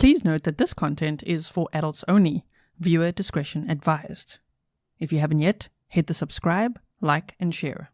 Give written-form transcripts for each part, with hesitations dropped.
Please note that this content is for adults only. Viewer discretion advised. If you haven't yet, hit the subscribe, like, and share.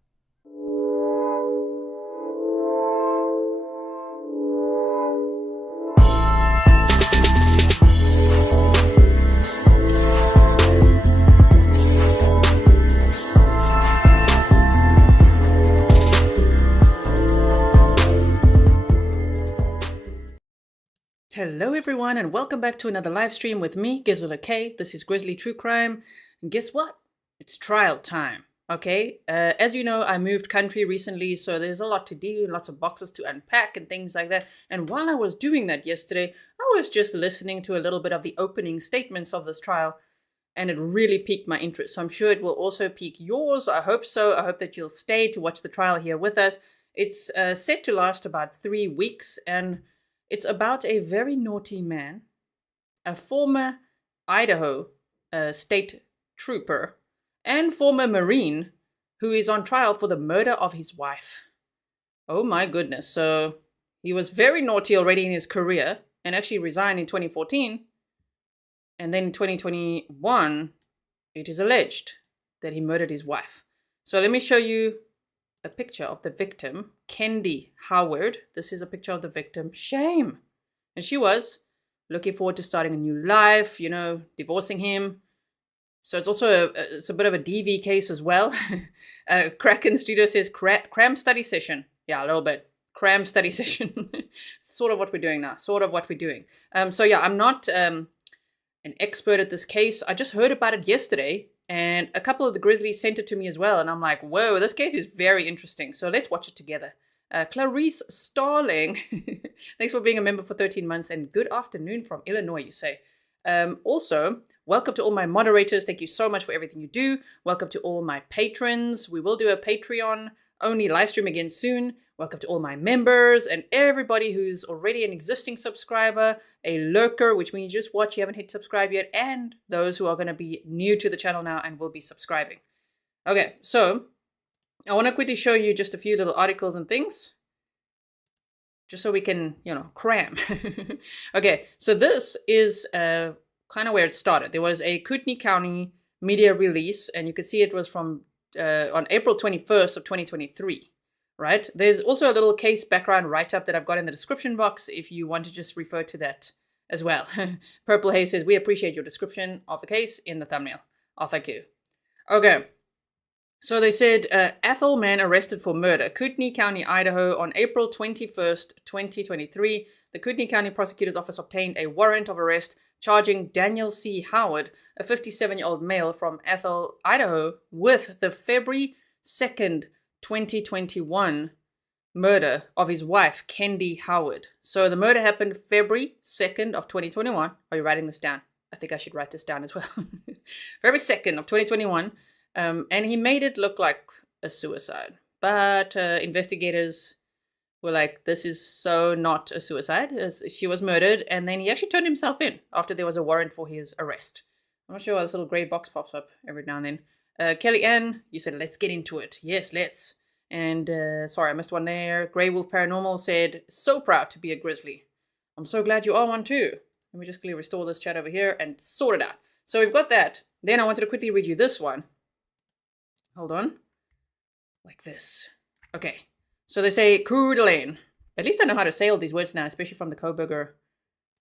Hello everyone and welcome back to another live stream with me, Grizzly K. This is Grizzly True Crime. And guess what? It's trial time, okay? As you know, I moved country recently, so there's a lot to do, lots of boxes to unpack and things like that. And while I was doing that yesterday, I was just listening to a little bit of the opening statements of this trial, and it really piqued my interest. So I'm sure it will also pique yours. I hope so. I hope that you'll stay to watch the trial here with us. It's set to last about 3 weeks, and it's about a very naughty man, a former Idaho State Trooper, and former Marine who is on trial for the murder of his wife. Oh my goodness. So he was very naughty already in his career and actually resigned in 2014. And then in 2021, it is alleged that he murdered his wife. So let me show you a picture of the victim, Kendy Howard. This is a picture of the victim. Shame. And she was looking forward to starting a new life, you know, divorcing him. So it's also it's a bit of a DV case as well. Kraken Studio says cram study session. Yeah, a little bit. Cram study session. Sort of what we're doing now. Sort of what we're doing. So yeah, I'm not an expert at this case. I just heard about it yesterday. And a couple of the Grizzlies sent it to me as well. And I'm like, whoa, this case is very interesting. So let's watch it together. Clarice Starling, thanks for being a member for 13 months. And good afternoon from Illinois, you say. Also, welcome to all my moderators. Thank you so much for everything you do. Welcome to all my patrons. We will do a Patreon only live stream again soon. Welcome to all my members and everybody who's already an existing subscriber, a lurker, which means you just watch, you haven't hit subscribe yet, and those who are going to be new to the channel now and will be subscribing. Okay, so I want to quickly show you just a few little articles and things, just so we can, you know, cram. Okay, so this is kind of where it started. There was a Kootenai County media release, and you can see it was from on April 21st of 2023. Right? There's also a little case background write-up that I've got in the description box if you want to just refer to that as well. Purple Haze says, we appreciate your description of the case in the thumbnail. Oh, thank you. Okay. So they said, Ethel man arrested for murder. Kootenai County, Idaho on April 21st, 2023. The Kootenai County Prosecutor's Office obtained a warrant of arrest charging Daniel C. Howard, a 57-year-old male from Ethel, Idaho, with the February 2nd, 2021 murder of his wife, Kendy Howard. So the murder happened February 2nd of 2021. Are you writing this down? I think I should write this down as well. February 2nd of 2021. And he made it look like a suicide. But investigators were like, this is so not a suicide. She was murdered. And then he actually turned himself in after there was a warrant for his arrest. I'm not sure why this little gray box pops up every now and then. Kelly Ann, you said, let's get into it. Yes, let's. And sorry, I missed one there. Grey Wolf Paranormal said, so proud to be a Grizzly. I'm so glad you are one too. Let me just quickly restore this chat over here and sort it out. So we've got that. Then I wanted to quickly read you this one. Hold on. Like this. Okay. So they say, Kootenai. At least I know how to say all these words now, especially from the Coburger,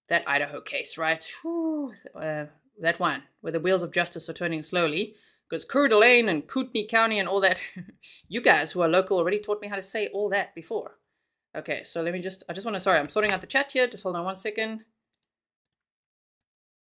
that Idaho case, right? Whew, that one, where the wheels of justice are turning slowly. Because Coeur d'Alene and Kootenai County and all that, you guys who are local already taught me how to say all that before. Okay, so let me sorry, I'm sorting out the chat here. Just hold on one second.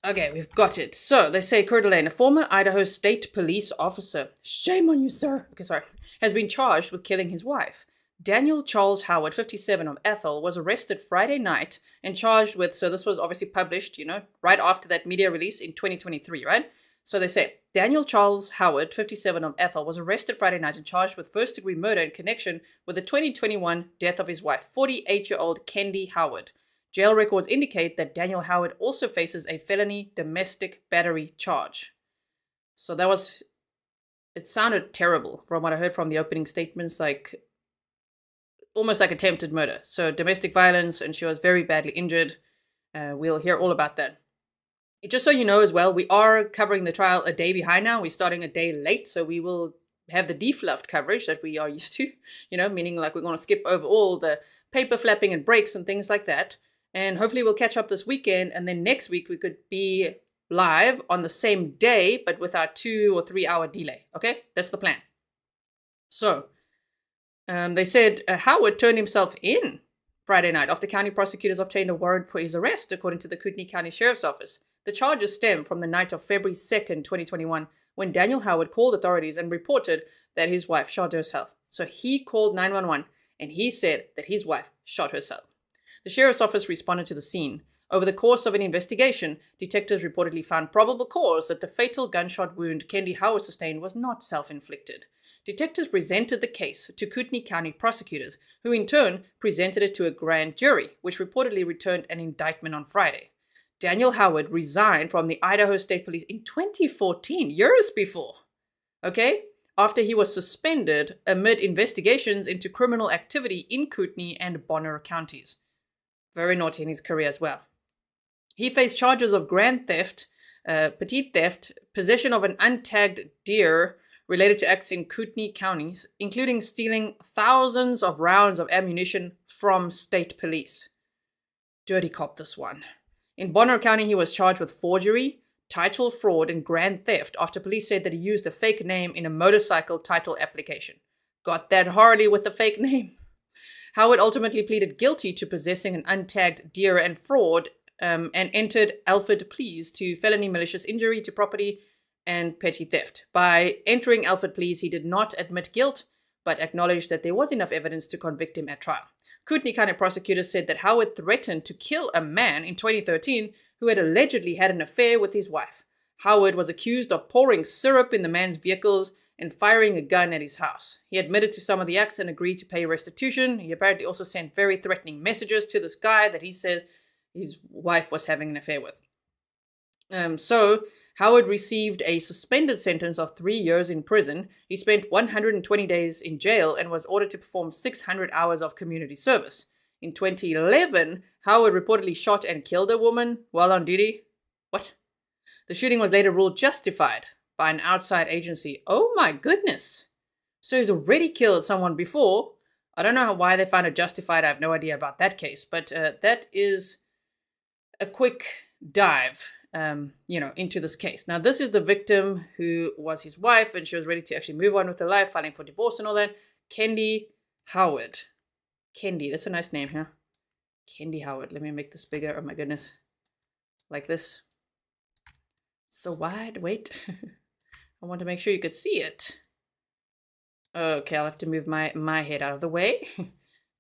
Okay, we've got it. So they say Coeur d'Alene, a former Idaho State Police officer, shame on you, sir. Okay, sorry, has been charged with killing his wife. Daniel Charles Howard, 57, of Ethel, was arrested Friday night and charged with, so this was obviously published, you know, right after that media release in 2023, right? So they say, Daniel Charles Howard, 57, of Ethel, was arrested Friday night and charged with first-degree murder in connection with the 2021 death of his wife, 48-year-old Kendy Howard. Jail records indicate that Daniel Howard also faces a felony domestic battery charge. So that was, it sounded terrible from what I heard from the opening statements, like almost like attempted murder. So domestic violence, and she was very badly injured. We'll hear all about that. Just so you know as well, we are covering the trial a day behind now. We're starting a day late, so we will have the defluffed coverage that we are used to, meaning like we're going to skip over all the paper flapping and breaks and things like that. And hopefully we'll catch up this weekend, and then next week we could be live on the same day, but with our 2 or 3 hour delay. Okay, that's the plan. So they said Howard turned himself in Friday night after county prosecutors obtained a warrant for his arrest, according to the Kootenai County Sheriff's Office. The charges stem from the night of February 2nd, 2021, when Daniel Howard called authorities and reported that his wife shot herself. So he called 911 and he said that his wife shot herself. The sheriff's office responded to the scene. Over the course of an investigation, detectives reportedly found probable cause that the fatal gunshot wound Kendy Howard sustained was not self-inflicted. Detectives presented the case to Kootenai County prosecutors, who in turn presented it to a grand jury, which reportedly returned an indictment on Friday. Daniel Howard resigned from the Idaho State Police in 2014, years before, after he was suspended amid investigations into criminal activity in Kootenai and Bonner counties. Very naughty in his career as well. He faced charges of grand theft, petite theft, possession of an untagged deer related to acts in Kootenai counties, including stealing thousands of rounds of ammunition from state police. Dirty cop, this one. In Bonner County, he was charged with forgery, title fraud, and grand theft after police said that he used a fake name in a motorcycle title application. Got that Harley with the fake name. Howard ultimately pleaded guilty to possessing an untagged deer and fraud, and entered Alford pleas to felony malicious injury to property and petty theft. By entering Alford pleas, he did not admit guilt, but acknowledged that there was enough evidence to convict him at trial. Kootenai County prosecutors said that Howard threatened to kill a man in 2013 who had allegedly had an affair with his wife. Howard was accused of pouring syrup in the man's vehicles and firing a gun at his house. He admitted to some of the acts and agreed to pay restitution. He apparently also sent very threatening messages to this guy that he says his wife was having an affair with. So Howard received a suspended sentence of 3 years in prison. He spent 120 days in jail and was ordered to perform 600 hours of community service. In 2011, Howard reportedly shot and killed a woman while on duty. What? The shooting was later ruled justified by an outside agency. Oh my goodness. So he's already killed someone before. I don't know why they found it justified. I have no idea about that case. But that is a quick dive into this case. Now, this is the victim who was his wife, and she was ready to actually move on with her life, filing for divorce and all that. Kendy Howard. Kendy, that's a nice name, huh? Kendy Howard. Let me make this bigger. Oh my goodness. Like this. So wide. Wait. I want to make sure you could see it. Okay, I'll have to move my head out of the way.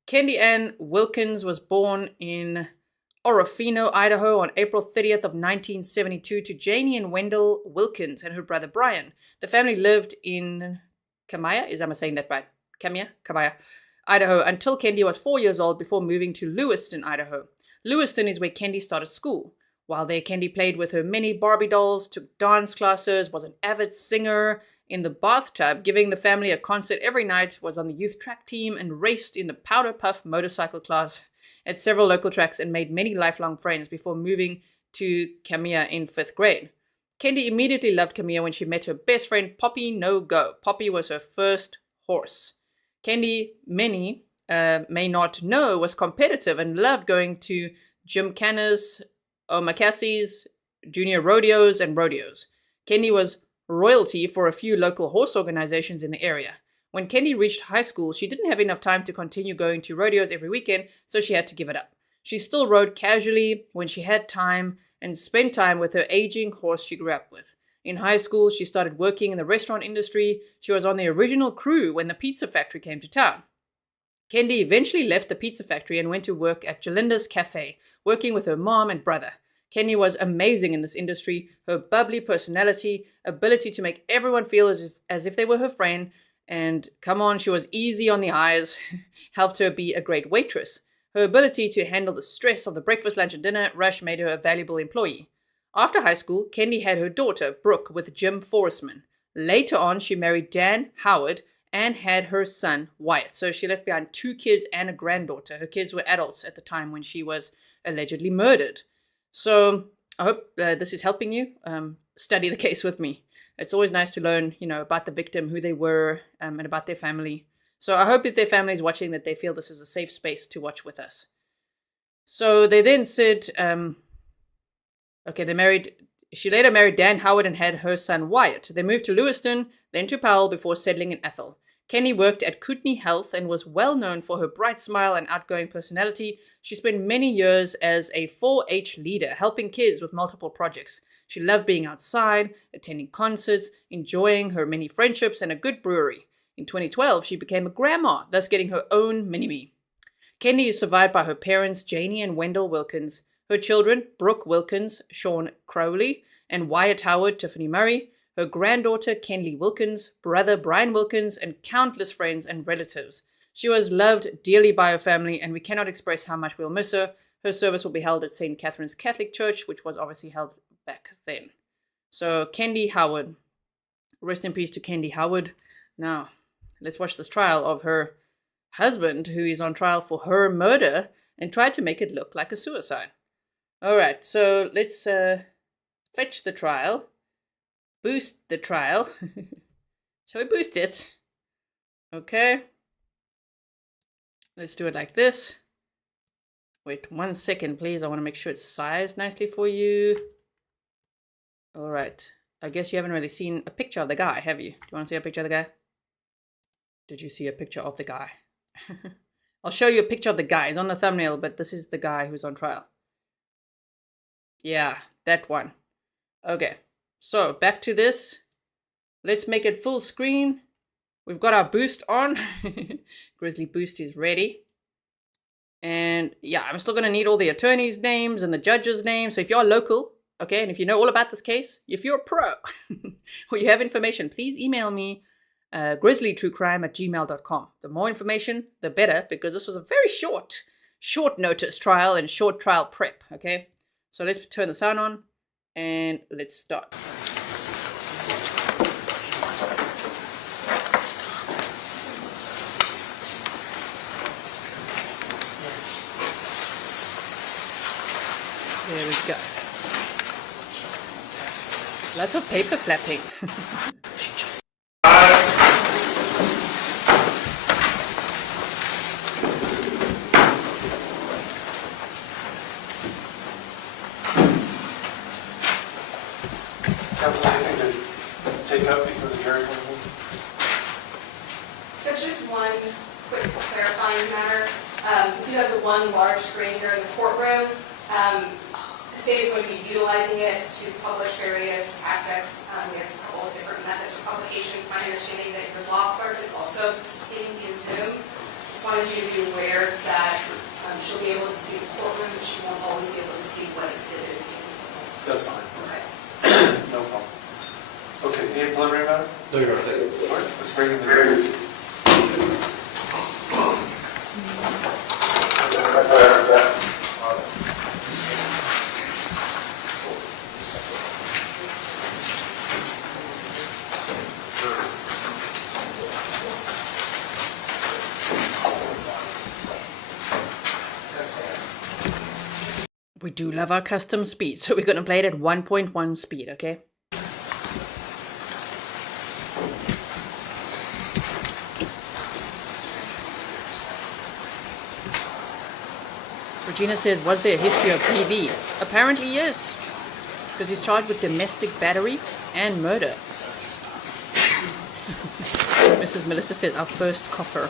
Kendy Ann Wilkins was born in Orofino, Idaho on April 30th of 1972 to Janie and Wendell Wilkins and her brother Brian. The family lived in Kamaya, am I saying that right? Kamaya, Idaho, until Kendy was 4 years old before moving to Lewiston, Idaho. Lewiston is where Kendy started school. While there, Kendy played with her many Barbie dolls, took dance classes, was an avid singer in the bathtub, giving the family a concert every night, was on the youth track team, and raced in the Powder Puff motorcycle class at several local tracks and made many lifelong friends before moving to Kamia in 5th grade. Kendy immediately loved Kamia when she met her best friend, Poppy No Go. Poppy was her first horse. Kendy, many may not know, was competitive and loved going to Gymkhana's, Omakasse's, junior rodeos, and rodeos. Kendy was royalty for a few local horse organizations in the area. When Kendy reached high school, she didn't have enough time to continue going to rodeos every weekend, so she had to give it up. She still rode casually when she had time and spent time with her aging horse she grew up with. In high school, she started working in the restaurant industry. She was on the original crew when the pizza factory came to town. Kendy eventually left the pizza factory and went to work at Jalinda's Cafe, working with her mom and brother. Kendy was amazing in this industry. Her bubbly personality, ability to make everyone feel as if they were her friend, and come on, she was easy on the eyes, helped her be a great waitress. Her ability to handle the stress of the breakfast, lunch, and dinner rush made her a valuable employee. After high school, Kendy had her daughter, Brooke, with Jim Forrestman. Later on, she married Dan Howard and had her son, Wyatt. So she left behind 2 kids and a granddaughter. Her kids were adults at the time when she was allegedly murdered. So I hope this is helping you study the case with me. It's always nice to learn, about the victim, who they were, and about their family. So I hope if their family is watching that they feel this is a safe space to watch with us. So they then said, she later married Dan Howard and had her son Wyatt. They moved to Lewiston, then to Powell before settling in Ethel. Kenny worked at Kootenai Health and was well known for her bright smile and outgoing personality. She spent many years as a 4-H leader, helping kids with multiple projects. She loved being outside, attending concerts, enjoying her many friendships, and a good brewery. In 2012, she became a grandma, thus getting her own mini-me. Kendy is survived by her parents, Janie and Wendell Wilkins, her children, Brooke Wilkins, Sean Crowley, and Wyatt Howard, Tiffany Murray, her granddaughter, Kenley Wilkins, brother, Brian Wilkins, and countless friends and relatives. She was loved dearly by her family, and we cannot express how much we'll miss her. Her service will be held at St. Catherine's Catholic Church, which was obviously held back then. So, Kendy Howard. Rest in peace to Kendy Howard. Now, let's watch this trial of her husband, who is on trial for her murder and tried to make it look like a suicide. All right, so let's fetch the trial. Boost the trial. Shall we boost it? Okay. Let's do it like this. Wait 1 second, please. I want to make sure it's sized nicely for you. All right. I guess you haven't really seen a picture of the guy, have you? Do you want to see a picture of the guy? Did you see a picture of the guy? I'll show you a picture of the guy. He's on the thumbnail, but this is the guy who's on trial. Yeah, that one. Okay. So, back to this. Let's make it full screen. We've got our boost on. Grizzly boost is ready. And yeah, I'm still going to need all the attorneys' names and the judges' names. So if you're local, okay, and if you know all about this case, if you're a pro or you have information, please email me grizzlytruecrime@gmail.com. The more information, the better, because this was a very short notice trial and short trial prep, okay? So let's turn the sound on. And let's start. There we go. Lots of paper flapping. Counsel, anything to take up before the jury comes in? So just one quick clarifying matter. We do have the one large screen here in the courtroom. The state is going to be utilizing it to publish various aspects. We have a couple of different methods of publications. My understanding that your law clerk is also participating via Zoom. Just wanted you to be aware that she'll be able to see the courtroom, but she won't always be able to see what exhibit is being published. That's fine. Okay. No problem. Okay, any preliminary matter? No, you're right. All right, let's bring in the jury. We do love our custom speed, so we're going to play it at 1.1 speed, okay? Regina says, was there a history of PV? Apparently yes, because he's charged with domestic battery and murder. Mrs. Melissa says, our first coffer.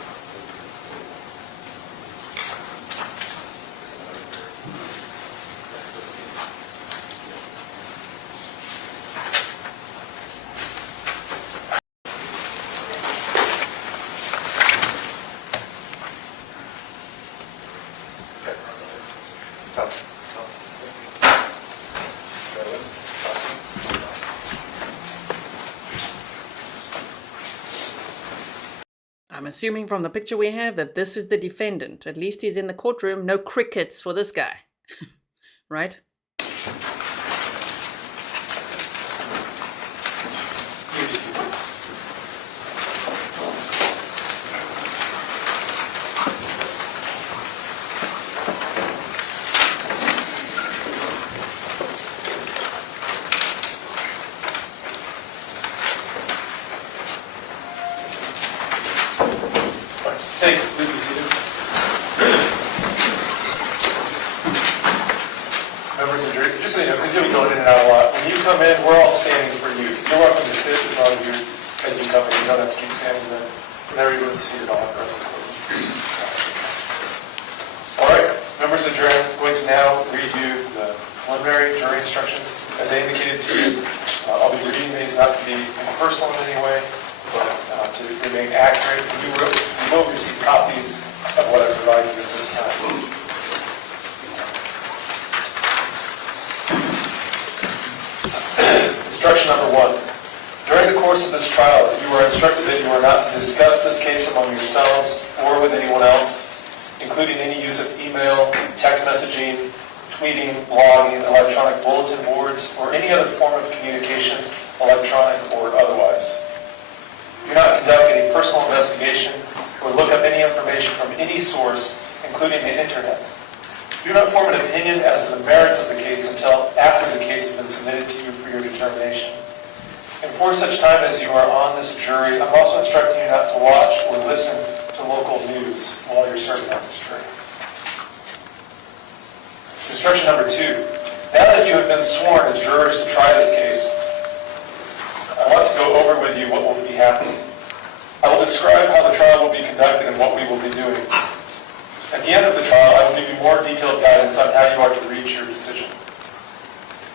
I'm assuming from the picture we have that this is the defendant. At least he's in the courtroom. No crickets for this guy. Right? running out a lot. When you come in, we're all standing for you. So you're welcome to sit as long as you come in. You don't have to keep standing there. Whenever you're seated, I'll have the rest of the All right, members of the jury, I'm going to now read you the preliminary jury instructions. As I indicated to you, I'll be reading these not to be impersonal in any way, but to remain accurate. You will receive copies of what I provided you at this time. Instruction number 1. During the course of this trial, you are instructed that you are not to discuss this case among yourselves or with anyone else, including any use of email, text messaging, tweeting, blogging, electronic bulletin boards, or any other form of communication, electronic or otherwise. Do not conduct any personal investigation or look up any information from any source, including the internet. Do not form an opinion as to the merits of the case until after the case has been submitted to you for your determination. And for such time as you are on this jury, I'm also instructing you not to watch or listen to local news while you're serving on this jury. Instruction number 2. Now that you have been sworn as jurors to try this case, I want to go over with you what will be happening. I will describe how the trial will be conducted and what we will be doing. At the end of the trial, I will give you more detailed guidance on how you are to reach your decision.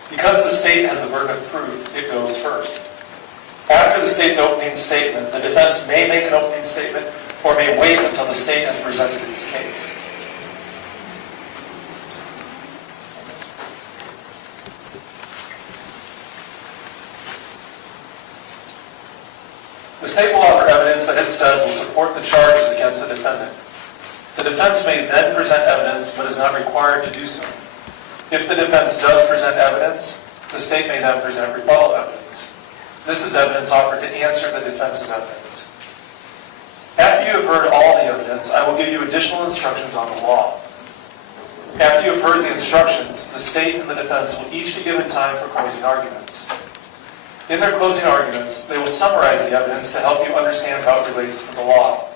Because the state has the burden of proof, it goes first. After the state's opening statement, the defense may make an opening statement or may wait until the state has presented its case. The state will offer evidence that it says will support the charges against the defendant. The defense may then present evidence, but is not required to do so. If the defense does present evidence, the state may then present rebuttal evidence. This is evidence offered to answer the defense's evidence. After you have heard all the evidence, I will give you additional instructions on the law. After you have heard the instructions, the state and the defense will each be given time for closing arguments. In their closing arguments, they will summarize the evidence to help you understand how it relates to the law.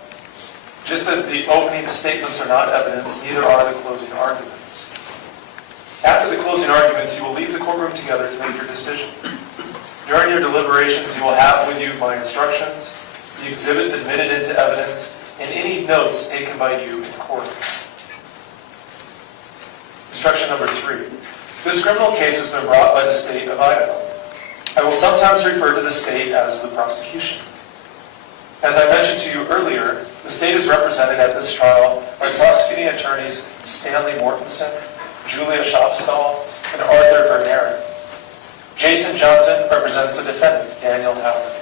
Just as the opening statements are not evidence, neither are the closing arguments. After the closing arguments, you will leave the courtroom together to make your decision. During your deliberations, you will have with you my instructions, the exhibits admitted into evidence, and any notes taken by you in court. Instruction number 3. This criminal case has been brought by the state of Idaho. I will sometimes refer to the state as the prosecution. As I mentioned to you earlier, the state is represented at this trial by prosecuting attorneys Stanley Mortensen, Julia Schopstall, and Arthur Bernard. Jason Johnson represents the defendant, Daniel Howard.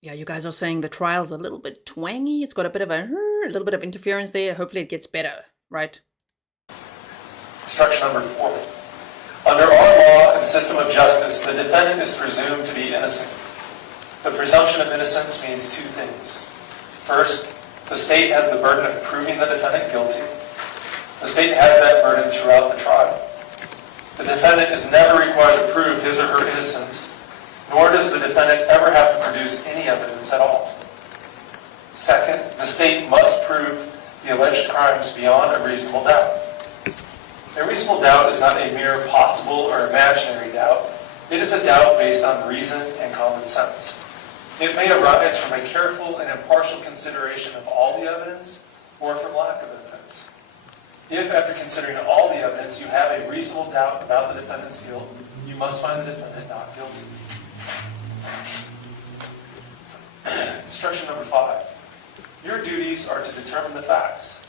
Yeah, you guys are saying the trial's a little bit twangy. It's got a little bit of interference there. Hopefully it gets better, right? Instruction number 4. Under our law and system of justice, the defendant is presumed to be innocent. The presumption of innocence means 2 things. First, the state has the burden of proving the defendant guilty. The state has that burden throughout the trial. The defendant is never required to prove his or her innocence, nor does the defendant ever have to produce any evidence at all. Second, the state must prove the alleged crimes beyond a reasonable doubt. A reasonable doubt is not a mere possible or imaginary doubt. It is a doubt based on reason and common sense. It may arise from a careful and impartial consideration of all the evidence or from lack of evidence. If, after considering all the evidence, you have a reasonable doubt about the defendant's guilt, you must find the defendant not guilty. Instruction number 5. Your duties are to determine the facts,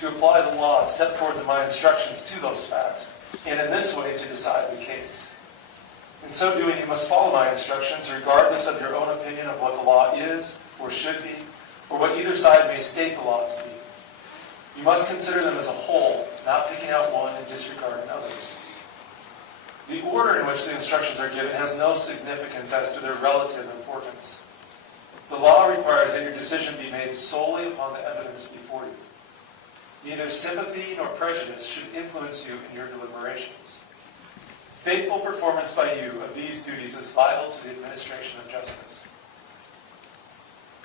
to apply the law set forth in my instructions to those facts, and in this way to decide the case. In so doing, you must follow my instructions regardless of your own opinion of what the law is or should be, or what either side may state the law to be. You must consider them as a whole, not picking out one and disregarding others. The order in which the instructions are given has no significance as to their relative importance. The law requires that your decision be made solely upon the evidence before you. Neither sympathy nor prejudice should influence you in your deliberations. Faithful performance by you of these duties is vital to the administration of justice.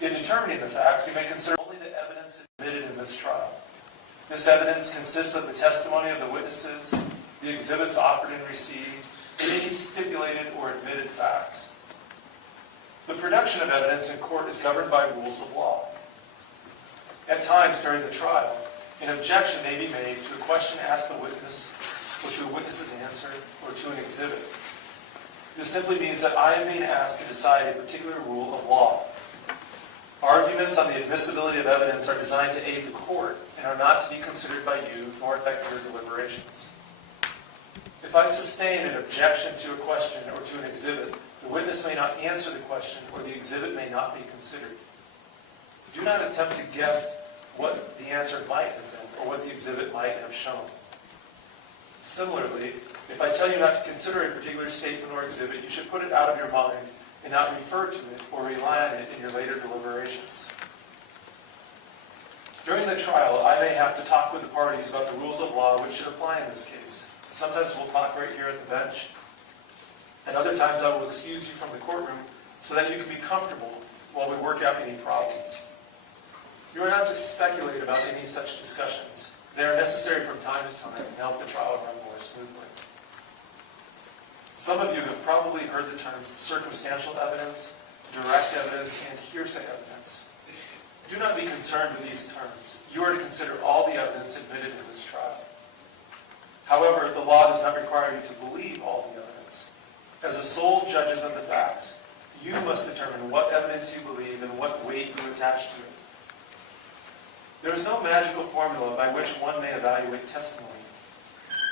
In determining the facts, you may consider only the evidence admitted in this trial. This evidence consists of the testimony of the witnesses, the exhibits offered and received, and any stipulated or admitted facts. The production of evidence in court is governed by rules of law. At times during the trial, an objection may be made to a question asked the witness, or to a witness's answer, or to an exhibit. This simply means that I am being asked to decide a particular rule of law. Arguments on the admissibility of evidence are designed to aid the court and are not to be considered by you nor affect your deliberations. If I sustain an objection to a question or to an exhibit, the witness may not answer the question or the exhibit may not be considered. Do not attempt to guess what the answer might have been or what the exhibit might have shown. Similarly, if I tell you not to consider a particular statement or exhibit, you should put it out of your mind and not refer to it or rely on it in your later deliberations. During the trial, I may have to talk with the parties about the rules of law which should apply in this case. Sometimes we'll talk right here at the bench, and other times I will excuse you from the courtroom so that you can be comfortable while we work out any problems. You are not to speculate about any such discussions. They are necessary from time to time and help the trial run more smoothly. Some of you have probably heard the terms circumstantial evidence, direct evidence, and hearsay evidence. Do not be concerned with these terms. You are to consider all the evidence admitted in this trial. However, the law does not require you to believe all the evidence. As the sole judges of the facts, you must determine what evidence you believe and what weight you attach to it. There is no magical formula by which one may evaluate testimony.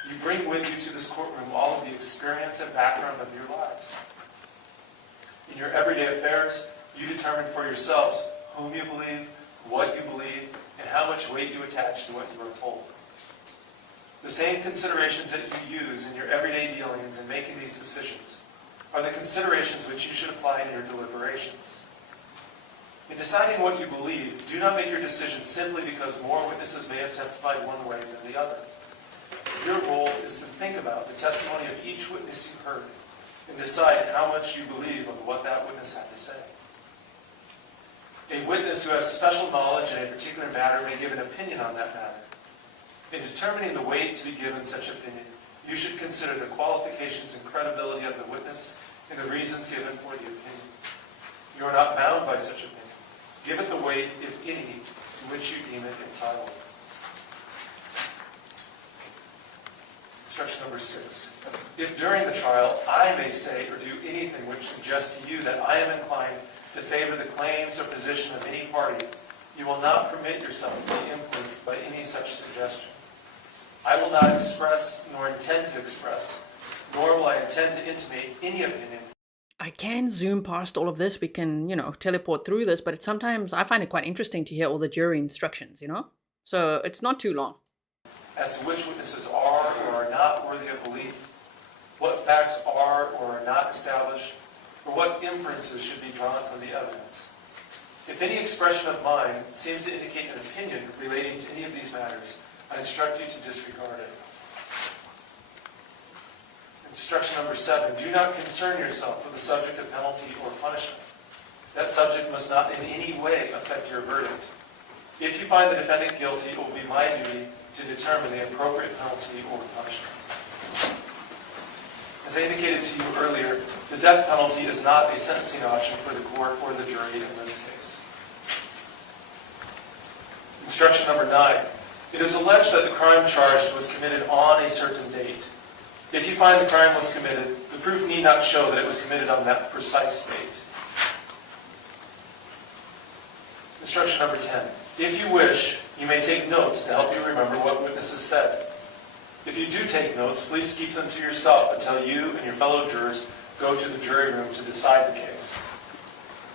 You bring with you to this courtroom all of the experience and background of your lives. In your everyday affairs, you determine for yourselves whom you believe, what you believe, and how much weight you attach to what you are told. The same considerations that you use in your everyday dealings in making these decisions are the considerations which you should apply in your deliberations. In deciding what you believe, do not make your decision simply because more witnesses may have testified one way than the other. Your role is to think about the testimony of each witness you heard and decide how much you believe of what that witness had to say. A witness who has special knowledge in a particular matter may give an opinion on that matter. In determining the weight to be given such opinion, you should consider the qualifications and credibility of the witness and the reasons given for the opinion. You are not bound by such opinion. Give it the weight, if any, to which you deem it entitled. Instruction number 6. If during the trial I may say or do anything which suggests to you that I am inclined to favor the claims or position of any party, you will not permit yourself to be influenced by any such suggestion. I will not express, nor intend to express, nor will I intend to intimate any opinion. I can zoom past all of this. We can, teleport through this, but sometimes I find it quite interesting to hear all the jury instructions, So it's not too long. As to which witnesses are or are not worthy of belief, what facts are or are not established, or what inferences should be drawn from the evidence. If any expression of mine seems to indicate an opinion relating to any of these matters, I instruct you to disregard it. Instruction number 7. Do not concern yourself with the subject of penalty or punishment. That subject must not in any way affect your verdict. If you find the defendant guilty, it will be my duty to determine the appropriate penalty or punishment. As I indicated to you earlier, the death penalty is not a sentencing option for the court or the jury in this case. Instruction number 9. It is alleged that the crime charged was committed on a certain date. If you find the crime was committed, the proof need not show that it was committed on that precise date. Instruction number 10. If you wish, you may take notes to help you remember what witnesses said. If you do take notes, please keep them to yourself until you and your fellow jurors go to the jury room to decide the case.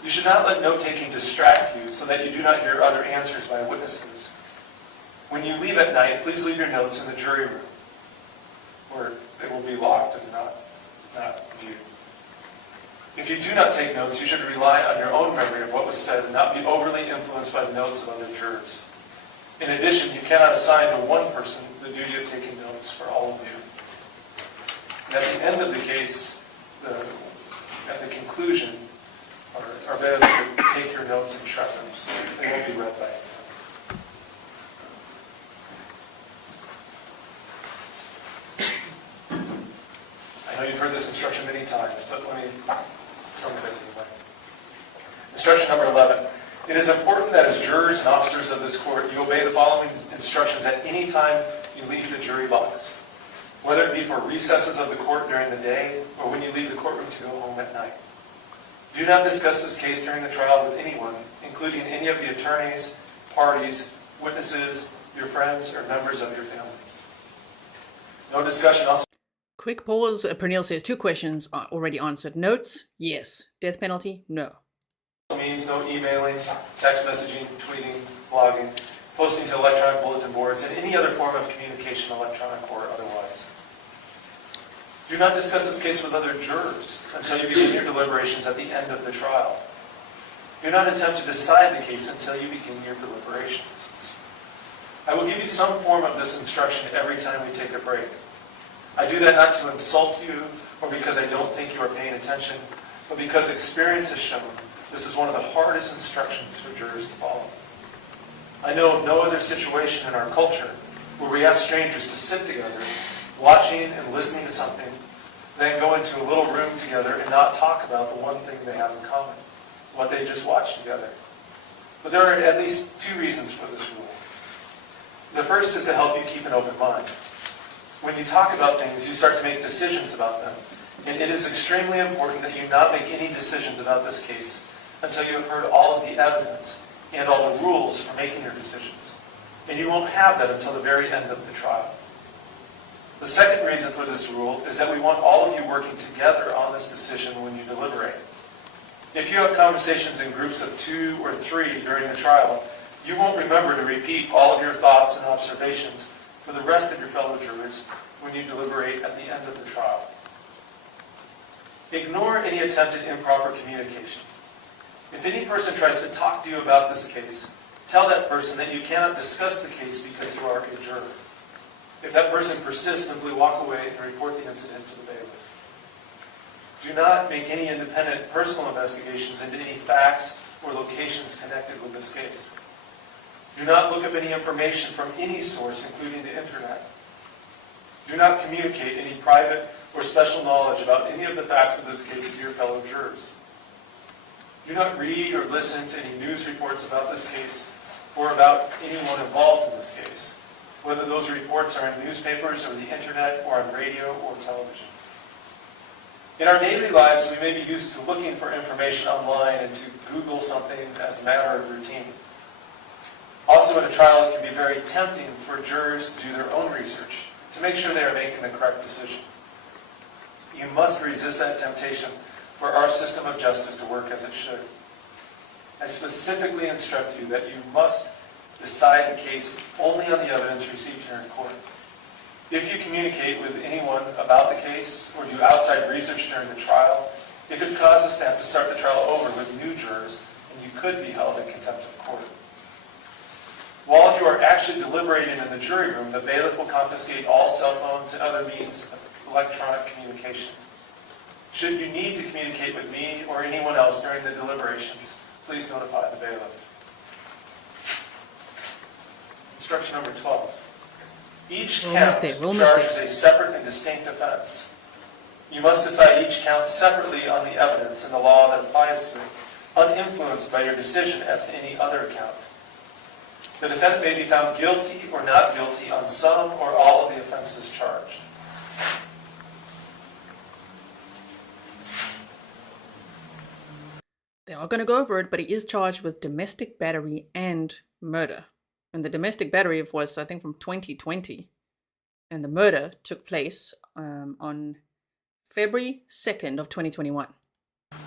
You should not let note-taking distract you so that you do not hear other answers by witnesses. When you leave at night, please leave your notes in the jury room, where they will be locked and not viewed. If you do not take notes, you should rely on your own memory of what was said and not be overly influenced by the notes of other jurors. In addition, you cannot assign to one person the duty of taking notes for all of you. And at the end of the case, at the conclusion, our beds will take your notes and shred them so they won't be read by anyone. I know you've heard this instruction many times, but let me sum it anyway. Instruction number 11. It is important that as jurors and officers of this court, you obey the following instructions at any time you leave the jury box, whether it be for recesses of the court during the day or when you leave the courtroom to go home at night. Do not discuss this case during the trial with anyone, including any of the attorneys, parties, witnesses, your friends, or members of your family. No discussion also Quick pause. Pernille says 2 questions are already answered. Notes? Yes. Death penalty? No. means no emailing, text messaging, tweeting, blogging, posting to electronic bulletin boards, and any other form of communication, electronic or otherwise. Do not discuss this case with other jurors until you begin your deliberations at the end of the trial. Do not attempt to decide the case until you begin your deliberations. I will give you some form of this instruction every time we take a break. I do that not to insult you or because I don't think you are paying attention, but because experience has shown this is one of the hardest instructions for jurors to follow. I know of no other situation in our culture where we ask strangers to sit together, watching and listening to something, then go into a little room together and not talk about the one thing they have in common, what they just watched together. But there are at least 2 reasons for this rule. The first is to help you keep an open mind. When you talk about things, you start to make decisions about them. And it is extremely important that you not make any decisions about this case until you have heard all of the evidence and all the rules for making your decisions. And you won't have that until the very end of the trial. The second reason for this rule is that we want all of you working together on this decision when you deliberate. If you have conversations in groups of 2 or 3 during the trial, you won't remember to repeat all of your thoughts and observations for the rest of your fellow jurors when you deliberate at the end of the trial. Ignore any attempted improper communication. If any person tries to talk to you about this case, tell that person that you cannot discuss the case because you are a juror. If that person persists, simply walk away and report the incident to the bailiff. Do not make any independent personal investigations into any facts or locations connected with this case. Do not look up any information from any source, including the internet. Do not communicate any private or special knowledge about any of the facts of this case to your fellow jurors. Do not read or listen to any news reports about this case or about anyone involved in this case, whether those reports are in newspapers or the internet or on radio or television. In our daily lives, we may be used to looking for information online and to Google something as a matter of routine. Also, in a trial, it can be very tempting for jurors to do their own research to make sure they are making the correct decision. You must resist that temptation for our system of justice to work as it should. I specifically instruct you that you must decide the case only on the evidence received here in court. If you communicate with anyone about the case or do outside research during the trial, it could cause us to have to start the trial over with new jurors, and you could be held in contempt of court. While you are actually deliberating in the jury room, the bailiff will confiscate all cell phones and other means of electronic communication. Should you need to communicate with me or anyone else during the deliberations, please notify the bailiff. Instruction number 12. Each count charges a separate and distinct offense. You must decide each count separately on the evidence and the law that applies to it, uninfluenced by your decision as to any other count. The defendant may be found guilty or not guilty on some or all of the offenses charged. They are going to go over it, but he is charged with domestic battery and murder. And the domestic battery was, I think, from 2020. And the murder took place on February 2nd of 2021.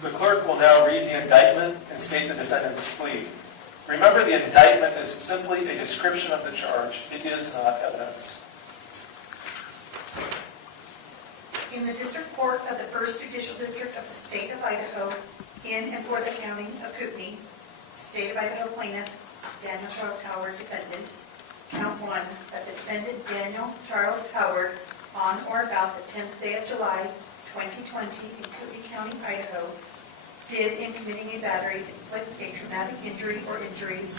The clerk will now read the indictment and state the defendant's plea. Remember, the indictment is simply a description of the charge. It is not evidence. In the District Court of the First Judicial District of the State of Idaho, in and for the County of Kootenai, State of Idaho plaintiff, Daniel Charles Howard, defendant. Count 1, that the defendant, Daniel Charles Howard, on or about the 10th day of July, 2020, in Kootenai County, Idaho, did, in committing a battery, inflict a traumatic injury or injuries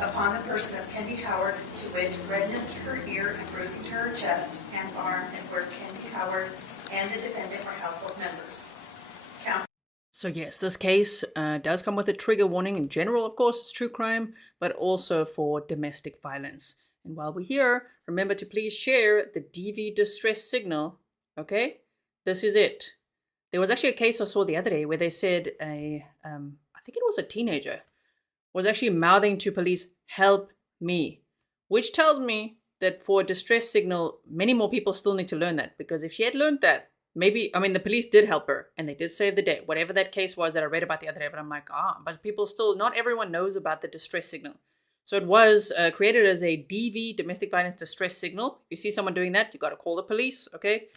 upon the person of Kendy Howard, to wit, redness to her ear and bruising to her chest and arm, and where Kendy Howard and the defendant were household members. Count So yes, this case does come with a trigger warning. In general, of course, it's true crime, but also for domestic violence. And while we're here, remember to please share the DV distress signal, okay? This is it. There was actually a case I saw the other day where they said I think it was a teenager, was actually mouthing to police, "Help me," which tells me that for a distress signal, many more people still need to learn that, because if she had learned that, maybe, I mean, the police did help her and they did save the day, whatever that case was that I read about the other day, but I'm like, but people still, not everyone knows about the distress signal. So it was created as a DV, domestic violence distress signal. If you see someone doing that, you got to call the police, okay?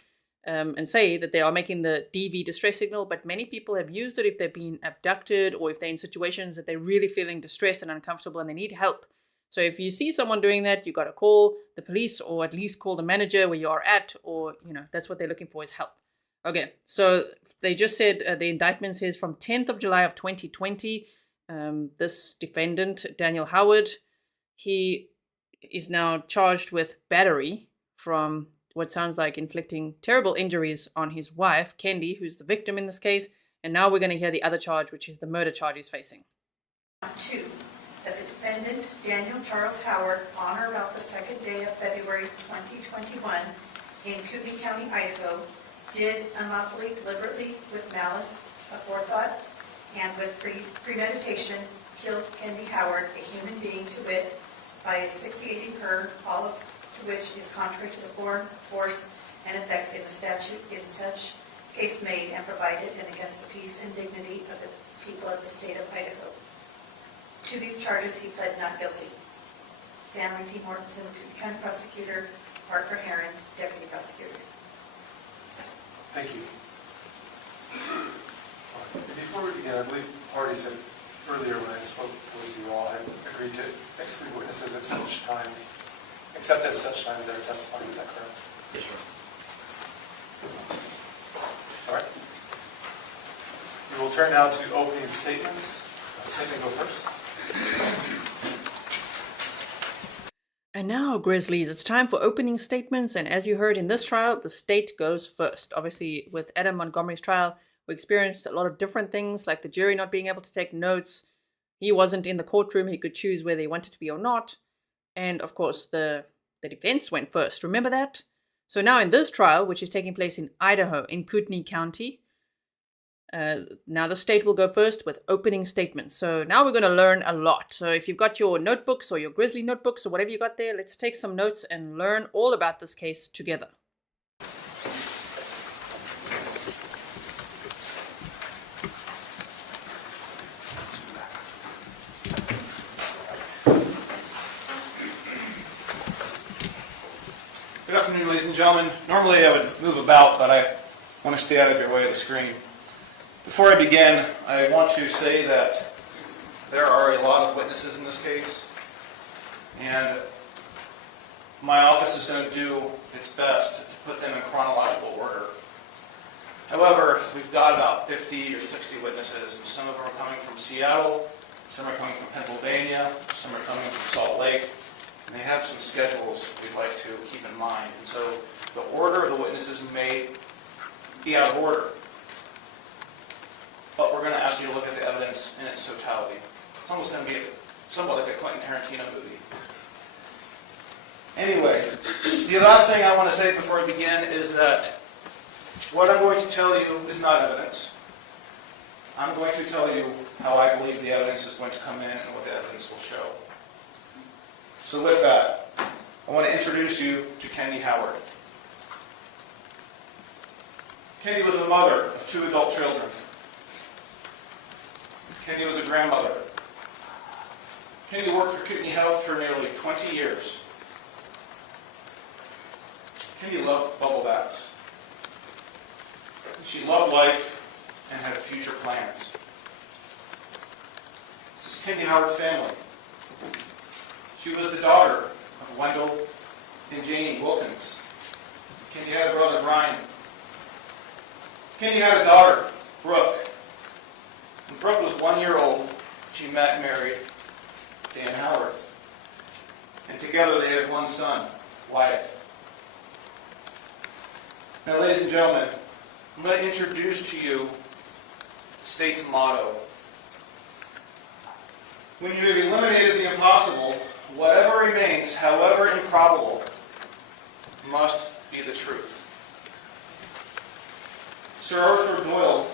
And say that they are making the DV distress signal, but many people have used it if they've been abducted or if they're in situations that they're really feeling distressed and uncomfortable and they need help. So if you see someone doing that, you got to call the police or at least call the manager where you are at, or, that's what they're looking for is help. Okay, so they just said the indictment says from 10th of July of 2020, this defendant, Daniel Howard, he is now charged with battery from what sounds like inflicting terrible injuries on his wife, Kendy, who's the victim in this case. And now we're going to hear the other charge, which is the murder charge he's facing. 2, that the defendant, Daniel Charles Howard, on or about the second day of February 2021 in Kootenai County, Idaho, did unlawfully, deliberately, with malice, aforethought, and with premeditation, killed Kendy Howard, a human being, to wit, by asphyxiating her, all of which is contrary to the form, force, and effect in the statute in such case made and provided, and against the peace and dignity of the people of the state of Idaho. To these charges, he pled not guilty. Stanley T. Mortensen, County Prosecutor, Parker Herron, Deputy Prosecutor. Thank you. Before we begin, I believe the parties had earlier when I spoke with you all had agreed to exclude witnesses at such time, except at such time as they were testifying. Is that correct? Yes, sir. All right. We will turn now to opening statements. Cindy, go first. And now, Grizzlies, it's time for opening statements. And as you heard in this trial, the state goes first. Obviously, with Adam Montgomery's trial, we experienced a lot of different things, like the jury not being able to take notes. He wasn't in the courtroom. He could choose whether he wanted to be or not. And, of course, the defense went first. Remember that? So now in this trial, which is taking place in Idaho, in Kootenai County, now the state will go first with opening statements. So now we're going to learn a lot. So if you've got your notebooks or your Grizzly notebooks or whatever you got there, let's take some notes and learn all about this case together. Good afternoon, ladies and gentlemen. Normally I would move about, but I want to stay out of your way of the screen. Before I begin, I want to say that there are a lot of witnesses in this case, and my office is going to do its best to put them in chronological order. However, we've got about 50 or 60 witnesses, and some of them are coming from Seattle, some are coming from Pennsylvania, some are coming from Salt Lake, and they have some schedules we'd like to keep in mind. And so the order of the witnesses may be out of order. But we're going to ask you to look at the evidence in its totality. It's almost going to be somewhat like a Quentin Tarantino movie. Anyway, the last thing I want to say before I begin is that what I'm going to tell you is not evidence. I'm going to tell you how I believe the evidence is going to come in and what the evidence will show. So with that, I want to introduce you to Kendy Howard. Kendy was a mother of 2 adult children. Kendy was a grandmother. Kendy worked for Kootenai Health for nearly 20 years. Kendy loved bubble baths. She loved life and had future plans. This is Kendy Howard's family. She was the daughter of Wendell and Janie Wilkins. Kendy had a brother, Brian. Kendy had a daughter, Brooke. When Brooke was 1 year old, she met and married Dan Howard. And together they had one son, Wyatt. Now, ladies and gentlemen, I'm going to introduce to you the state's motto. When you have eliminated the impossible, whatever remains, however improbable, must be the truth. Sir Arthur Doyle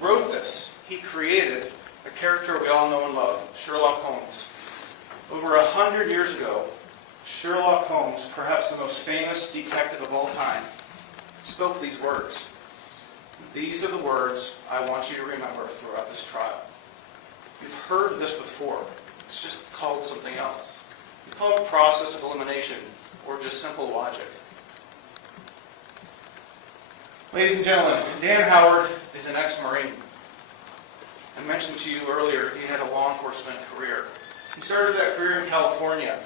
wrote this. He created a character we all know and love, Sherlock Holmes. Over 100 years ago, Sherlock Holmes, perhaps the most famous detective of all time, spoke these words. These are the words I want you to remember throughout this trial. You've heard this before. It's just called something else. You call it process of elimination or just simple logic. Ladies and gentlemen, Dan Howard is an ex-Marine. I mentioned to you earlier he had a law enforcement career. He started that career in California.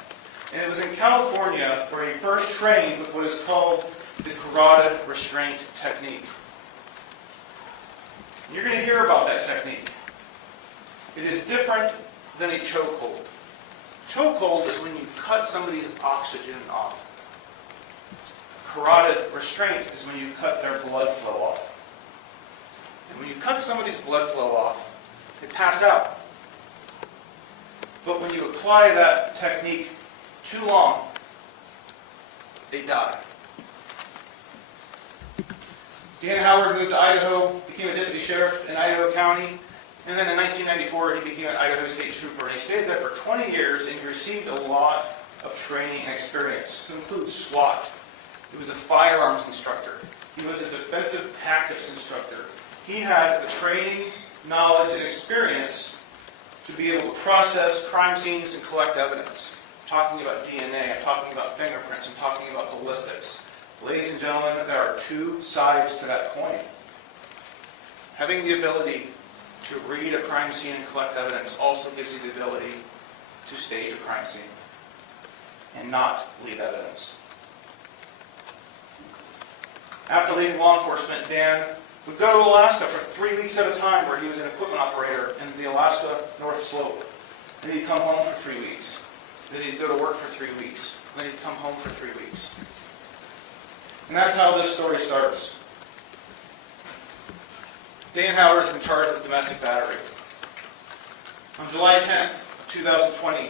And it was in California where he first trained with what is called the carotid restraint technique. And you're going to hear about that technique. It is different than a chokehold. Chokehold is when you cut somebody's oxygen off. Carotid restraint is when you cut their blood flow off. And when you cut somebody's blood flow off, they pass out. But when you apply that technique too long, they die. Dan Howard moved to Idaho, became a deputy sheriff in Idaho County, and then in 1994 he became an Idaho State Trooper. And he stayed there for 20 years and he received a lot of training and experience, to include SWAT. He was a firearms instructor. He was a defensive tactics instructor. He had the training, knowledge, and experience to be able to process crime scenes and collect evidence. I'm talking about DNA, I'm talking about fingerprints, I'm talking about ballistics. Ladies and gentlemen, there are two sides to that coin. Having the ability to read a crime scene and collect evidence also gives you the ability to stage a crime scene and not leave evidence. After leaving law enforcement, Dan would go to Alaska for 3 weeks at a time, where he was an equipment operator in the Alaska North Slope. Then he'd come home for 3 weeks. Then he'd go to work for 3 weeks. Then he'd come home for 3 weeks. And that's how this story starts. Dan Howard has been charged with domestic battery. On July 10th of 2020,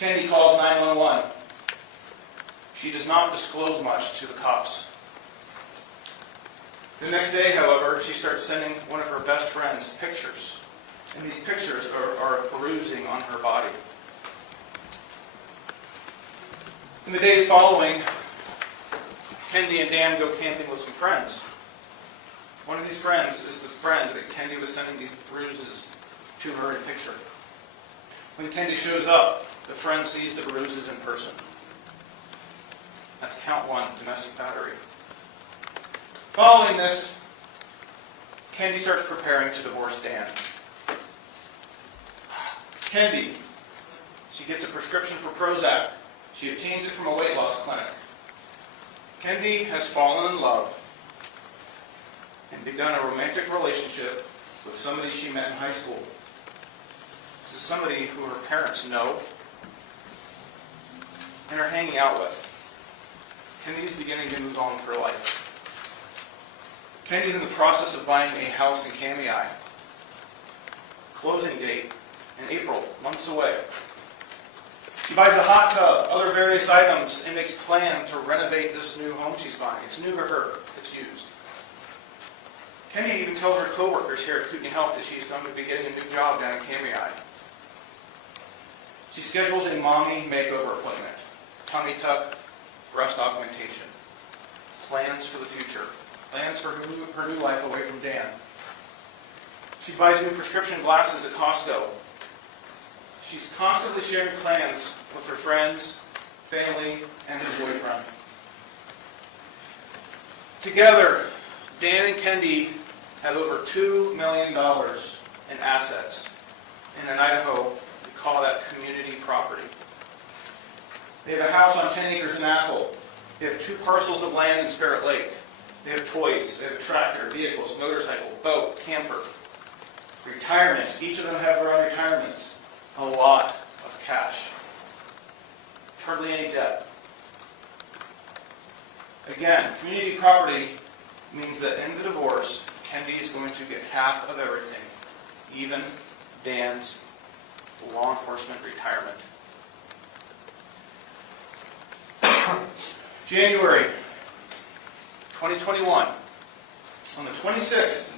Kendy calls 911. She does not disclose much to the cops. The next day, however, she starts sending one of her best friends pictures. And these pictures are bruising on her body. In the days following, Kendy and Dan go camping with some friends. One of these friends is the friend that Kendy was sending these bruises to her in picture. When Kendy shows up, the friend sees the bruises in person. That's count one, domestic battery. Following this, Kendy starts preparing to divorce Dan. Kendy, she gets a prescription for Prozac. She obtains it from a weight loss clinic. Kendy has fallen in love and begun a romantic relationship with somebody she met in high school. This is somebody who her parents know and are hanging out with. Kendy's beginning to move on with her life. Kendy's in the process of buying a house in Kootenai. Closing date in April, months away. She buys a hot tub, other various items, and makes plans to renovate this new home she's buying. It's new to her. It's used. Kendy even tells her co-workers here at Kootenai Health that she's going to be getting a new job down in Kootenai. She schedules a mommy makeover appointment. Tummy tuck, breast augmentation. Plans for the future. Plans for her new life away from Dan. She buys new prescription glasses at Costco. She's constantly sharing plans with her friends, family, and her boyfriend. Together, Dan and Kendy have over $2 million in assets. And in Idaho, we call that community property. They have a house on 10 acres in Athol. They have 2 parcels of land in Spirit Lake. They have toys. They have a tractor, vehicles, motorcycle, boat, camper. Retirements. Each of them have their own retirements. A lot of cash. Hardly any debt. Again, community property means that in the divorce, Kendy is going to get half of everything, even Dan's law enforcement retirement. January 2021. On the 26th,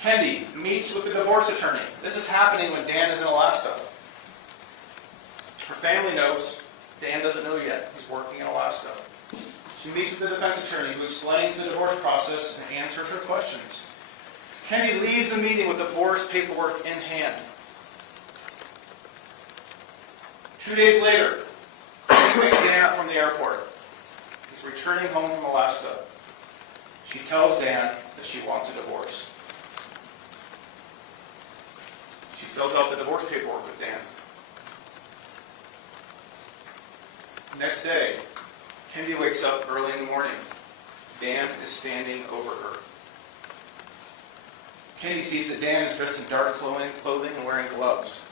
Kendy meets with the divorce attorney. This is happening when Dan is in Alaska. Her family knows. Dan doesn't know yet. He's working in Alaska. She meets with the defense attorney who explains the divorce process and answers her questions. Kendy leaves the meeting with the divorce paperwork in hand. 2 days later, she wakes Dan up from the airport. He's returning home from Alaska. She tells Dan that she wants a divorce. She fills out the divorce paperwork with Dan. Next day, Kendy wakes up early in the morning. Dan is standing over her. Kendy sees that Dan is dressed in dark clothing and wearing gloves.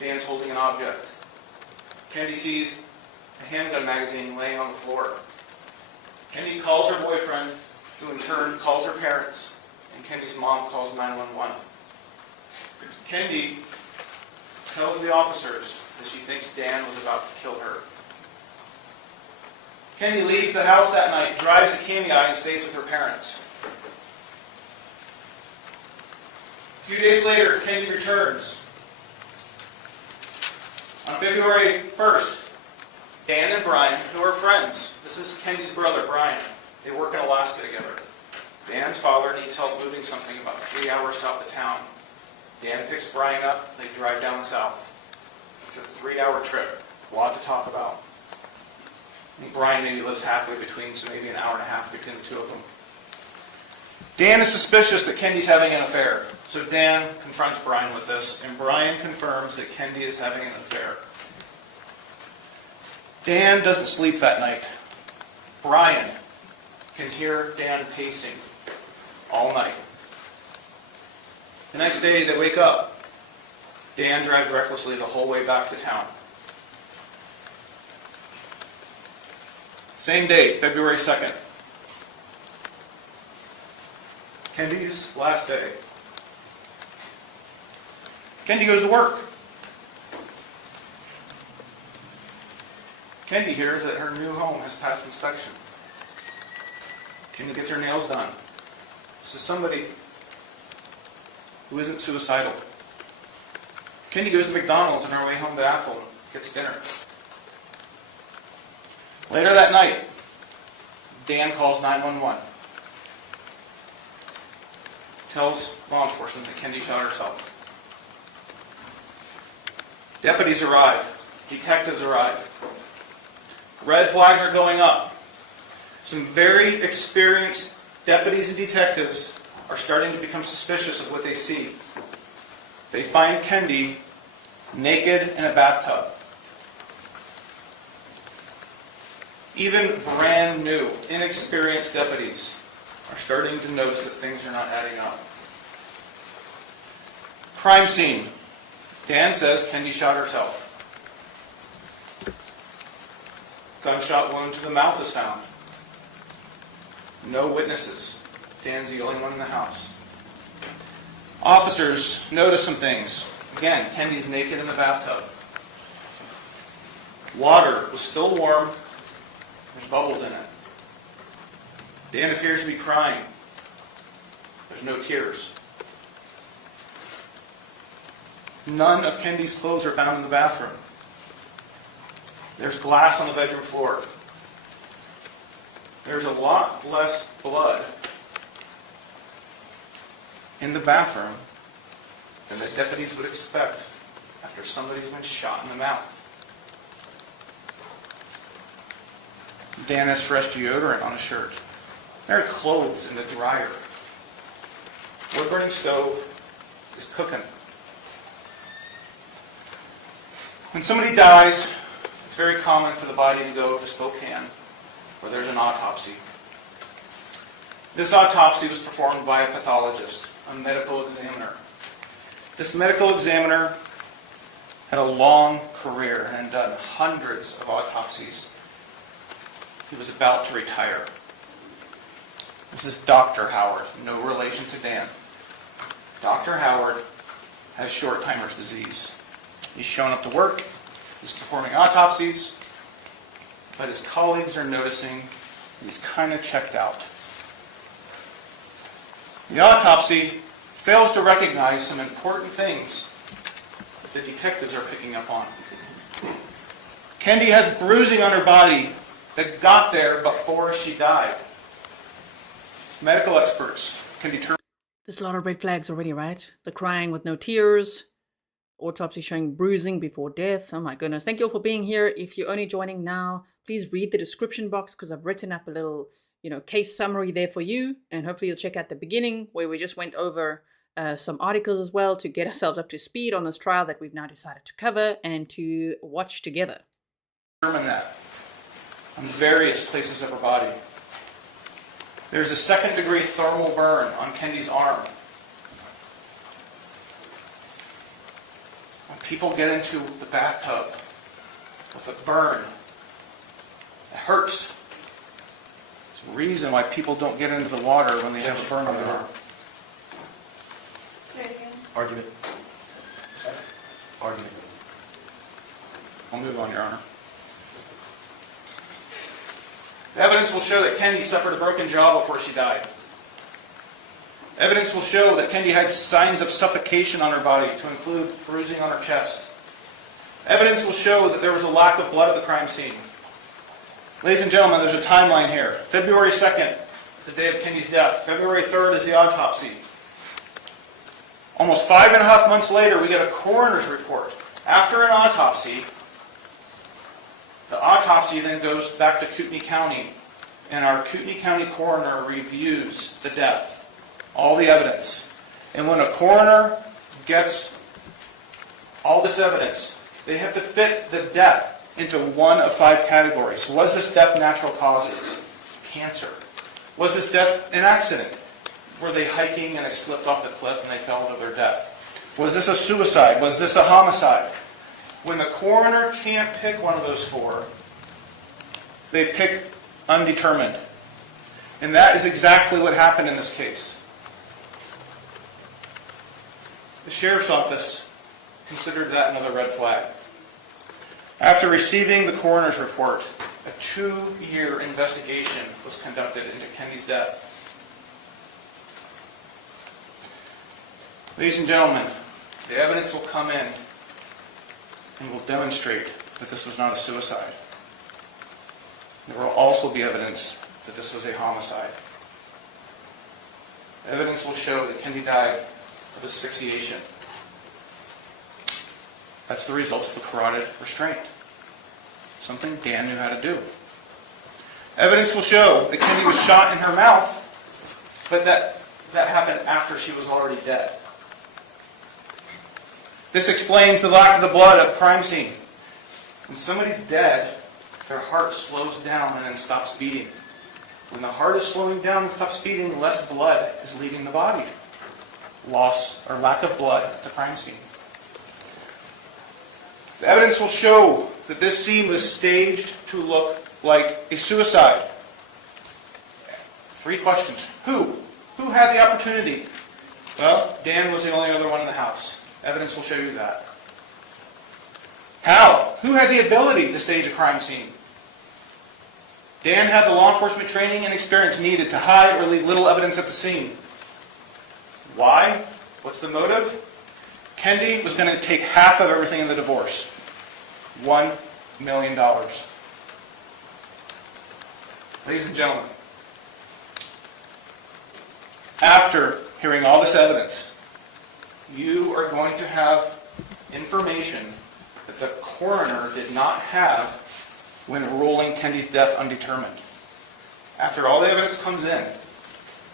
Dan's holding an object. Kendy sees a handgun magazine laying on the floor. Kendy calls her boyfriend, who in turn calls her parents, and Kendy's mom calls 911. Kendy tells the officers that she thinks Dan was about to kill her. Kendy leaves the house that night, drives to Kootenai, and stays with her parents. A few days later, Kendy returns. On February 1st, Dan and Brian, who are friends, this is Kendy's brother, Brian, they work in Alaska together. Dan's father needs help moving something about 3 hours south of town. Dan picks Brian up, they drive down south. It's a 3-hour trip, a lot to talk about. I think Brian maybe lives halfway between, so maybe an hour and a half between the two of them. Dan is suspicious that Kendy's having an affair, so Dan confronts Brian with this, and Brian confirms that Kendy is having an affair. Dan doesn't sleep that night. Brian can hear Dan pacing all night. The next day, they wake up. Dan drives recklessly the whole way back to town. Same day, February 2nd. Kendy's last day. Kendy goes to work. Kendy hears that her new home has passed inspection. Kendy gets her nails done. This is somebody who isn't suicidal. Kendy goes to McDonald's on her way home to Athol, gets dinner. Later that night, Dan calls 911. Tells law enforcement that Kendy shot herself. Deputies arrive. Detectives arrive. Red flags are going up. Some very experienced deputies and detectives are starting to become suspicious of what they see. They find Kendy naked in a bathtub. Even brand new, inexperienced deputies are starting to notice that things are not adding up. Crime scene. Dan says Kendy shot herself. Gunshot wound to the mouth is found. No witnesses. Dan's the only one in the house. Officers notice some things. Again, Kendy's naked in the bathtub. Water was still warm. There's bubbles in it. Dan appears to be crying. There's no tears. None of Kendy's clothes are found in the bathroom. There's glass on the bedroom floor. There's a lot less blood in the bathroom than the deputies would expect after somebody's been shot in the mouth. Dan has fresh deodorant on his shirt. There are clothes in the dryer. Wood-burning stove is cooking. When somebody dies, it's very common for the body to go to Spokane, where there's an autopsy. This autopsy was performed by a pathologist, a medical examiner. This medical examiner had a long career and done hundreds of autopsies he was about to retire. This is Dr. Howard, no relation to Dan. Dr. Howard has short-timer's disease. He's shown up to work, he's performing autopsies, but his colleagues are noticing he's kind of checked out. The autopsy fails to recognize some important things that the detectives are picking up on. Kendy has bruising on her body that got there before she died. Medical experts can determine. There's a lot of red flags already, right? The crying with no tears, autopsy showing bruising before death. Oh my goodness. Thank you all for being here. If you're only joining now, please read the description box because I've written up a little, case summary there for you. And hopefully you'll check out the beginning where we just went over some articles as well to get ourselves up to speed on this trial that we've now decided to cover and to watch together. Determine that on various places of her body. There's a second-degree thermal burn on Kendy's arm. When people get into the bathtub with a burn, it hurts. There's a reason why people don't get into the water when they have a burn on their arm. Say it again. Argument. Argument. I'll move on, Your Honor. The evidence will show that Kendy suffered a broken jaw before she died. Evidence will show that Kendy had signs of suffocation on her body, to include bruising on her chest. Evidence will show that there was a lack of blood at the crime scene. Ladies and gentlemen, there's a timeline here. February 2nd, the day of Kendy's death. February 3rd is the autopsy. Almost 5.5 months later, we get a coroner's report. After an autopsy, the autopsy then goes back to Kootenai County, and our Kootenai County coroner reviews the death, all the evidence. And when a coroner gets all this evidence, they have to fit the death into one of 5 categories. Was this death natural causes? Cancer. Was this death an accident? Were they hiking and they slipped off the cliff and they fell to their death? Was this a suicide? Was this a homicide? When the coroner can't pick one of those 4, they pick undetermined. And that is exactly what happened in this case. The sheriff's office considered that another red flag. After receiving the coroner's report, a 2-year investigation was conducted into Kendy's death. Ladies and gentlemen, the evidence will come in and will demonstrate that this was not a suicide. There will also be evidence that this was a homicide. Evidence will show that Kendy died of asphyxiation. That's the result of a carotid restraint. Something Dan knew how to do. Evidence will show that Kendy was shot in her mouth, but that happened after she was already dead. This explains the lack of the blood at the crime scene. When somebody's dead, their heart slows down and then stops beating. When the heart is slowing down and stops beating, less blood is leaving the body. Loss or lack of blood at the crime scene. The evidence will show that this scene was staged to look like a suicide. 3 questions. Who? Who had the opportunity? Well, Dan was the only other one in the house. Evidence will show you that. How? Who had the ability to stage a crime scene? Dan had the law enforcement training and experience needed to hide or leave little evidence at the scene. Why? What's the motive? Kendy was going to take half of everything in the divorce. $1 million. Ladies and gentlemen, after hearing all this evidence, you are going to have information that the coroner did not have when ruling Kendy's death undetermined. After all the evidence comes in,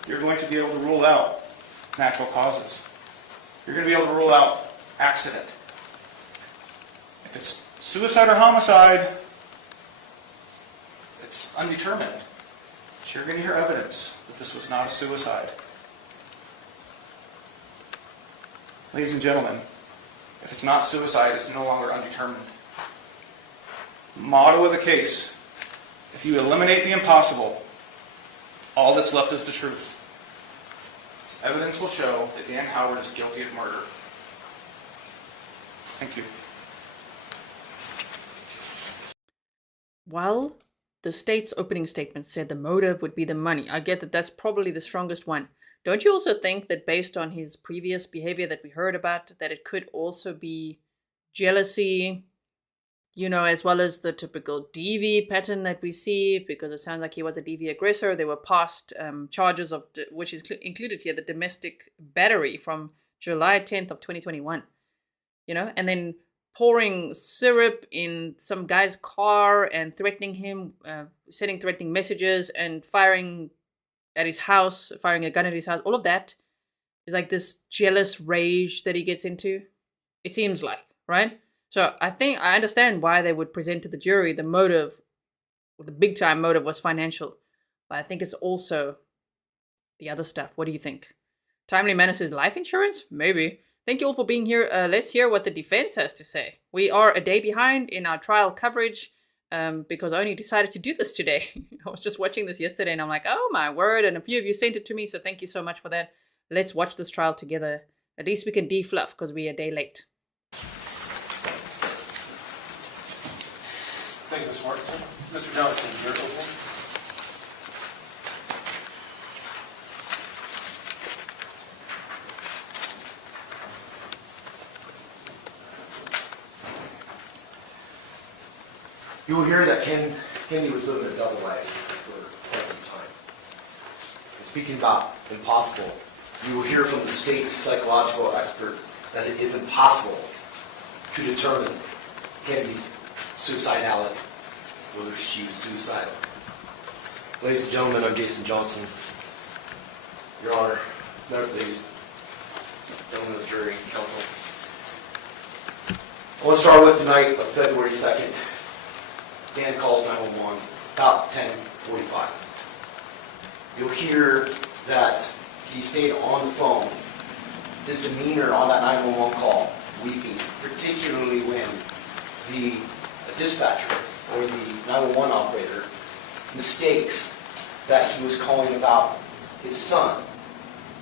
you're going to be able to rule out natural causes. You're going to be able to rule out accident. If it's suicide or homicide, it's undetermined. But you're going to hear evidence that this was not a suicide. Ladies and gentlemen, if it's not suicide, it's no longer undetermined. Motto of the case, If you eliminate the impossible, all that's left is the truth. Evidence will show that Dan Howard is guilty of murder. Thank you. Well, the state's opening statement said the motive would be the money. I get that that's probably the strongest one. Don't you also think that based on his previous behavior that we heard about, that it could also be jealousy, you know, as well as the typical DV pattern that we see, because it sounds like he was a DV aggressor. There were past charges of, which is included here, the domestic battery from July 10th of 2021, you know, and then pouring syrup in some guy's car and threatening him, sending threatening messages and firing at his house, firing a gun at his house. All of that is like this jealous rage that he gets into. It seems like, right? So I think I understand why they would present to the jury the motive, the big time motive was financial. But I think it's also the other stuff. What do you think? Timely manner says life insurance? Maybe. Thank you all for being here. Let's hear what the defense has to say. We are a day behind in our trial coverage because I only decided to do this today. I was just watching this yesterday and I'm like, oh my word. And a few of you sent it to me, so thank you so much for that. Let's watch this trial together. At least we can defluff because we're a day late. Thank you, Mr. Martinson. Mr. Johnson, your opening. You will hear that Kendy was living a double life for quite some time. And speaking about impossible, you will hear from the state's psychological expert that it is impossible to determine Kendy's suicidality, whether she was suicidal. Ladies and gentlemen, I'm Jason Johnson. Your Honor, ladies, gentlemen of the jury, counsel. I want to start with the night of February 2nd. Dan calls 911 about 10:45. You'll hear that he stayed on the phone. His demeanor on that 911 call, weeping, particularly when the dispatcher or the 911 operator mistakes that he was calling about his son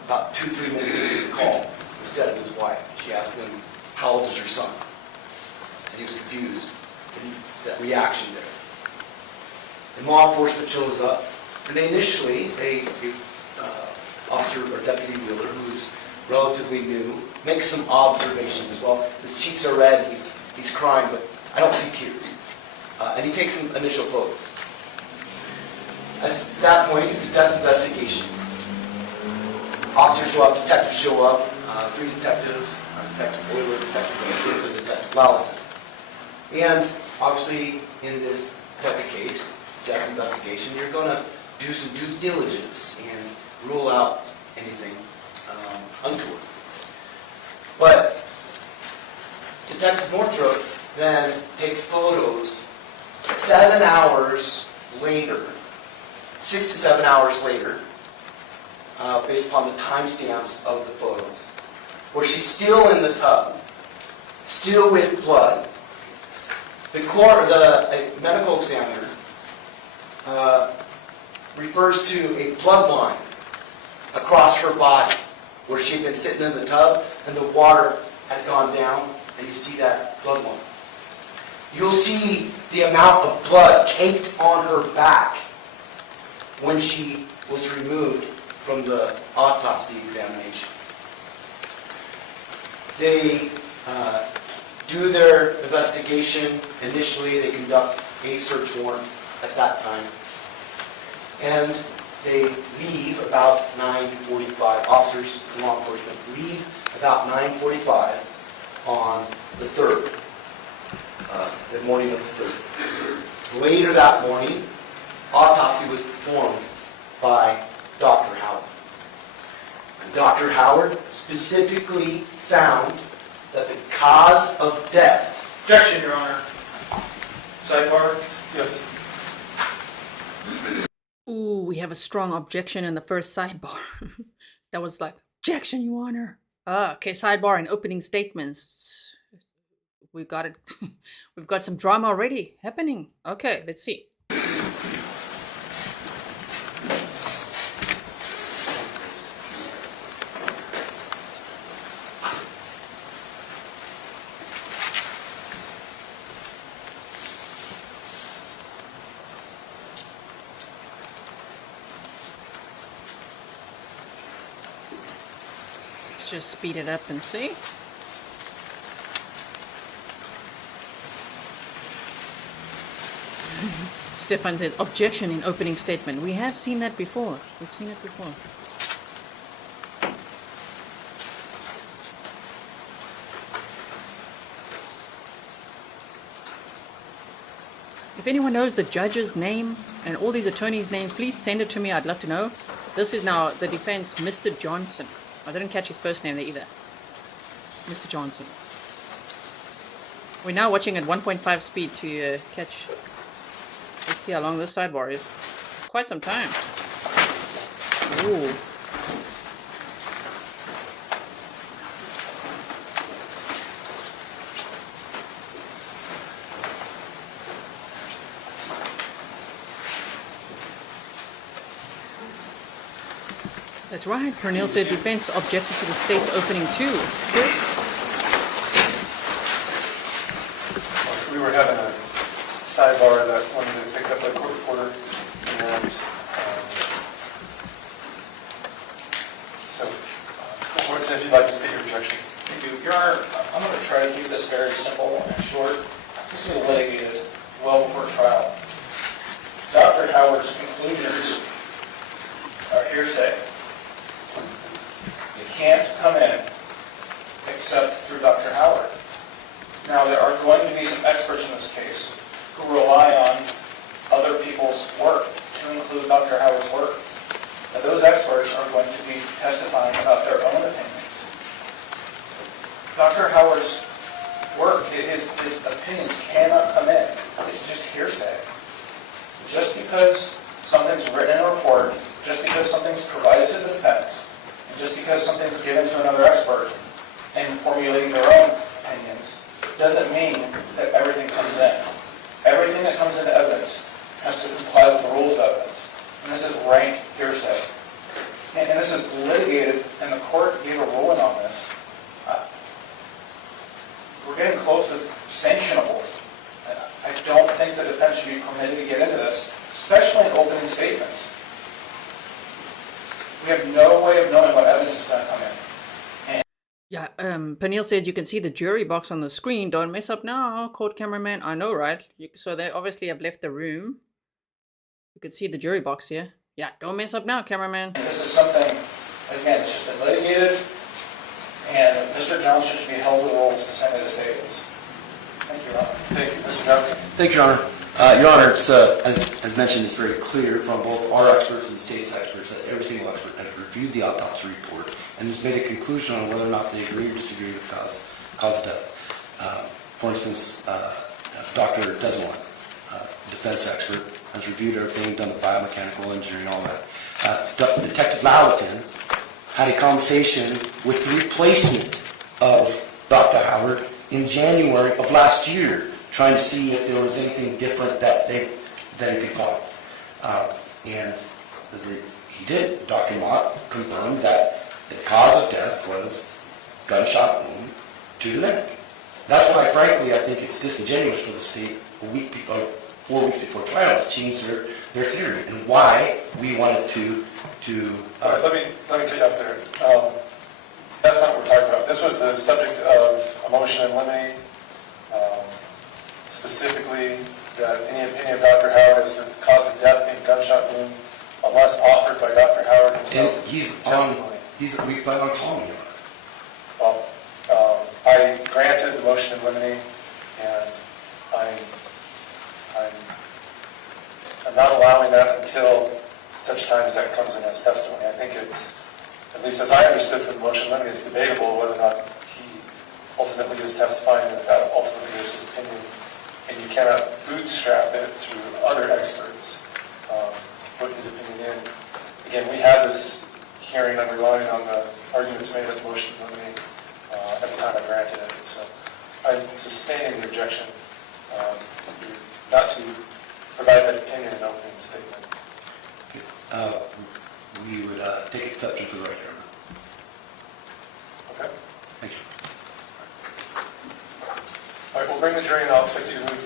about 2-3 minutes into the call instead of his wife. She asks him, "How old is your son?" And he was confused. That reaction there. And law enforcement shows up, and they initially, officer or Deputy Wheeler, who's relatively new, makes some observations. Well, his cheeks are red, he's crying, but I don't see tears. And he takes some initial photos. At that point, it's a death investigation. Officers show up, detectives show up, 3 detectives, Detective Wheeler, Detective Wadsworth, and Detective Lallatin. And obviously, in this type of case, death investigation, you're going to do some due diligence and rule out anything untoward. But Detective Northrop then takes photos 7 hours later, 6 to 7 hours later, based upon the timestamps of the photos, where she's still in the tub, still with blood. The medical examiner refers to a bloodline across her body where she had been sitting in the tub and the water had gone down, and you see that bloodline. You'll see the amount of blood caked on her back when she was removed from the autopsy examination. They do their investigation. Initially, they conduct a search warrant at that time. And they leave about 9:45. Officers and law enforcement leave about 9:45 on the 3rd, the morning of the 3rd. Later that morning, autopsy was performed by Dr. Howard. And Dr. Howard specifically found that the cause of death... Objection, Your Honor. Sidebar? Yes. Ooh, we have a strong objection in the first sidebar. That was like, objection, Your Honor. Okay, sidebar and opening statements. We got it. We've got some drama already happening. Okay, let's see. just speed it up and see. Stefan says, objection in opening statement. We have seen that before. We've seen it before. If anyone knows the judge's name and all these attorneys' names, please send it to me. I'd love to know. This is now the defense, Mr. Johnson. I didn't catch his first name there either. Mr. Johnson. We're now watching at 1.5 speed to catch. Let's see how long this sidebar is. Quite some time. Ooh. That's right. Pernille said defense objected to the state's opening too. Good. We were having a sidebar that wanted to pick up a court reporter, and so, Court said if you'd like to state your objection. Thank you. Your Honor, I'm going to try to keep this very simple and short. This was litigated well before trial. Dr. Howard's conclusions are hearsay. You can't come in except through Dr. Howard. Now, there are going to be some experts in this case who rely on other people's work, to include Dr. Howard's work. Now, those experts are going to be testifying about their own opinions. Dr. Howard's work, his opinions cannot come in. It's just hearsay. Just because something's written in a report, just because something's provided to the defense, and just because something's given to another expert in formulating their own opinions, doesn't mean that everything comes in. Everything that comes into evidence has to comply with the rules of evidence. And this is rank hearsay. And this is litigated, and the court gave a ruling on this. We're getting close to sanctionable. I don't think the defense should be permitted to get into this, especially in opening statements. We have no way of knowing what evidence is going to come in. Yeah, Pernille said you can see the jury box on the screen. Don't mess up now, court cameraman. I know, right? So they obviously have left the room. You can see the jury box here. Yeah, don't mess up now, cameraman. And this is something, again, it's just been litigated, and Mr. Johnson should be held to the rules to send me the statements. Thank you, Your Honor. Thank you. Mr. Johnson? Thank you, Your Honor. Your Honor, it's, as mentioned, it's very clear from both our experts and the state's experts that every single expert has reviewed the autopsy report and has made a conclusion on whether or not they agree or disagree with the cause of death. For instance, Dr. Desmond, defense expert, has reviewed everything, done the biomechanical engineering, all that. Detective Lallatin had a conversation with the replacement of Dr. Howard in January of last year, trying to see if there was anything different that he could find. And he did. Dr. Mott confirmed that the cause of death was gunshot wound to the neck. That's why, frankly, I think it's disingenuous for the state 4 weeks before trial to change their theory, and why we wanted to All right, let me get up there. That's not what we're talking about. This was the subject of a motion in limine, specifically that any opinion of Dr. Howard as to the cause of death being gunshot wound, unless offered by Dr. Howard himself. And we plan on calling him. Well, I granted the motion in limine, and I'm not allowing that until such time as that comes in as testimony. I think it's, at least as I understood from the motion in limine, it's debatable whether or not he ultimately is testifying and that ultimately is his opinion. And you cannot bootstrap it through other experts, put his opinion in. Again, we had this hearing, I'm relying on the arguments made at the motion in limine at the time I granted it. So I'm sustaining the objection not to provide that opinion in an opening statement. We would take exception for the right, Your Honor. Okay? Thank you. All right, we'll bring the jury and I'll expect you to move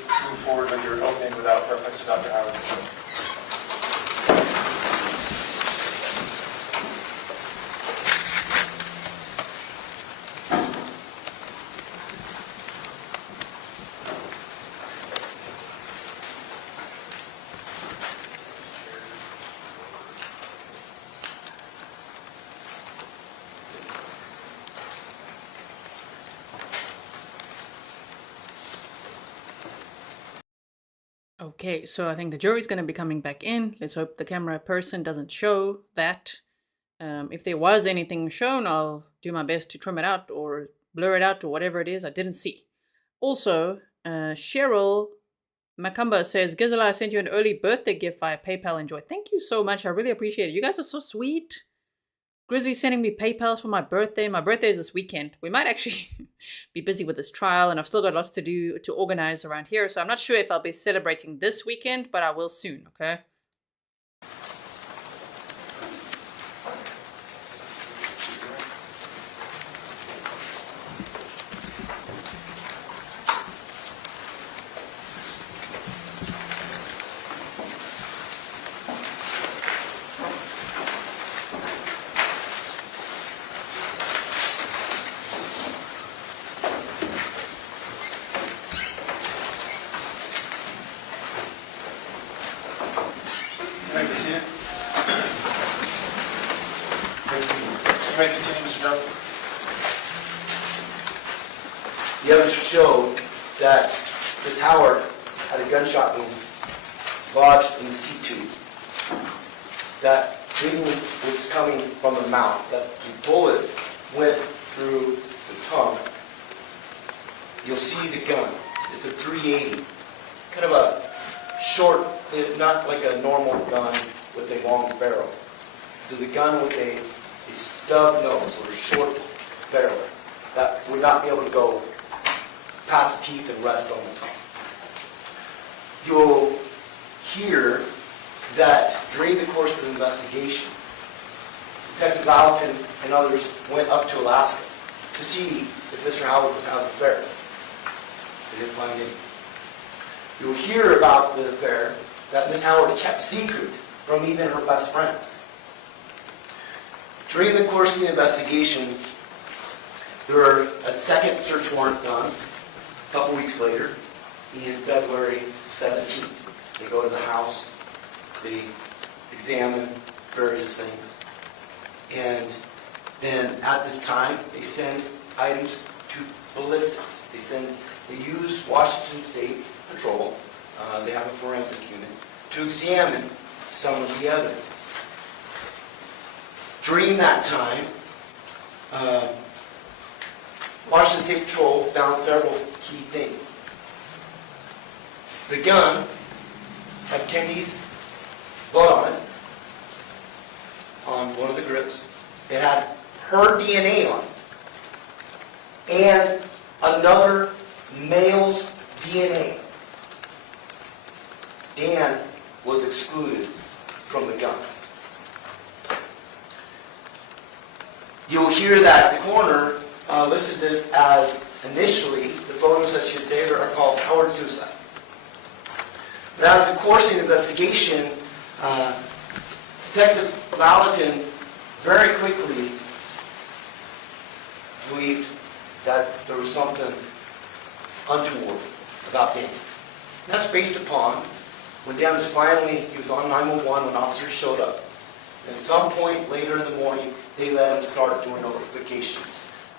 forward with your opening without reference to Dr. Howard. Okay, so I think the jury's going to be coming back in. Let's hope the camera person doesn't show that. If there was anything shown, I'll do my best to trim it out or blur it out or whatever it is. I didn't see. Also, Cheryl Macumba says, Grizzly, I sent you an early birthday gift via PayPal. Enjoy. Thank you so much. I really appreciate it. You guys are so sweet. Grizzly's sending me PayPals for my birthday. My birthday is this weekend. We might actually be busy with this trial, and I've still got lots to do to organize around here. So I'm not sure if I'll be celebrating this weekend, but I will soon, okay? May be seated. You may continue, Mr. Johnson. The evidence showed that Ms. Howard had a gunshot wound lodged in the seat tube. That bleeding was coming from the mouth. That the bullet went through the tongue. You'll see the gun. It's a .380, kind of a short, not like a normal gun with a long barrel. So the gun with a stub nose or a short barrel that would not be able to go past the teeth and rest on the tongue. You'll hear that during the course of the investigation, Detective Lallatin and others went up to Alaska to see if Mr. Howard was out of the affair. They didn't find any. You'll hear about the affair that Ms. Howard kept secret from even her best friends. During the course of the investigation, there were a second search warrant done a couple weeks later, in February 17th. They go to the house, they examine various things, and then at this time, they send items to ballistics. They use Washington State Patrol, they have a forensic unit, to examine some of the evidence. During that time, Washington State Patrol found several key things. The gun had Kendy's blood on it, on one of the grips. It had her DNA on it, and another male's DNA. Dan was excluded from the gun. You'll hear that the coroner listed this as, initially, the photos that she had saved are called Howard suicide. But as the course of the investigation, Detective Lallatin very quickly believed that there was something untoward about Dan. And that's based upon when Dan was he was on 911 when officers showed up. And at some point later in the morning, they let him start doing notifications.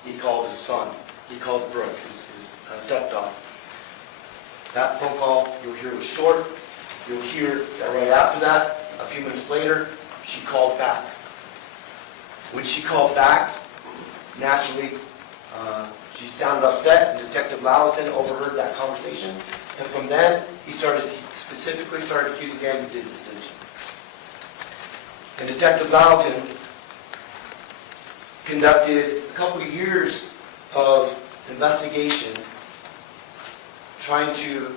He called his son. He called Brooke, his stepdaughter. That phone call, you'll hear, was short. You'll hear that right after that, a few minutes later, she called back. When she called back, naturally, she sounded upset, and Detective Lallatin overheard that conversation. And from then, he specifically started accusing Dan who did this, didn't she? And Detective Lallatin conducted a couple of years of investigation trying to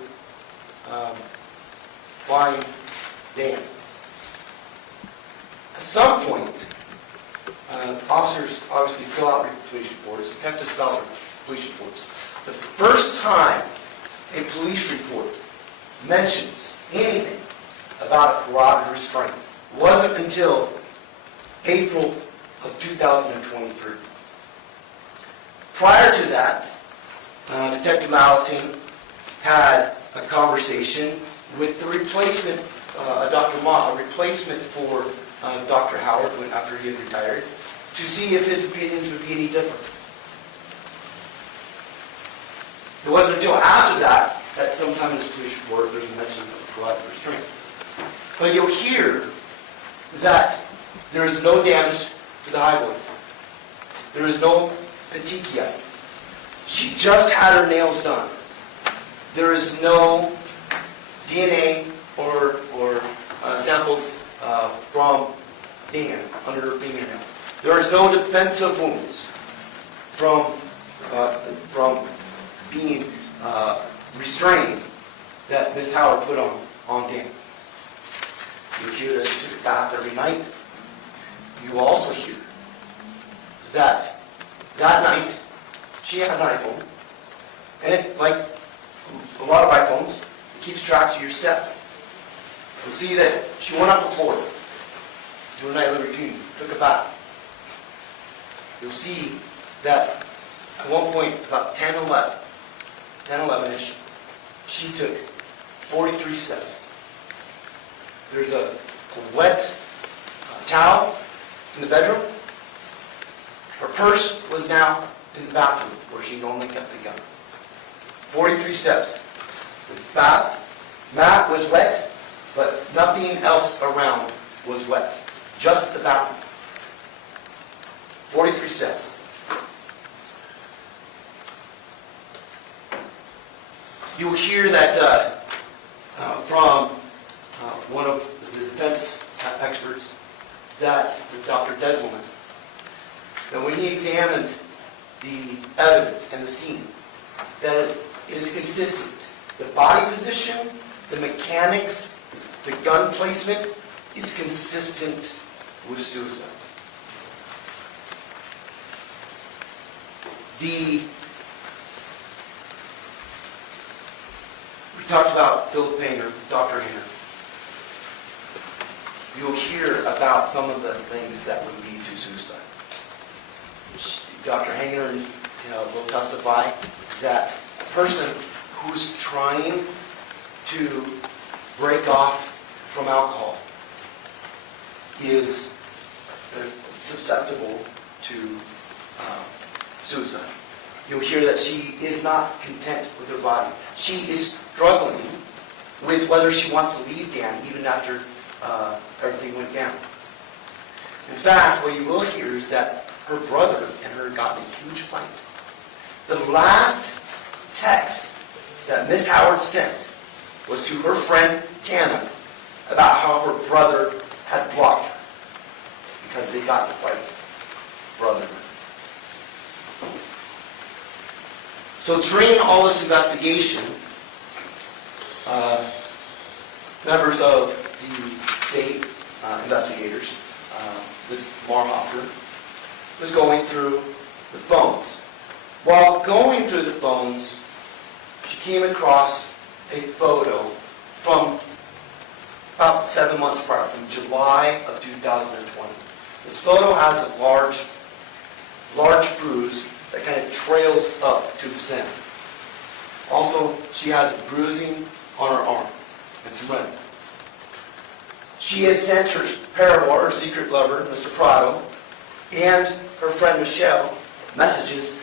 find Dan. At some point, officers obviously fill out police reports, detectives fill out police reports. The first time a police report mentions anything about a carotid restraint wasn't until April of 2023. Prior to that, Detective Lallatin had a conversation with the replacement, Dr. Mohawk, a replacement for Dr. Howard after he had retired, to see if his opinions would be any different. It wasn't until after that that sometime in this police report, there's a mention of collateral restraint. But you'll hear that there is no damage to the highway. There is no petechia. She just had her nails done. There is no DNA or samples from Dan under her fingernails. There is no defensive wounds from being restrained that Ms. Howard put on Dan. You hear that she took a bath every night. You also hear that night she had an iPhone, and it, like a lot of iPhones, it keeps track of your steps. You'll see that she went up before to her nightly routine, took a bath. You'll see that at one point, about 10-11-ish, she took 43 steps. There's a wet towel in the bedroom. Her purse was now in the bathroom where she normally kept the gun. 43 steps. The bath mat was wet, but nothing else around was wet. Just at the bathroom. 43 steps. You'll hear that from one of the defense experts, that Dr. Desmond, that when he examined the evidence and the scene, that it is consistent. The body position, the mechanics, the gun placement is consistent with suicide. We talked about Philip Painter, Dr. Hainer. You'll hear about some of the things that would lead to suicide. Dr. Hainer will testify that a person who's trying to break off from alcohol is susceptible to suicide. You'll hear that she is not content with her body. She is struggling with whether she wants to leave Dan even after everything went down. In fact, what you will hear is that her brother and her got in a huge fight. The last text that Miss Howard sent was to her friend Tana about how her brother had blocked her because they got in a fight, brother. So during all this investigation, members of the state investigators, Ms. Marhofer, was going through the phones. While going through the phones, she came across a photo from about 7 months prior, from July of 2020. This photo has a large bruise that kind of trails up to the center. Also, she has bruising on her arm and some red. She had sent her paramour, her secret lover, Mr. Prado, and her friend Michelle messages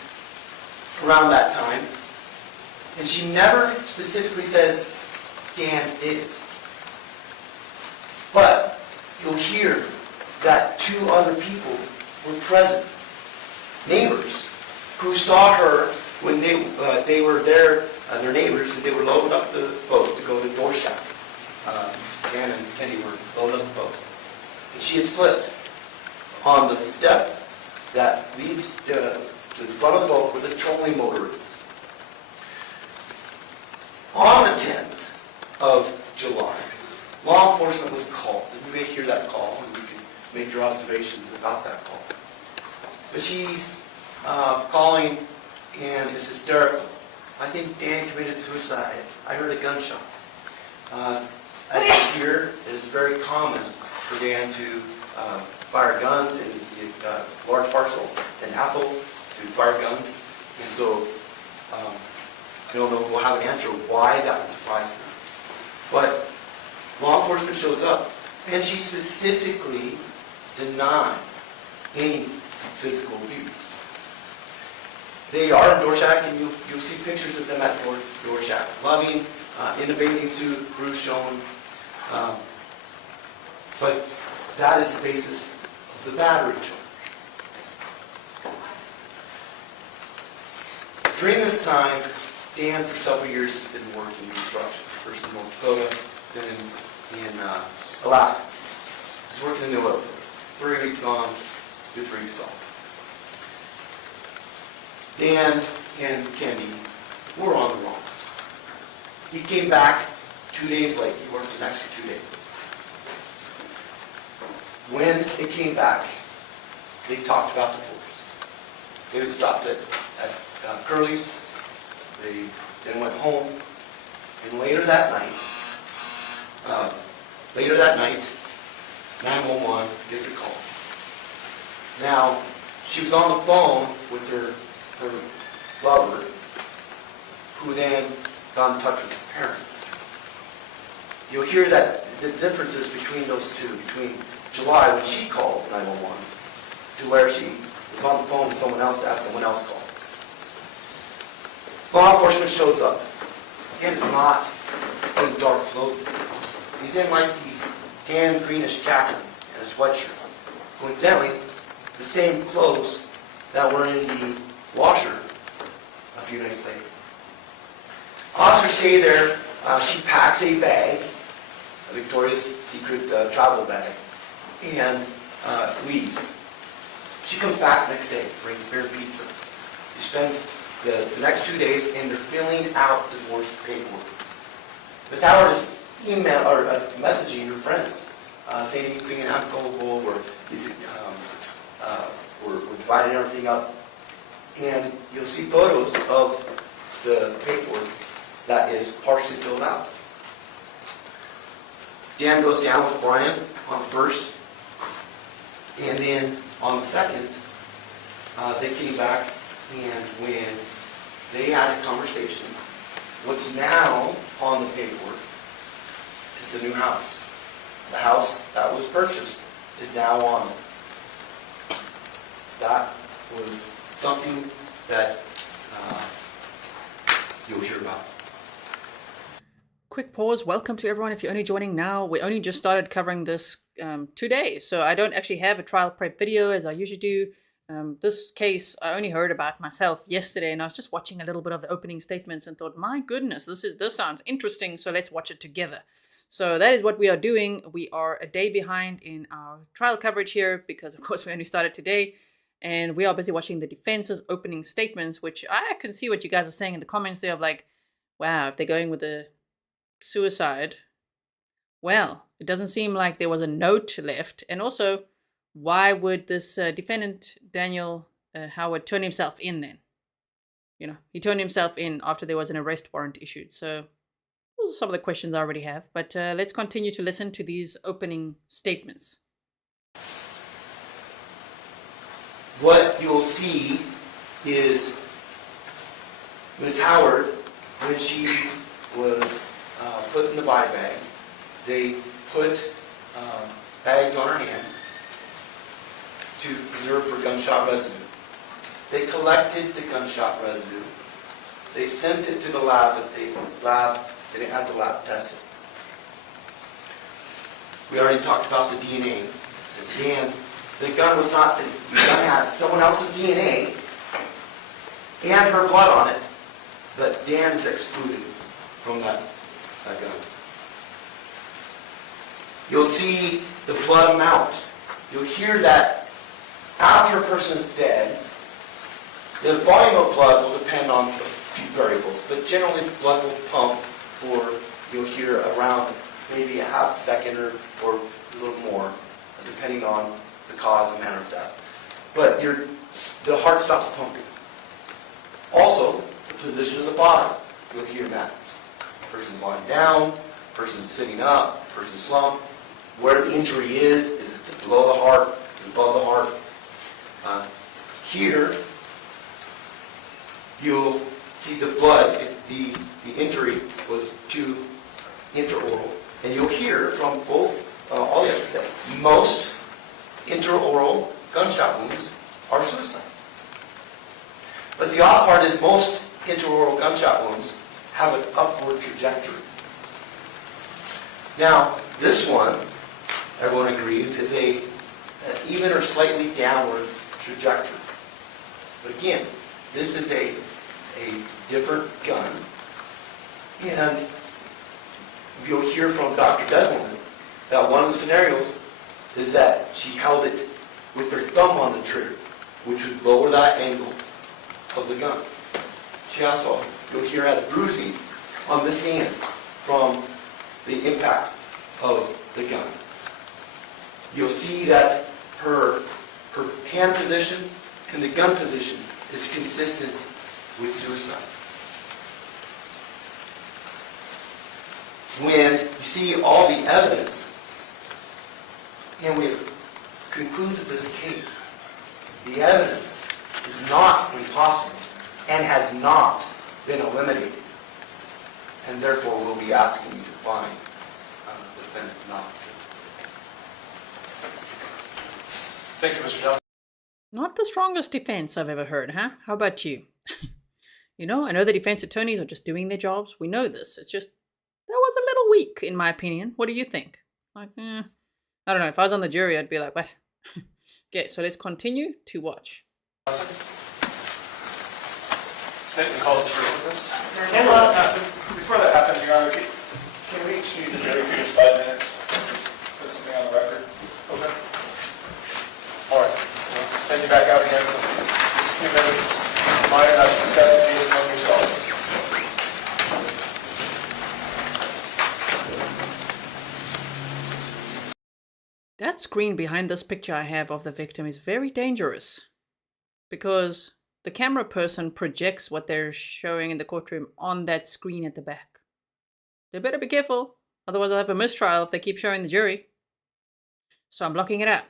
around that time. And she never specifically says, Dan did it. But you'll hear that 2 other people were present. Neighbors who saw her when they were there, their neighbors, and they were loading up the boat to go to Dorshak. Dan and Kendy were loading up the boat. And she had slipped on the step that leads to the front of the boat where the trolling motor is. On the 10th of July, law enforcement was called. And you may hear that call, and you can make your observations about that call. But she's calling and is hysterical. I think Dan committed suicide. I heard a gunshot. Here, it is very common for Dan to fire guns, and he's a large parcel in Apple to fire guns. And so, I don't know if we'll have an answer why that would surprise me. But law enforcement shows up, and she specifically denies any physical abuse. They are in Dorshak, and you'll see pictures of them at Dorshak. Loving, in a bathing suit, bruise shown. But that is the basis of the battery charge. During this time, Dan, for several years, has been working in construction. First in North Dakota, then in Alaska. He's working in the oil fields. 3 weeks on, 2 3 weeks off. Dan and Kendy were on the wrongs. He came back 2 days late. He worked an extra 2 days. When they came back, they talked about divorce. They had stopped at Curly's. They then went home. And later that night, 911 gets a call. Now, she was on the phone with her lover, who then got in touch with her parents. You'll hear that the differences between those two, between July, when she called 911, to where she was on the phone with someone else to have someone else call. Law enforcement shows up. Again, it's not in dark clothing. He's in like these tan greenish khakis and a sweatshirt. Coincidentally, the same clothes that were in the washer a few nights later. Officers stay there. She packs a bag, a Victoria's Secret travel bag, and leaves. She comes back the next day, brings beer and pizza. She spends the next 2 days, and they're filling out divorce paperwork. Ms. Howard is messaging her friends, saying he's being amicable, or we're dividing everything up. And you'll see photos of the paperwork that is partially filled out. Dan goes down with Brian on the first, and then on the second, they came back, and when they had a conversation, what's now on the paperwork is the new house. The house that was purchased is now on it. That was something that you'll hear about. Quick pause. Welcome to everyone. If you're only joining now, we only just started covering this today, so I don't actually have a trial prep video as I usually do. This case I only heard about myself yesterday, and I was just watching a little bit of the opening statements and thought, my goodness, this sounds interesting, so let's watch it together. So that is what we are doing. We are a day behind in our trial coverage here because, of course, we only started today, and we are busy watching the defense's opening statements, which I can see what you guys are saying in the comments there of like, wow, if they're going with the suicide, well, it doesn't seem like there was a note left. And also, why would this defendant, Daniel Howard, turn himself in then? You know, he turned himself in after there was an arrest warrant issued. So those are some of the questions I already have. But let's continue to listen to these opening statements. What you'll see is Ms. Howard, when she was put in the body bag, they put bags on her hand to preserve for gunshot residue. They collected the gunshot residue. They sent it to the lab, but they didn't have the lab tested. We already talked about the DNA. Dan, the gun was not, the gun had someone else's DNA and her blood on it, but Dan is excluded from that gun. You'll see the blood amount. You'll hear that after a person is dead, the volume of blood will depend on a few variables, but generally the blood will pump for, you'll hear around maybe a half second or a little more, depending on the cause and manner of death. But the heart stops pumping. Also, the position of the body, you'll hear that. Person's lying down, person's sitting up, person's slumped. Where the injury is it below the heart, is it above the heart? Here, you'll see the blood. The injury was to intraoral. And you'll hear from both, all the other that most intraoral gunshot wounds are suicide. But the odd part is most intraoral gunshot wounds have an upward trajectory. Now, this one, everyone agrees, is an even or slightly downward trajectory. But again, this is a different gun. And you'll hear from Dr. Desmond that one of the scenarios is that she held it with her thumb on the trigger, which would lower that angle of the gun. She also, you'll hear, has bruising on this hand from the impact of the gun. You'll see that her hand position and the gun position is consistent with suicide. When you see all the evidence, and we've concluded this case, the evidence is not impossible and has not been eliminated, and therefore we'll be asking you to find the defendant not guilty. Thank you, Mr. Johnson. Not the strongest defense I've ever heard, huh? How about you? You know, I know the defense attorneys are just doing their jobs. We know this. It's just, that was a little weak, in my opinion. What do you think? Like, I don't know. If I was on the jury, I'd be like, what? Okay, so let's continue to watch. State the calls for witness. Before that happens, Your Honor, can we excuse the jury for just 5 minutes? Put something on the record. Okay. All right. We'll send you back out again. Just a few minutes. Mind not to discuss the case among yourselves. That screen behind this picture I have of the victim is very dangerous because the camera person projects what they're showing in the courtroom on that screen at the back. They better be careful, otherwise I'll have a mistrial if they keep showing the jury. So I'm blocking it out.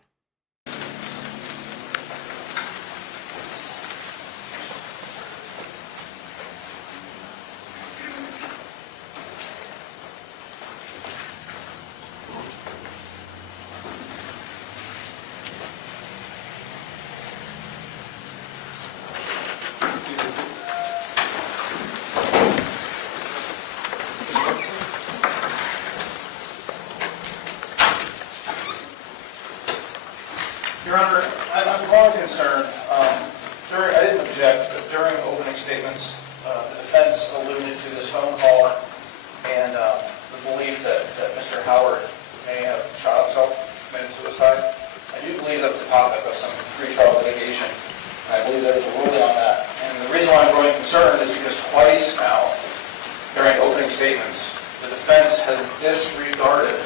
Your Honor, I'm growing concerned. I didn't object, but during opening statements, the defense alluded to this phone call and the belief that Mr. Howard may have shot himself, committed suicide. I do believe that's the topic of some pretrial litigation, and I believe there was a ruling on that. And the reason why I'm growing concerned is because twice now, during opening statements, the defense has disregarded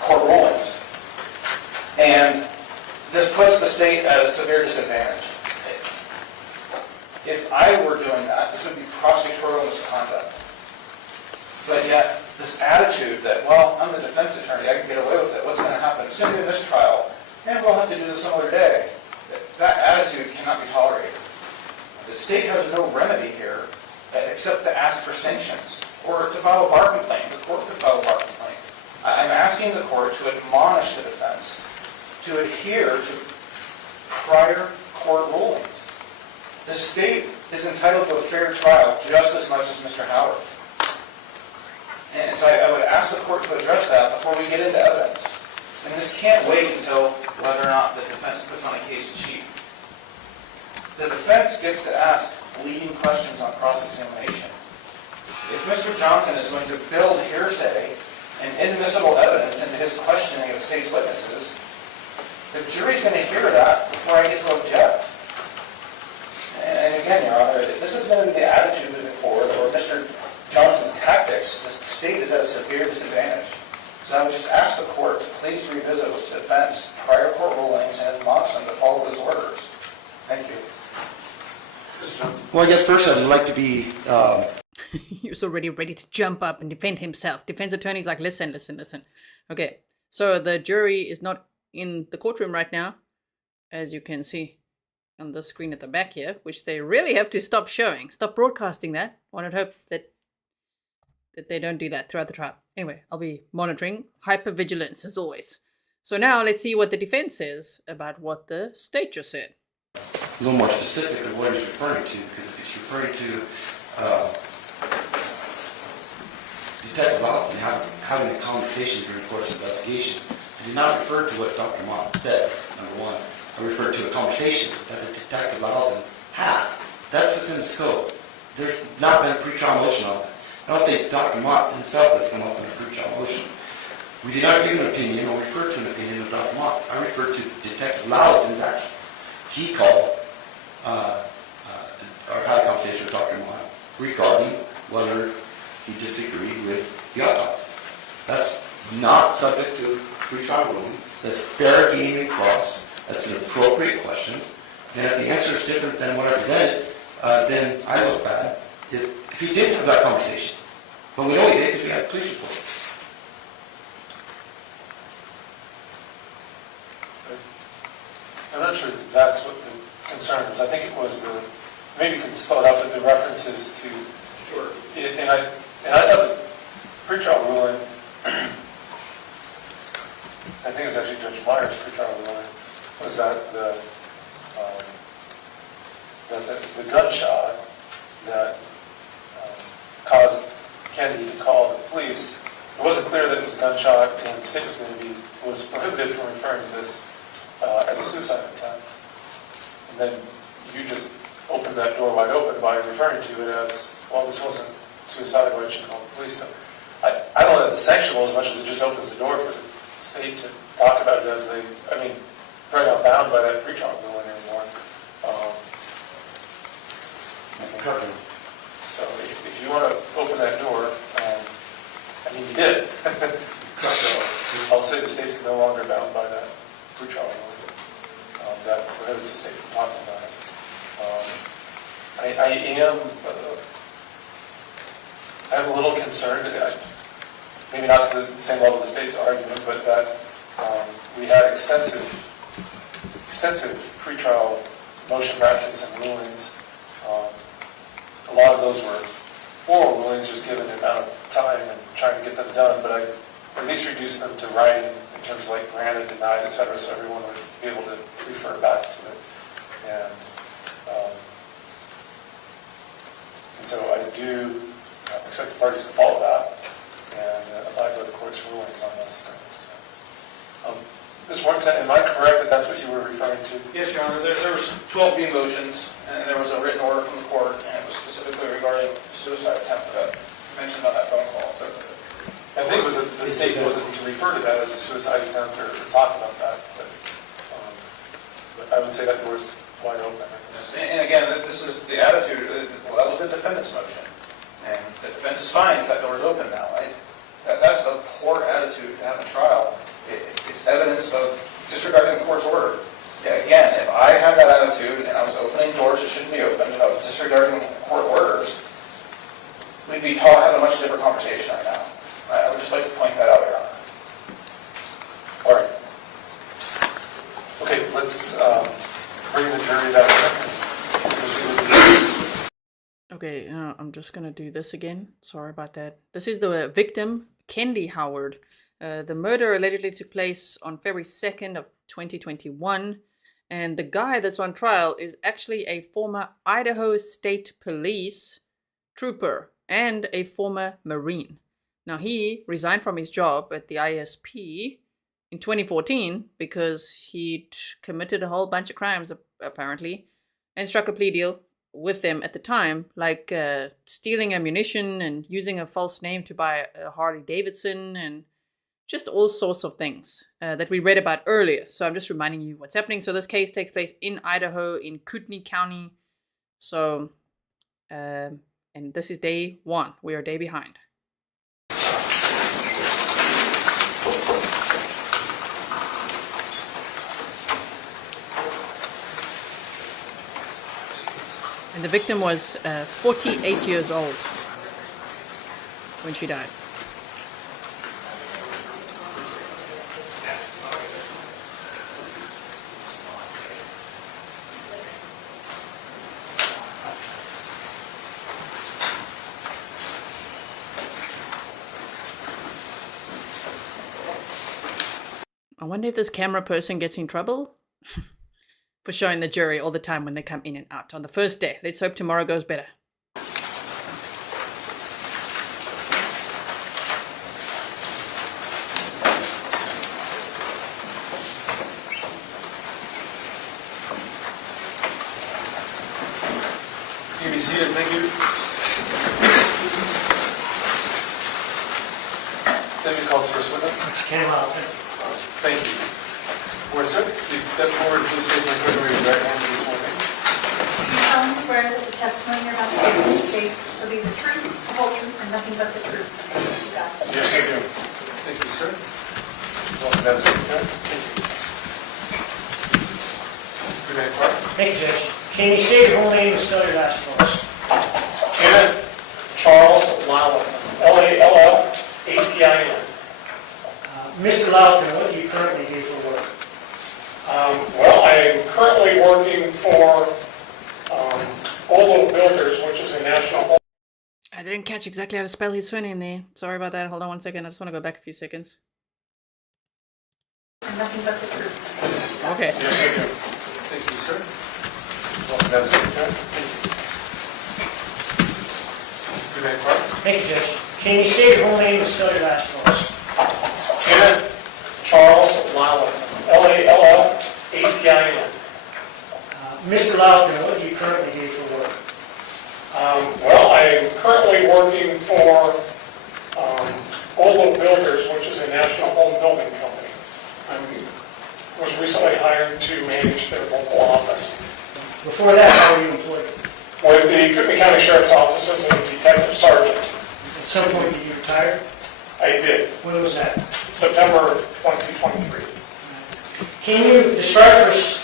court rulings. And this puts the state at a severe disadvantage. If I were doing that, this would be prosecutorial misconduct. But yet, this attitude that, well, I'm the defense attorney, I can get away with it, what's going to happen? It's going to be a mistrial, and we'll have to do this some other day. That attitude cannot be tolerated. The state has no remedy here except to ask for sanctions or to file a bar complaint. The court could file a bar complaint. I'm asking the court to admonish the defense to adhere to prior court rulings. The state is entitled to a fair trial just as much as Mr. Howard. And so I would ask the court to address that before we get into evidence. And this can't wait until whether or not the defense puts on a case in chief. The defense gets to ask leading questions on cross-examination. If Mr. Johnson is going to build hearsay and inadmissible evidence into his questioning of state's witnesses, the jury's going to hear that before I get to object. And again, Your Honor, if this is going to be the attitude moving forward, or Mr. Johnson's tactics, the state is at a severe disadvantage. So I would just ask the court to please revisit with the defense prior court rulings and admonish them to follow those orders. Thank you. Mr. Johnson. Well, I guess first I'd like to be... He was already ready to jump up and defend himself. Defense attorney's like, listen. Okay, so the jury is not in the courtroom right now, as you can see on the screen at the back here, which they really have to stop showing. Stop broadcasting that. One would hope that they don't do that throughout the trial. Anyway, I'll be monitoring hypervigilance as always. So now let's see what the defense says about what the state just said. a little more specific of what he's referring to, because if he's referring to Detective Lallatin having a conversation during the course of investigation, I did not refer to what Dr. Mott said, number one. I referred to a conversation that the Detective Lallatin had. That's within the scope. There's not been a pre-trial motion on that. I don't think Dr. Mott himself has come up with a pre-trial motion. We did not give an opinion or refer to an opinion of Dr. Mott. I referred to Detective Lallatin's actions. He called or had a conversation with Dr. Mott regarding whether he disagreed with the autopsy. That's not subject to pre-trial ruling. That's fair game and cross. That's an appropriate question. And if the answer is different than what I presented, then I look bad. If he did have that conversation, but we know he did because we had the police report. I'm not sure that's what the concern is. I think it was maybe you can spell it out, but the references to, Sure. and I know the pretrial ruling, I think it was actually Judge Meyer's pretrial ruling, was that the gunshot that caused Kendy to call the police, it wasn't clear that it was a gunshot, and the state was prohibited from referring to this as a suicide attempt. And then you just opened that door wide open by referring to it as, well, this wasn't suicide, why didn't you call the police? So I don't know that it's sexual as much as it just opens the door for the state to talk about it as they're not bound by that pretrial ruling anymore. So if you want to open that door, you did. So I'll say the state's no longer bound by that pretrial ruling. That prohibits the state from talking about it. I'm a little concerned, maybe not to the same level of the state's argument, but that we had extensive pretrial motion practice and rulings. A lot of those were oral rulings, just given the amount of time and trying to get them done, but I at least reduced them to writing in terms of like granted, denied, etc., so everyone would be able to refer back to it. And so I do expect the parties to follow that and abide by the court's rulings on those things. Ms. Warren, am I correct that that's what you were referring to? Yes, Your Honor. There was 12 B motions, and there was a written order from the court, and it was specifically regarding suicide attempt that mentioned on that phone call. I think it was the state wasn't to refer to that as a suicide attempt or talk about that, but I would say that door is wide open. And again, this is the attitude. Well, that was the defendant's motion, and the defense is fine if that door is open now. That's a poor attitude to have a trial. It's evidence of disregarding the court's order. Yeah, again, if I had that attitude and I was opening doors that shouldn't be opened, if I was disregarding court orders, we'd be having a much different conversation right now. I would just like to point that out, Your Honor. All right. Okay, let's bring the jury back up and proceed with the Okay, I'm just gonna do this again. Sorry about that. This is the victim, Kendy Howard. The murder allegedly took place on February 2nd of 2021, and the guy that's on trial is actually a former Idaho State Police trooper and a former Marine. Now, he resigned from his job at the ISP in 2014 because he'd committed a whole bunch of crimes, apparently, and struck a plea deal with them at the time, like stealing ammunition and using a false name to buy a Harley Davidson and just all sorts of things that we read about earlier. So I'm just reminding you what's happening. So this case takes place in Idaho, in Kootenai County. So, and this is day one. We are a day behind. And the victim was 48 years old when she died. I wonder if this camera person gets in trouble for showing the jury all the time when they come in and out on the first day. Let's hope tomorrow goes better. You may be seated, thank you. Second call's first witness. It's Kenny Lallatin. Thank you. Board, sir, please step forward and please raise my code and raise your right hand for this morning. Do you solemnly swear that the testimony you're about to give in this case shall be the truth, the whole truth, and nothing but the truth? So help you God. Yes, I do. Thank you, sir. Welcome to have a seat, sir. Thank you. Good night, Clark. Thank you, Judge. Can you say your whole name and spell your last for us? Kenneth Charles Lallatin, Lallatin. Mr. Lallatin, what do you currently do for work? Well, I am currently working for Probable Builders, which is a national home. I didn't catch exactly how to spell his surname there. Sorry about that. Hold on one second. I just want to go back a few seconds. And nothing but the truth. So help you God. Okay. Yes, I do. Thank you, sir. Welcome to have a seat, sir. Thank you. Good night, Clark. Thank you, Judge. Can you say your whole name and spell your last for us? Kenneth Charles Lallatin, Lallatin. Mr. Lallatin, what do you currently do for work? Well, I am currently working for Probable Builders, which is a national home building company. I was recently hired to manage their local office. Before that, how were you employed? With the Kootenai County Sheriff's Office as a detective sergeant. At some point, did you retire? I did, When was that? September 2023. Can you describe for us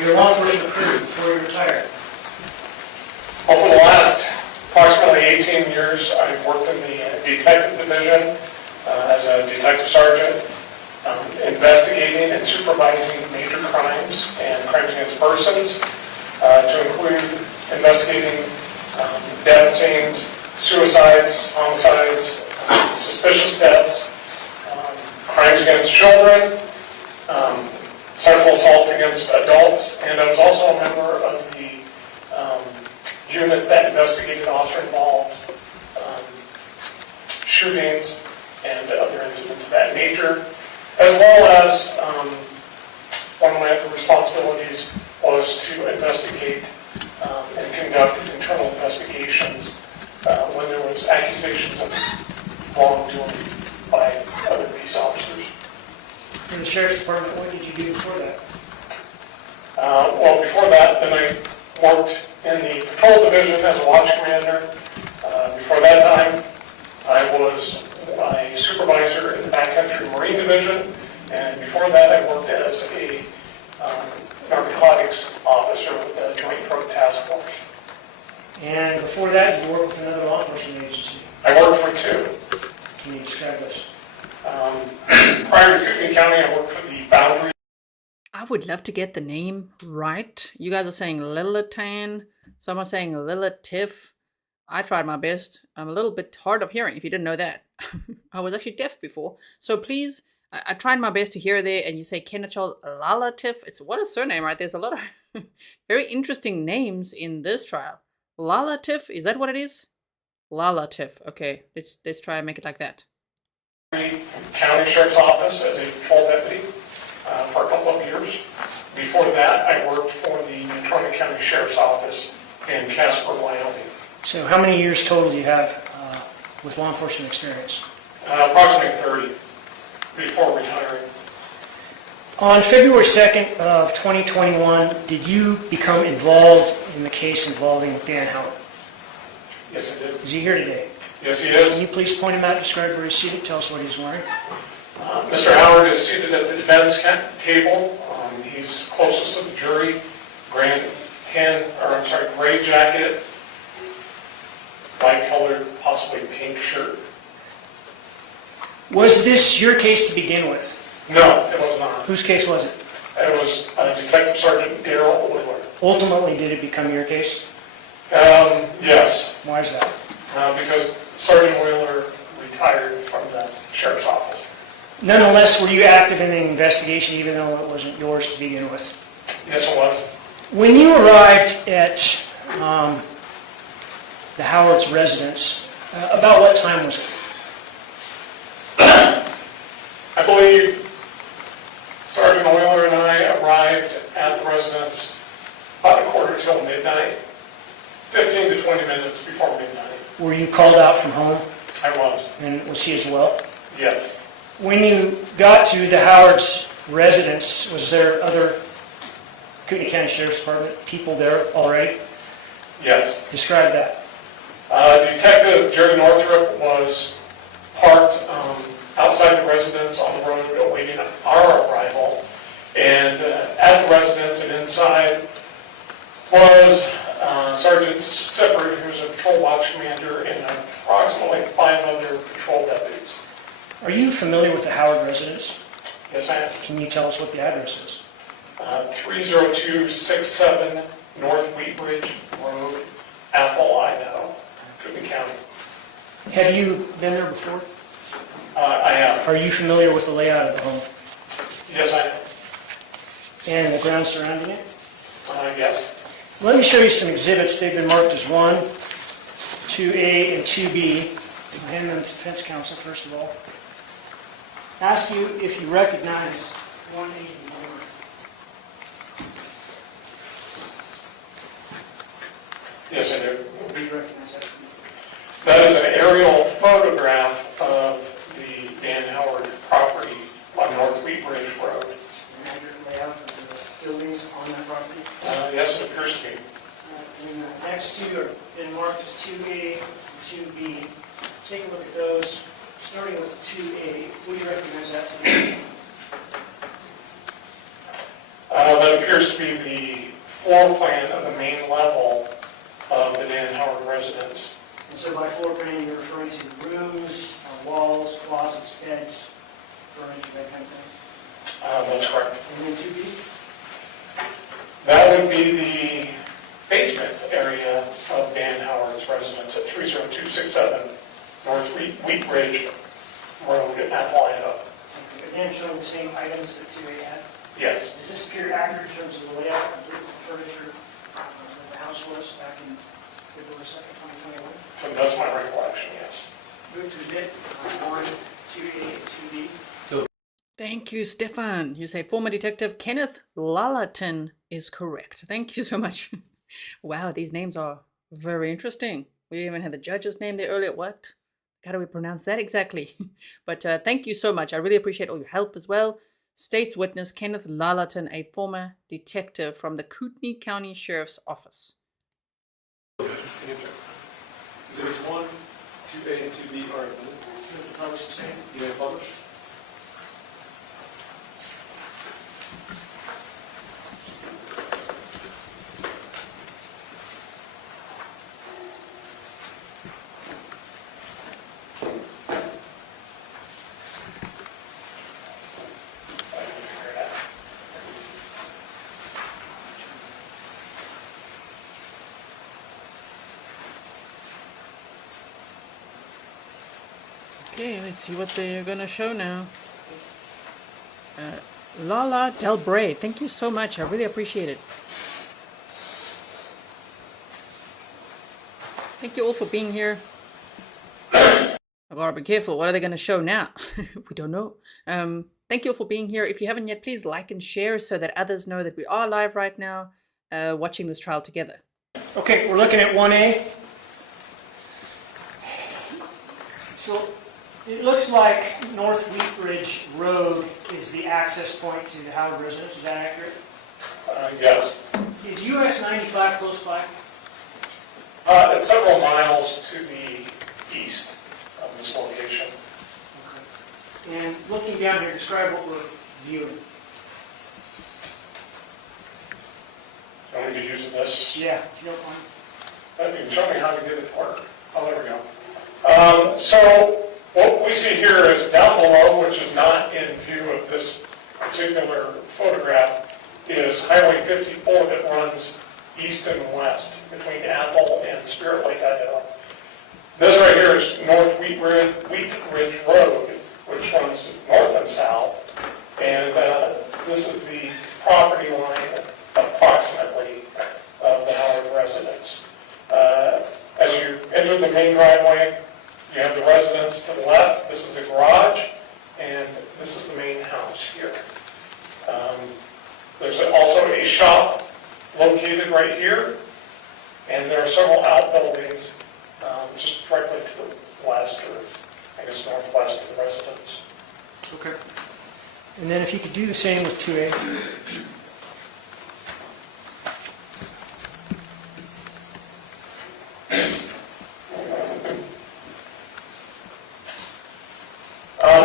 your law enforcement career before you retired? Well, for the last approximately 18 years, I've worked in the detective division as a detective sergeant, investigating and supervising major crimes and crimes against persons, to include investigating death scenes, suicides, homicides, suspicious deaths, crimes against children, sexual assaults against adults, and I was also a member of the unit that investigated officer-involved shootings and other incidents of that nature, as well as one of my other responsibilities was to investigate and conduct internal investigations when there was accusations of wrongdoing by other peace officers. In the Sheriff's Department, what did you do before that? Well, before that, then I worked in the patrol division as a watch commander. Before that time, I was a supervisor in the backcountry Marine Division, and before that, I worked as a narcotics officer with the Joint Drug Task Force. And before that, you worked with another law enforcement agency. I worked for two. Can you describe this? Prior to Kootenai County, I worked for the Boundary. I would love to get the name right. You guys are saying Lallatin. Some are saying Lallatif. I tried my best. I'm a little bit hard of hearing, if you didn't know that. I was actually deaf before. So please, I tried my best to hear there, and you say Kenneth Charles Lallatif. It's what a surname, right? There's a lot of very interesting names in this trial. Lallatif, is that what it is? Lallatif. Okay, let's try and make it like that. County Sheriff's Office as a patrol deputy for a couple of years. Before that, I worked for the Natrona County Sheriff's Office in Casper, Wyoming. So how many years total do you have with law enforcement experience? Approximately 30 before retiring. On February 2nd of 2021, did you become involved in the case involving Dan Howard? Yes, I did. Is he here today? Yes, he Can is. you please point him out, describe where he's seated, tell us what he's wearing? Mr. Howard is seated at the defense table. He's closest to the jury. Gray jacket, light colored, possibly pink shirt. Was this your case to begin with? No, it was not. Whose case was it? It was Detective Sergeant Darrell Wheeler. Ultimately, did it become your case? Yes, Why is that? because Sergeant Wheeler retired from the sheriff's office. Nonetheless, were you active in the investigation even though it wasn't yours to begin with? Yes, it was. When you arrived at the Howard's residence, about what time was it? I believe Sergeant Euler and I arrived at the residence about 1/4 till midnight, 15 to 20 minutes before midnight. Were you called out from home, I was, and was he as well? yes. When you got to the Howard's residence, was there other Kootenai County Sheriff's Department people there already? Yes. Describe that. Detective Jerry Northrup was parked outside the residence on the road awaiting our arrival. And at the residence and inside was Sergeant Sippert, who was a patrol watch commander, and approximately 5 other patrol deputies. Are you familiar with the Howard residence? Yes, I am. Can you tell us what the address is? 30267 North Wheatridge Road, Athol, Idaho, Kootenai County. Have you been there before? I am. Are you familiar with the layout of the home Yes, I am. and the grounds surrounding it? Yes. Let me show you some exhibits. They've been marked as 1, 2A, and 2B. I'll hand them to defense counsel first of all. Ask you if you recognize 1A and 1. Yes, I do. Do you recognize that? That is an aerial photograph of the Dan Howard property on North Wheatridge Road. An accurate layout of the buildings on that property? Yes, it appears to be. And the next two are been marked as 2A and 2B. Take a look at those. Starting with 2A, would you recognize that? That appears to be the floor plan of the main level of the Dan Howard residence. And so by floor plan, you're referring to rooms, walls, closets, beds, furniture, that kind of thing? That's correct. And then 2B? That would be the basement area of Dan Howard's residence at 30267 North Wheatridge Road in Athol, Idaho. Again, showing the same items that 2A had. Yes. Does this appear accurate in terms of the layout of the furniture that the house was back in February 2nd, 2021? So that's my recollection, yes. Move to admit 1, 2A, and 2B. Thank you, Stefan. You say former detective Kenneth Lallatin is correct. Thank you so much. Wow, these names are very interesting. We even had the judge's name there earlier. What? How do we pronounce that exactly? But thank you so much. I really appreciate all your help as well. State's witness Kenneth Lallatin, a former detective from the Kootenai County Sheriff's Office. Exhibits 1, 2A, and 2B are admitted. Publish the same. You may publish. Okay, let's see what they're going to show now. Lala Delbray, thank you so much. I really appreciate it. Thank you all for being here. I gotta be careful. What are they going to show now? We don't know. Thank you all for being here. If you haven't yet, please like and share so that others know that we are live right now, watching this trial together. Okay, we're looking at 1A. So it looks like North Wheatridge Road is the access point to the Howard residence. Is that accurate? Yes. Is US 95 close by? It's several miles to the east of this location. Okay. And looking down here, describe what we're viewing. Do you want me to use this? Yeah, if you don't mind. You can show me how to get it to work. Oh, there we go. So what we see here is down below, which is not in view of this particular photograph, is Highway 54 that runs east and west between Athol and Spirit Lake, Idaho. This right here is North Wheatridge Road, which runs north and south. And this is the property line of driveway. You have the residence to the left. This is the garage, and this is the main house here. There's also a shop located right here, and there are several outbuildings just directly to the west, or I guess northwest of the residence. Okay. And then if you could do the same with 2A.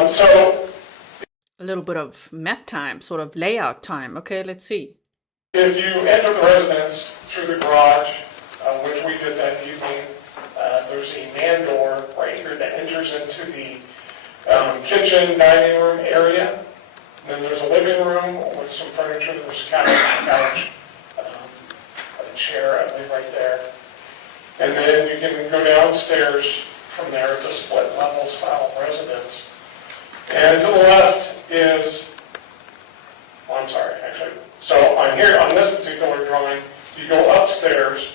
So A little bit of map time, sort of layout time. Okay, let's see. if you enter the residence through the garage, which we did that evening, there's a man door right here that enters into the kitchen, dining room area. Then there's a living room with some furniture. There's a couch, a chair, I believe, right there. And then you can go downstairs from there. It's a split level style residence. And to the left is, well, I'm sorry, actually. So on here, on this particular drawing, you go upstairs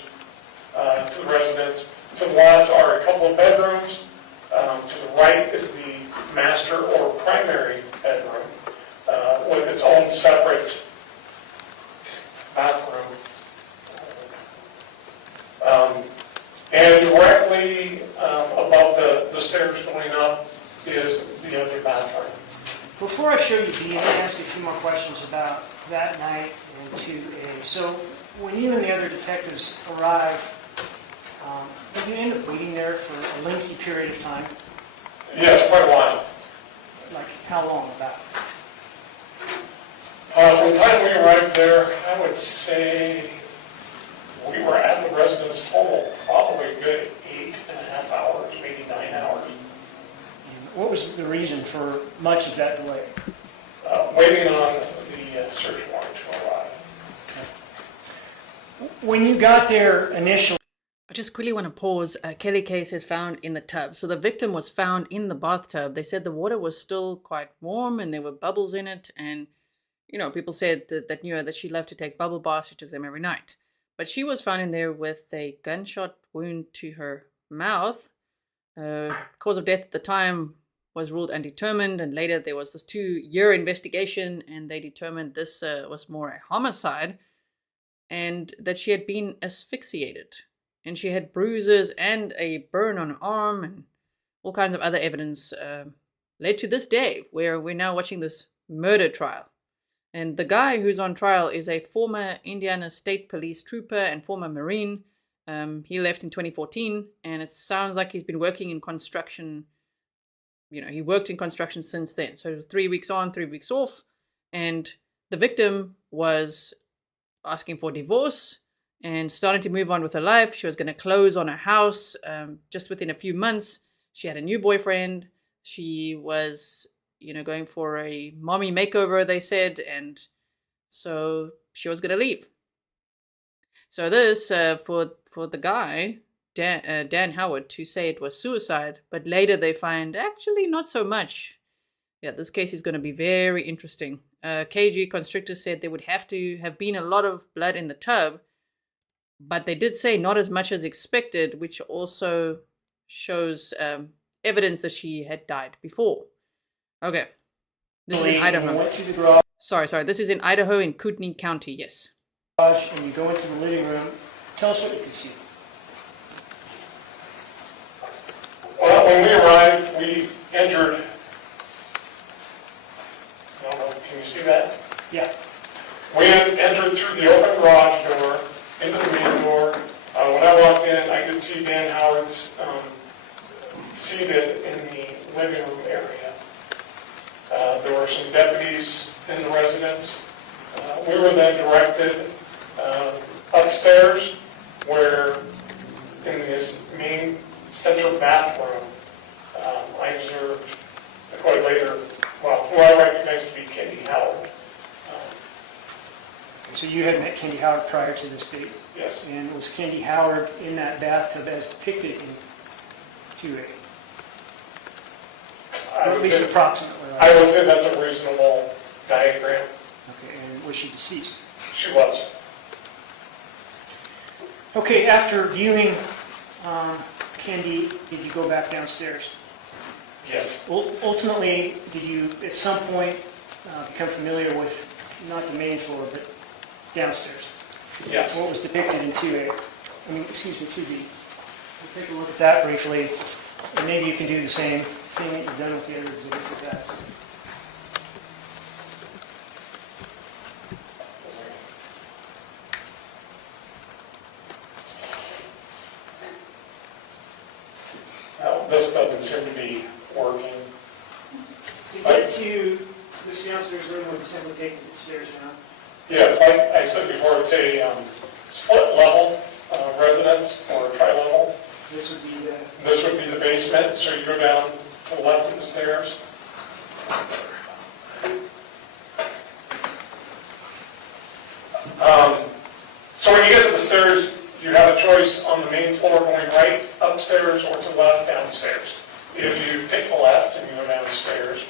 to the residence. To the left are a couple of bedrooms. To the right is the master or primary bedroom with its own separate bathroom. And directly above the stairs going up is the other bathroom. Before I show you B, let me ask you a few more questions about that night and 2A. So when you and the other detectives arrive, did you end up waiting there for a lengthy period of time? Yes, quite a while. Like how long about? From the time we arrived there, I would say we were at the residence total probably a good 8.5 hours, maybe 9 hours. And what was the reason for much of that delay? Waiting on the search warrant to arrive. When you got there initially, I just quickly want to pause. Kelly case is found in the tub. So the victim was found in the bathtub. They said the water was still quite warm and there were bubbles in it. And, you know, people said that knew her that she loved to take bubble baths. She took them every night. But she was found in there with a gunshot wound to her mouth. Cause of death at the time was ruled undetermined. And later there was this 2-year investigation and they determined this was more a homicide and that she had been asphyxiated. And she had bruises and a burn on her arm and all kinds of other evidence led to this day where we're now watching this murder trial. And the guy who's on trial is a former Indiana State Police trooper and former Marine. He left in 2014 and it sounds like he's been working in construction. You know, he worked in construction since then. So it was 3 weeks on, 3 weeks off. And the victim was asking for divorce and starting to move on with her life. She was going to close on her house just within a few months. She had a new boyfriend. She was, you know, going for a mommy makeover, they said. And so she was going to leave. So this, for the guy, Dan Howard, to say it was suicide. But later they find actually not so much. Yeah, this case is going to be very interesting. KG Constrictor said there would have to have been a lot of blood in the tub. But they did say not as much as expected, which also shows evidence that she had died before. Okay. This is in Idaho. Sorry. This is in Idaho in Kootenai County, yes. and you go into the living room. Tell us what you can see. Well, when we arrived, we entered, I don't know, can you see that? Yeah. We entered through the open garage door into the main door. When I walked in, I could see Dan Howard's seated in the living room area. There were some deputies in the residence. We were then directed upstairs, where in this main central bathroom, I observed quite later, well, who I recognized to be Kendy Howard. So you had met Kendy Howard prior to this date? Yes. And was Kendy Howard in that bathtub as depicted in 2A? Or at least approximately, right? I would say that's a reasonable diagram. Okay, and was she deceased? She was. Kendy, did you go back downstairs? Yes. Ultimately, did you at some point become familiar with not the main floor, but downstairs? Yes. What was depicted in 2A? I mean, excuse me, 2B. We'll take a look at that briefly, and maybe you can do the same thing that you've done with the other exhibits in the past. Well, this doesn't seem to be working. To get to this downstairs room, we'll simply take the stairs down. Yes, like I said before, it's a split level residence or tri-level. This would be the... This would be the basement, so you go down to the left of the stairs. So when you get to the stairs, you have a choice on the main floor going right upstairs or to the left downstairs. If you take the left and you go downstairs,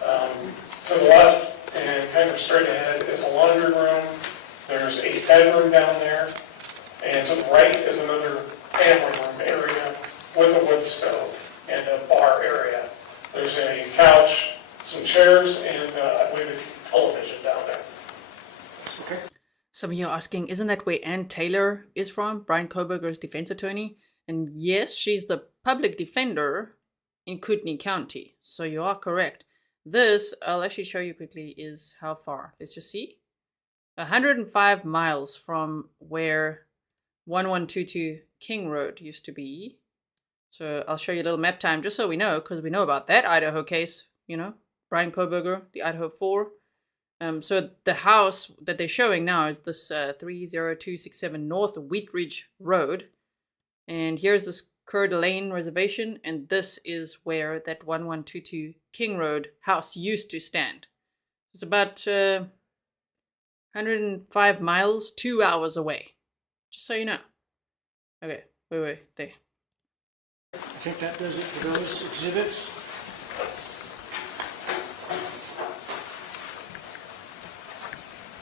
to the left and kind of straight ahead is a laundry room. There's a bedroom down there. And to the right is another family room area with a wood stove and a bar area. There's a couch, some chairs, and I believe a television down there. Okay. Some of you are asking, isn't that where Ann Taylor is from? Brian Koberger's defense attorney? And yes, she's the public defender in Kootenai County. So you are correct. This, I'll actually show you quickly, is how far. Let's just see. 105 miles from where 1122 King Road used to be. So I'll show you a little map time just so we know, because we know about that Idaho case, you know, Brian Koberger, the Idaho 4. So the house that they're showing now is this 30267 North Wheat Ridge Road. And here's this Coeur d'Alene Reservation, and this is where that 1122 King Road house used to stand. It's about 105 miles, 2 hours away. Just so you know. Okay, wait, there. I think that does it for those exhibits.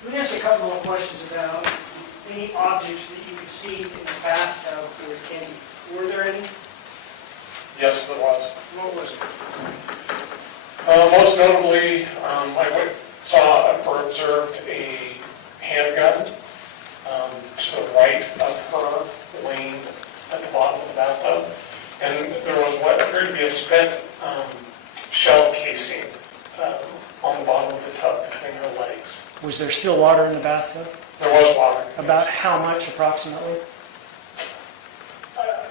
Let me ask a couple more questions about any objects that you could see in the bathtub with Kendy. Were there any? Yes, there was. What was it? Most notably, I saw or observed a handgun to the right of her, laying at the bottom of the bathtub. And there was what appeared to be a spent shell casing on the bottom of the tub between her legs. Was there still water in the bathtub? There was water. About how much approximately?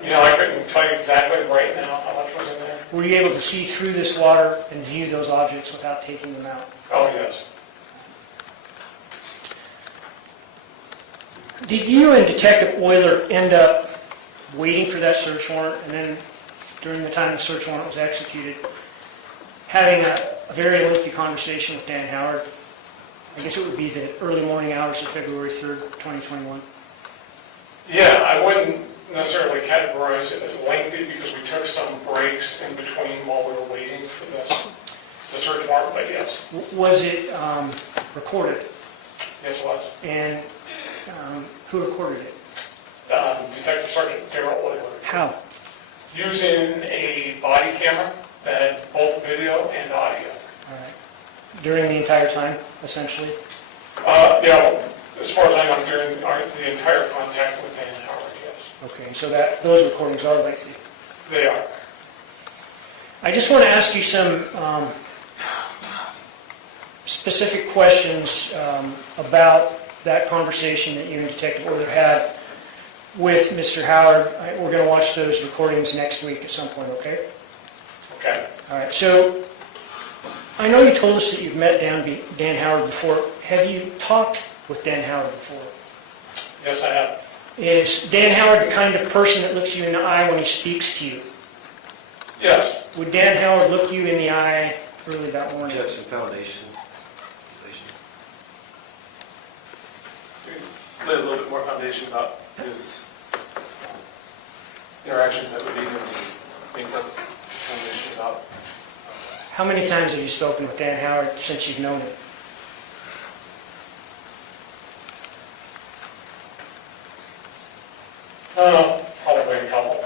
I couldn't tell you exactly right now how much was in there. Were you able to see through this water and view those objects without taking them out? Oh, yes. Did you and Detective Euler end up waiting for that search warrant, and then during the time the search warrant was executed, having a very lengthy conversation with Dan Howard? I guess it would be the early morning hours of February 3rd, 2021. Yeah, I wouldn't necessarily categorize it as lengthy because we took some breaks in between while we were waiting for the search warrant, but yes. Was it recorded? Yes, it was. And who recorded it? Detective Sergeant Darrell Euler. How? Using a body camera that had both video and audio. All right. During the entire time, essentially? As far as I know, during the entire contact with Dan Howard, yes. Okay, so those recordings are lengthy. They are. I just want to ask you some specific questions about that conversation that you and Detective Euler had with Mr. Howard. We're going to watch those recordings next week at some point, okay? Okay. All right, so I know you told us that you've met Dan Howard before. Have you talked with Dan Howard before? Yes, I have. Is Dan Howard the kind of person that looks you in the eye when he speaks to you? Yes. Would Dan Howard look you in the eye early that morning? Have some foundation. Lay a little bit more foundation about his interactions that would lead him to make that determination about. How many times have you spoken with Dan Howard since you've known him? Probably a couple.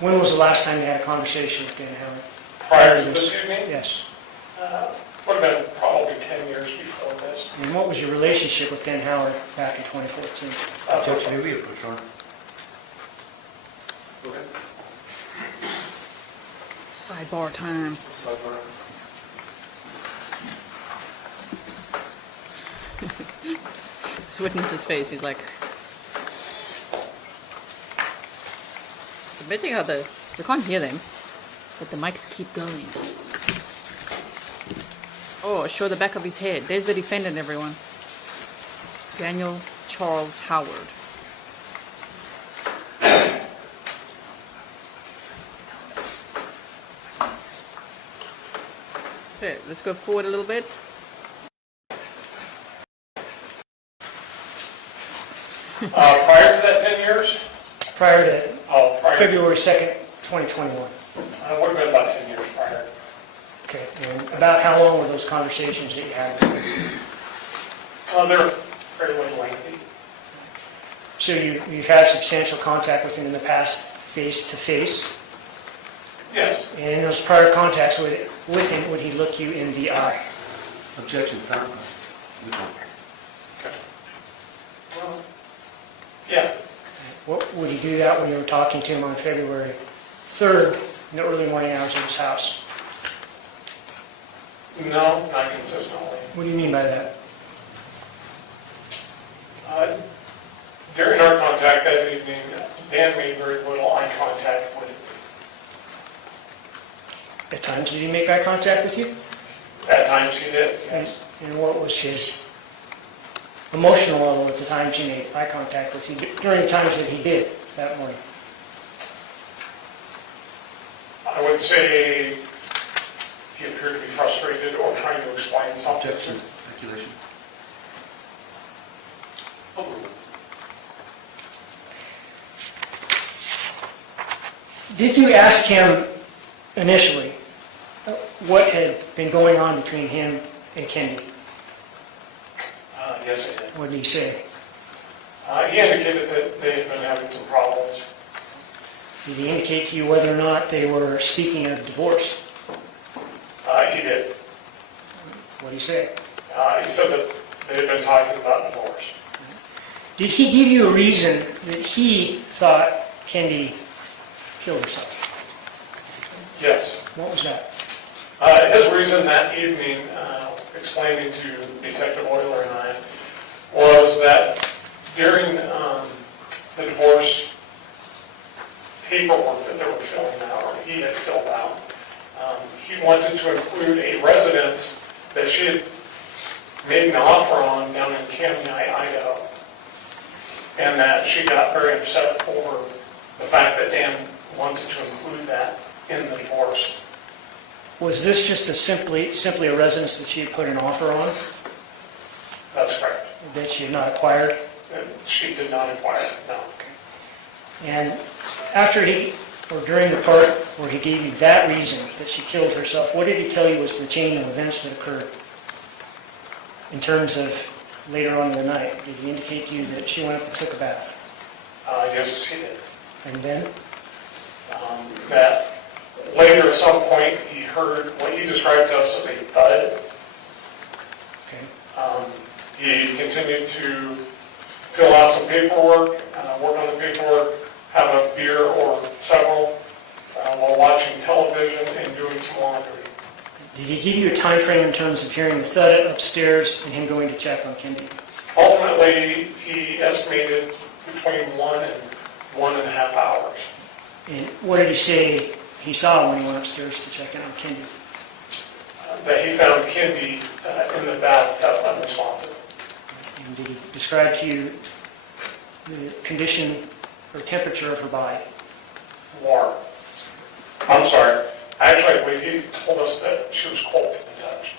When was the last time you had a conversation with Dan Howard? Prior to this evening, Yes. would have been probably 10 years before this. And what was your relationship with Dan Howard back in 2014? Objection, may we approach, Your Honor? Sidebar time. Sidebar. This witness's face, he's like... It's amazing how we can't hear them, but the mics keep going. Oh, show the back of his head. There's the defendant, everyone. Daniel Charles Howard. Okay, let's go forward a little bit. Prior to that 10 years? Prior to Prior. February 2nd, 2021. Would have been about 10 years prior. Okay, and about how long were those conversations that you had with him? They're fairly lengthy. So you've had substantial contact with him in the past, face to face? Yes. And in those prior contacts with him, would he look you in the eye? Objection, Okay. Well, yeah. What, would he do that when you were talking to him on February 3rd in the early morning hours of his house? No, not consistently. What do you mean by that? During our contact that evening, Dan made very little eye contact with me. At times, did he make eye contact with you? At times he did, yes. And what was his emotional level at the times he made eye contact with you, during the times that he did that morning? I would say he appeared to be frustrated or trying to explain something. objection, speculation. Did you ask him initially what had been going on between him and Kendy? Yes, I did. What did he say? He indicated that they had been having some problems. Did he indicate to you whether or not they were speaking of divorce? He did. What did he say? He said that they had been talking about divorce. Did he give you a reason that he thought Kendy killed herself? Yes. What was that? His reason that evening, explaining to Detective Euler and I, was that during the divorce paperwork that they were filling out, or he had filled out, he wanted to include a residence that she had made an offer on down in Kootenai, Idaho, and that she got very upset over the fact that Dan wanted to include that in the divorce. Was this just simply a residence that she had put an offer on, That's correct. that she had not acquired? And she did not inquire, no. And after or during the part where he gave you that reason that she killed herself, what did he tell you was the chain of events that occurred in terms of later on in the night? Did he indicate to you that she went up and took a bath? Yes, he did. And then? That later at some point he heard what he described to us as a thud. Okay. He continued to fill out some paperwork, work on the paperwork, have a beer or several while watching television and doing some laundry. Did he give you a time frame in terms of hearing the thud upstairs and him going to check on Kendy? Ultimately, he estimated between 1 and 1.5 hours. And what did he say he saw when he went upstairs to check in on Kendy? That he found Kendy in the bathtub unresponsive. And did he describe to you the condition or temperature of her body? Warm. I'm sorry. Actually, I believe he told us that she was cold to the touch.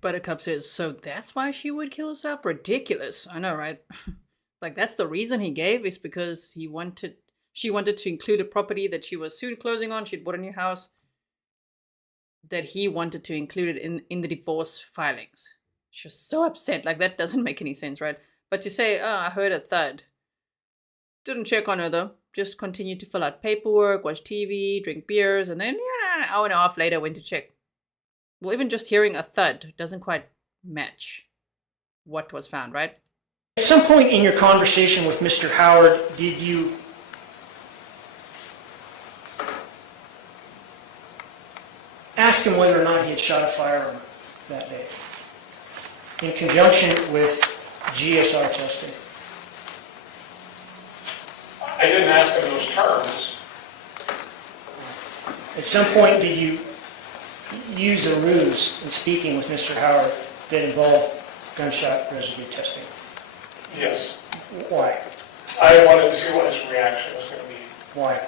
Buttercup says, so that's why she would kill herself? Ridiculous. I know, right? Like, that's the reason he gave, is because she wanted to include a property that she was soon closing on. She'd bought a new house. That he wanted to include it in the divorce filings. She was so upset. Like, that doesn't make any sense, right? But to say, oh, I heard a thud. Didn't check on her though. Just continued to fill out paperwork, watch TV, drink beers, and then, yeah, an hour and a half later went to check. Well, even just hearing a thud doesn't quite match what was found, right? At some point in your conversation with Mr. Howard, did you ask him whether or not he had shot a firearm that day in conjunction with GSR testing? I didn't ask in those terms. At some point, did you use a ruse in speaking with Mr. Howard that involved gunshot residue testing? Yes. Why? I wanted to see what his reaction was going to be. Why?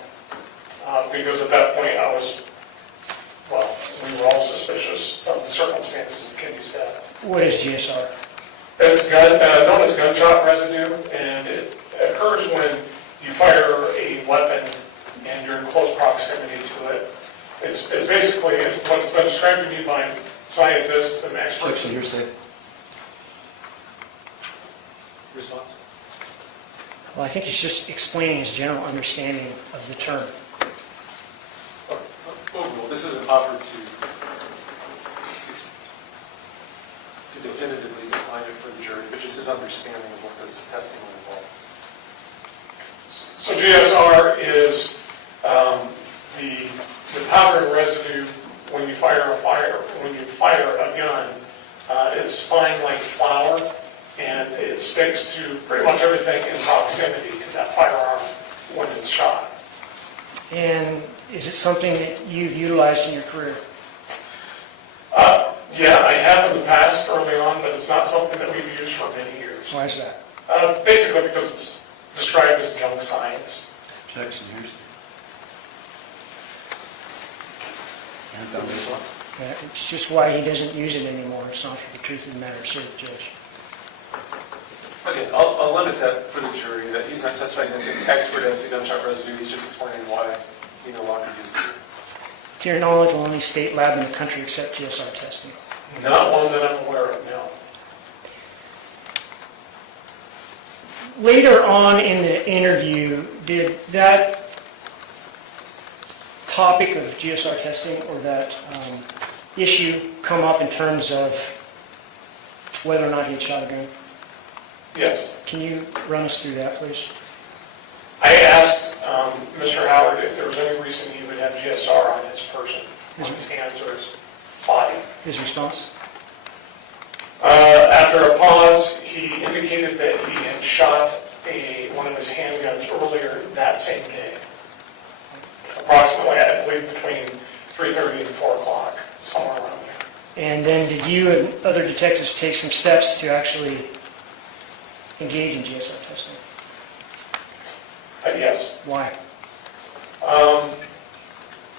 Because at that point I was, well, we were all suspicious of the circumstances of Kendy's death. What is GSR? It's known as gunshot residue, and it occurs when you fire a weapon and you're in close proximity to it. It's basically what's been described to me by scientists and experts. Response? Well, I think he's just explaining his general understanding of the term. Overall, this isn't offered to definitively define it for the jury, but just his understanding of what this testing will involve. So GSR is the powder and residue when you fire a gun. It's fine like flour, and it sticks to pretty much everything in proximity to that firearm when it's shot. And is it something that you've utilized in your career? Yeah, I have in the past early on, but it's not something that we've used for many years. Why is that? Basically because it's described as junk science. Objection, yours. It's just why he doesn't use it anymore. It's not for the truth of the matter, sir, Judge. Again, I'll limit that for the jury, that he's not testifying as an expert as to gunshot residue, he's just explaining why he no longer uses it. To your knowledge, will any state lab in the country accept GSR testing? Not one that I'm aware of, no. Later on in the interview, did that topic of GSR testing or that issue come up in terms of whether or not he had shot a gun? Yes. Can you run us through that, please? I asked Mr. Howard if there was any reason he would have GSR on his person, on his hands or his body. His response? After a pause, he indicated that he had shot one of his handguns earlier that same day. Approximately, I believe, between 3:30 and 4 o'clock, somewhere around there. And then did you and other detectives take some steps to actually engage in GSR testing? Yes. Why?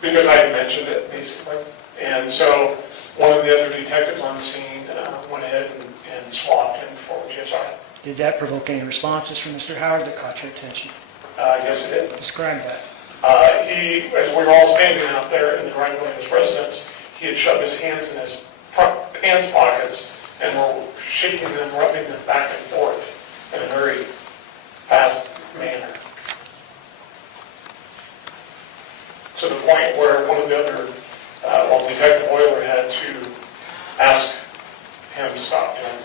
Because I had mentioned it, basically. And so one of the other detectives on scene went ahead and swabbed him for GSR. Did that provoke any responses from Mr. Howard that caught your attention? Yes, it did. Describe that. As we were all standing out there in the driveway of his residence, he had shoved his hands in his front pants pockets and were shaking them, rubbing them back and forth in a very fast manner. To the point where one of the other, Detective Euler had to ask him to stop doing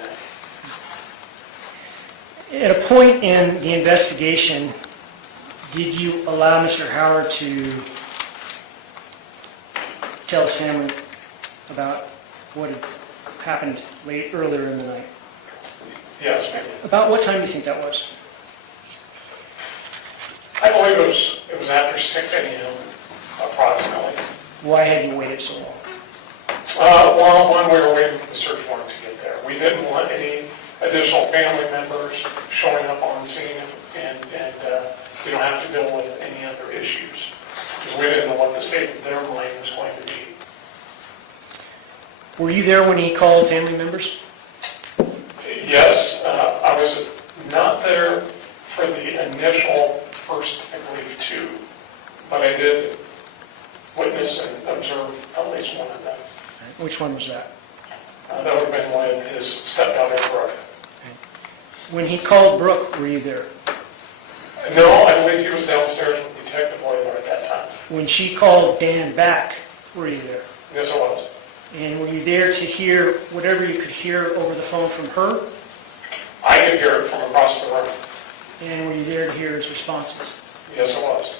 that. At a point in the investigation, did you allow Mr. Howard to tell his family about what had happened earlier in the night? Yes, ma'am. About what time do you think that was? I believe it was after 6 a.m. approximately. Why had you waited so long? Well, one, we were waiting for the search warrant to get there. We didn't want any additional family members showing up on scene, and we don't have to deal with any other issues, because we didn't know what the state of their mind was going to be. Were you there when he called family members? Yes, I was not there for the initial first, I believe, 2, but I did witness and observe at least one of them. Which one was that? That would have been with his stepdaughter, Brooke. When he called Brooke, were you there? No, I believe he was downstairs with Detective Euler at that time. When she called Dan back, were you there? Yes, I was. And were you there to hear whatever you could hear over the phone from her? I could hear it from across the room. And were you there to hear his responses? Yes, I was.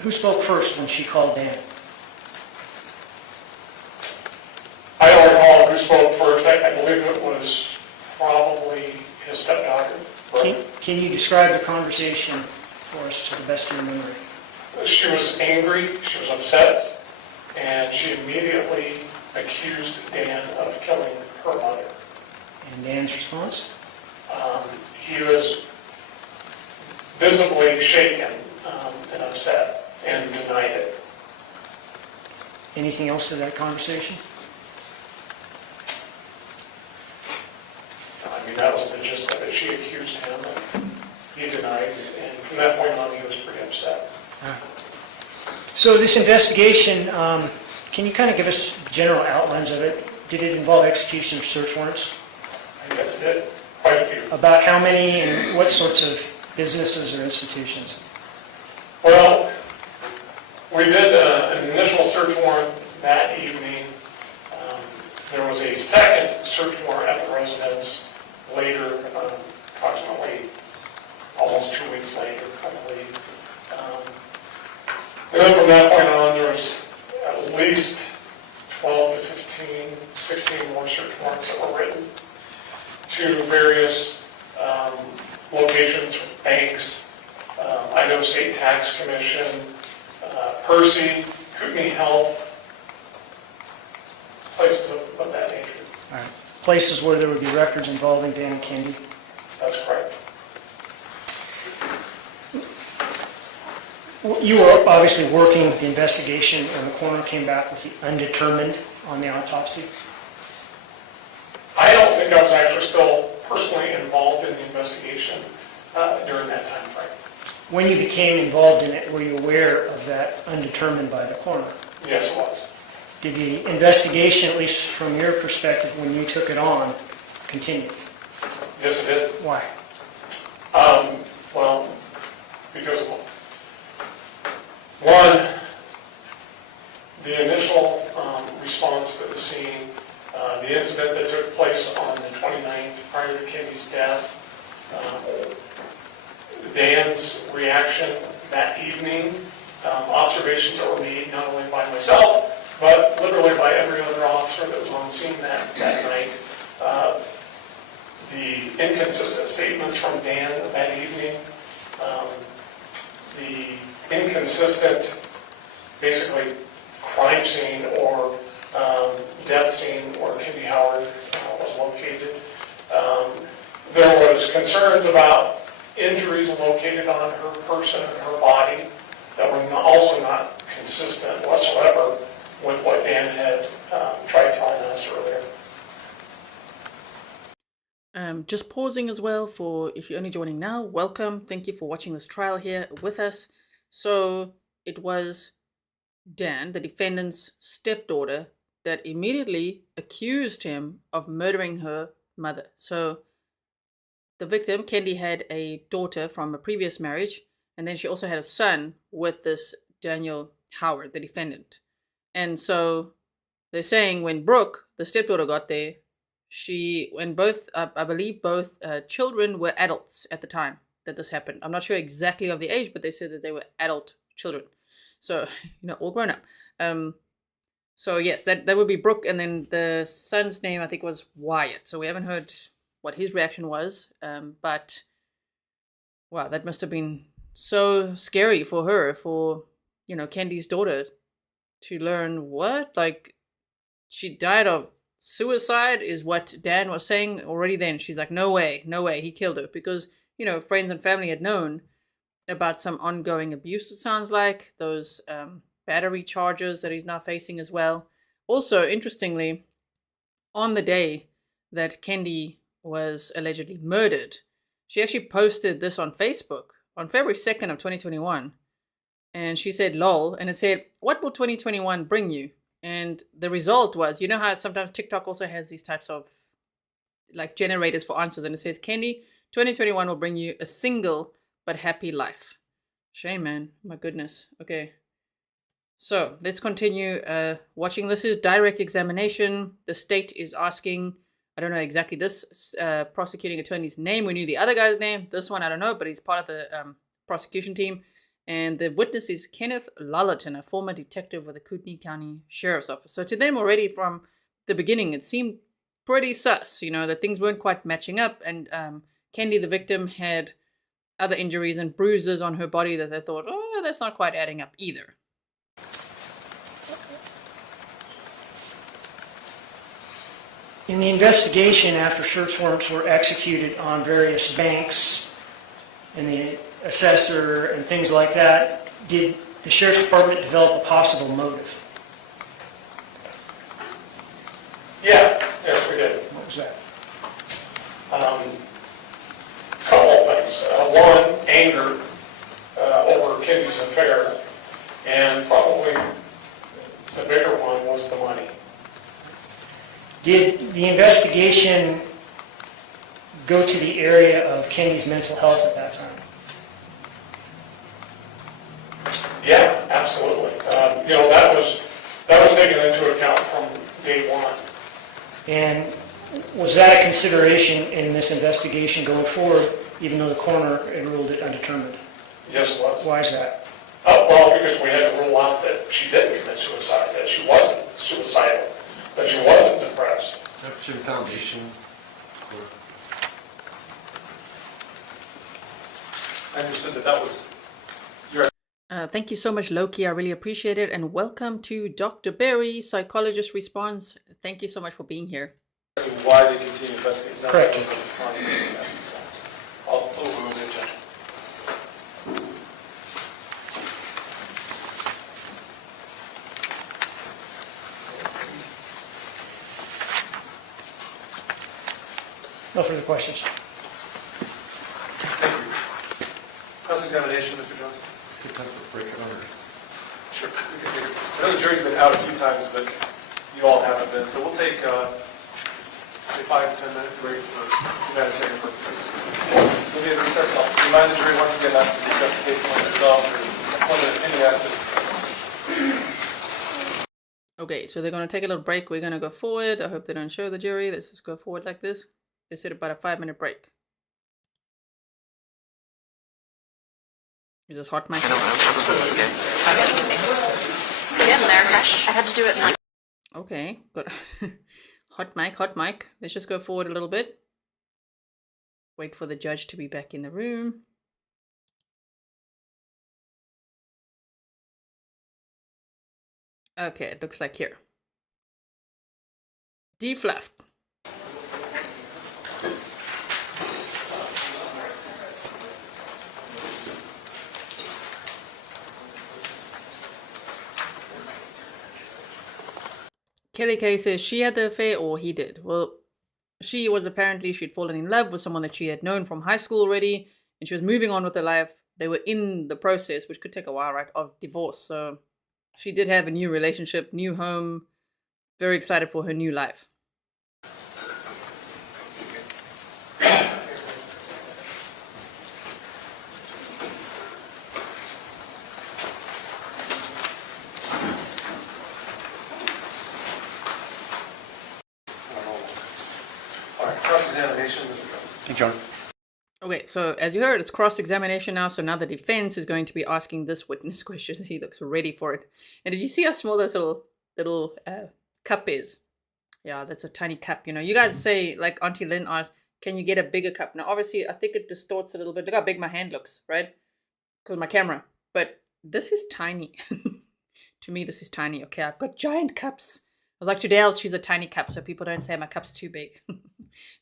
Who spoke first when she called Dan? I don't recall who spoke first. I believe it was probably his stepdaughter. Can you describe the conversation for us to the best of your memory? She was angry, she was upset, and she immediately accused Dan of killing her mother. And Dan's response? He was visibly shaken and upset and denied it. Anything else to that conversation? I mean, that was the gist of it. She accused him, and he denied, and from that point on, he was pretty upset. So this investigation, can you kind of give us general outlines of it? Did it involve execution of search warrants? I guess it did. Quite a few. About how many and what sorts of businesses or institutions? Well, we did an initial search warrant that evening. There was a second search warrant at the residence later, approximately almost 2 weeks later, I believe. And then from that point on, there was at least 12 to 15, 16 more search warrants that were written to various locations, banks, Idaho State Tax Commission, Percy, Kootenai Health, places of that nature. All right. Places where there would be records involving Dan and Kendy? That's correct. You were obviously working the investigation, and the coroner came back with the undetermined on the autopsy. I don't think I was actually still personally involved in the investigation during that time frame. When you became involved in it, were you aware of that undetermined by the coroner? Yes, it was. Did the investigation, at least from your perspective, when you took it on, continue? Yes, it did. Why? Well, because of one, the initial response to the scene, the incident that took place on the 29th prior to Kendy's death, Dan's reaction that evening, observations that were made not only by myself, but literally by every other officer that was on scene that night. The inconsistent statements from Dan that evening, the inconsistent, basically, crime scene or death scene where Kendy Howard was located. There was concerns about injuries located on her person and her body that were also not consistent whatsoever with what Dan had tried telling us earlier. Just pausing as well for, if you're only joining now, welcome. Thank you for watching this trial here with us. So it was Dan, the defendant's stepdaughter, that immediately accused him of murdering her mother. So the victim, Kendy, had a daughter from a previous marriage, and then she also had a son with this Daniel Howard, the defendant. And so they're saying when Brooke, the stepdaughter, got there, when both, I believe both children were adults at the time that this happened. I'm not sure exactly of the age, but they said that they were adult children. So, all grown up. So yes, that would be Brooke, and then the son's name, I think, was Wyatt. So we haven't heard what his reaction was, but wow, that must have been so scary for her, for, Kendy's daughter to learn what? Like, she died of suicide is what Dan was saying already then. She's like, no way, he killed her. Because, friends and family had known about some ongoing abuse, it sounds like. Those battery charges that he's now facing as well. Also, interestingly, on the day that Kendy was allegedly murdered, she actually posted this on Facebook on February 2nd of 2021. And she said, lol, and it said, what will 2021 bring you? And the result was, you know how sometimes TikTok also has these types of like generators for answers, and it says, Kendy, 2021 will bring you a single but happy life. Shame, man. My goodness. Okay. So let's continue watching. This is direct examination. The state is asking, I don't know exactly this prosecuting attorney's name. We knew the other guy's name. This one, I don't know, but he's part of the prosecution team. And the witness is Kenneth Lallatin, a former detective with the Kootenai County Sheriff's Office. So to them already from the beginning, it seemed pretty sus, that things weren't quite matching up. And Kendy, the victim, had other injuries and bruises on her body that they thought, oh, that's not quite adding up either. In the investigation after search warrants were executed on various banks and the assessor and things like that, did the Sheriff's Department develop a possible motive? Yeah, yes, we did. What was that? Couple of things. One, anger over Kendy's affair, and probably the bigger one was the money. Did the investigation go to the area of Kendy's mental health at that time? Yeah, absolutely. That was taken into account from day one. And was that a consideration in this investigation going forward, even though the coroner had ruled it undetermined? Yes, it was. Why is that? Well, because we had to rule out that she didn't commit suicide, that she wasn't suicidal, that she wasn't depressed. That's your foundation. I understood that was your... Thank you so much, Loki. I really appreciate it. And welcome to Dr. Berry, Psychologist Response. Thank you so much for being here. Why they continue investigating. Correct. So I'll overrule the objection. No further questions. Thank you. Cross-examination, Mr. Johnson. Let's get time for a break. Sure. We can take it. I know the jury's been out a few times, but you all haven't been. So we'll take say 5 to 10 minute break for humanitarian purposes. We'll be at recess. I'll remind the jury once again not to discuss the case among themselves or any aspects. Okay, so they're going to take a little break. We're going to go forward. I hope they don't show the jury. Let's just go forward like this. They said about a 5-minute break. Is this hot mic? I don't know. It's getting there. I had to do it in like... Okay, good. Hot mic, hot mic. Let's just go forward a little bit. Wait for the judge to be back in the room. Okay, it looks like here. D-fluff. Kelly Kay says she had the affair or he did. Well, she'd fallen in love with someone that she had known from high school already, and she was moving on with her life. They were in the process, which could take a while, right, of divorce. So she did have a new relationship, new home, very excited for her new life. Cross-examination, Mr. Johnson. Hey, John. Okay, so as you heard, it's cross-examination now. So now the defense is going to be asking this witness questions. He looks ready for it. And did you see how small this little cup is? Yeah, that's a tiny cup. You guys say, like Auntie Lynn asked, can you get a bigger cup? Now, obviously, I think it distorts a little bit. Look how big my hand looks, right? Because of my camera. But this is tiny. To me, this is tiny. Okay, I've got giant cups. I was like, today I'll choose a tiny cup so people don't say my cup's too big.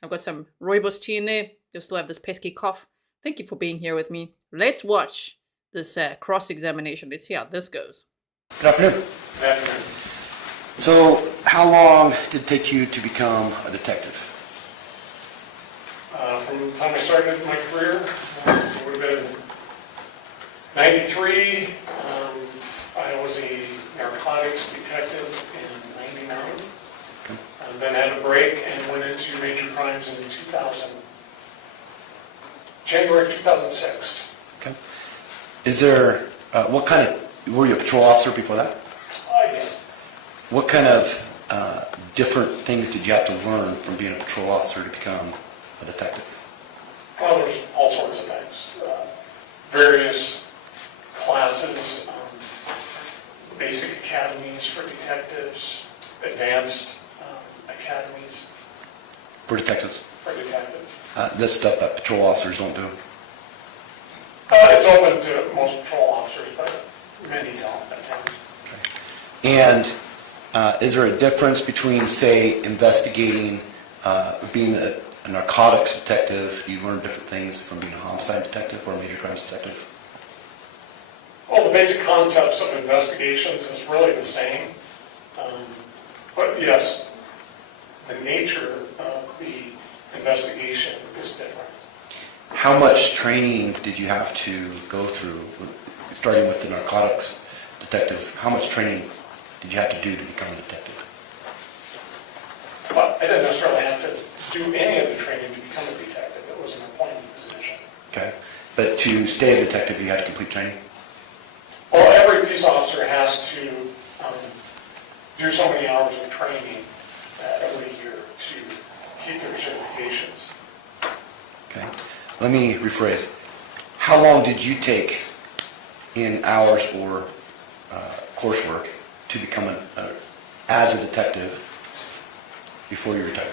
I've got some rooibos tea in there. You'll still have this pesky cough. Thank you for being here with me. Let's watch this cross-examination. Let's see how this goes. Good afternoon. Good afternoon. So, how long did it take you to become a detective? From the time I started my career, it would have been 93. I was a narcotics detective in 99. And then had a break and went into major crimes in 2000. January 2006. Is there, were you a patrol officer before that? Yes. What kind of different things did you have to learn from being a patrol officer to become a detective? Well, there's all sorts of things. Various classes, basic academies for detectives, advanced academies For detectives? for detectives. This stuff that patrol officers don't do. It's open to most patrol officers, but many don't attend. And is there a difference between, say, investigating, being a narcotics detective? You learn different things from being a homicide detective or a major crimes detective? Well, the basic concepts of investigations is really the same. But yes, the nature of the investigation is different. How much training did you have to go through, starting with the narcotics detective? How much training did you have to do to become a detective? But I didn't necessarily have to do any of the training to become a detective. It was an appointed position. Okay. But to stay a detective, you had to complete training? Well, every peace officer has to do so many hours of training every year to keep their certifications. Okay. Let me rephrase. How long did you take in hours or coursework to become as a detective before you retired?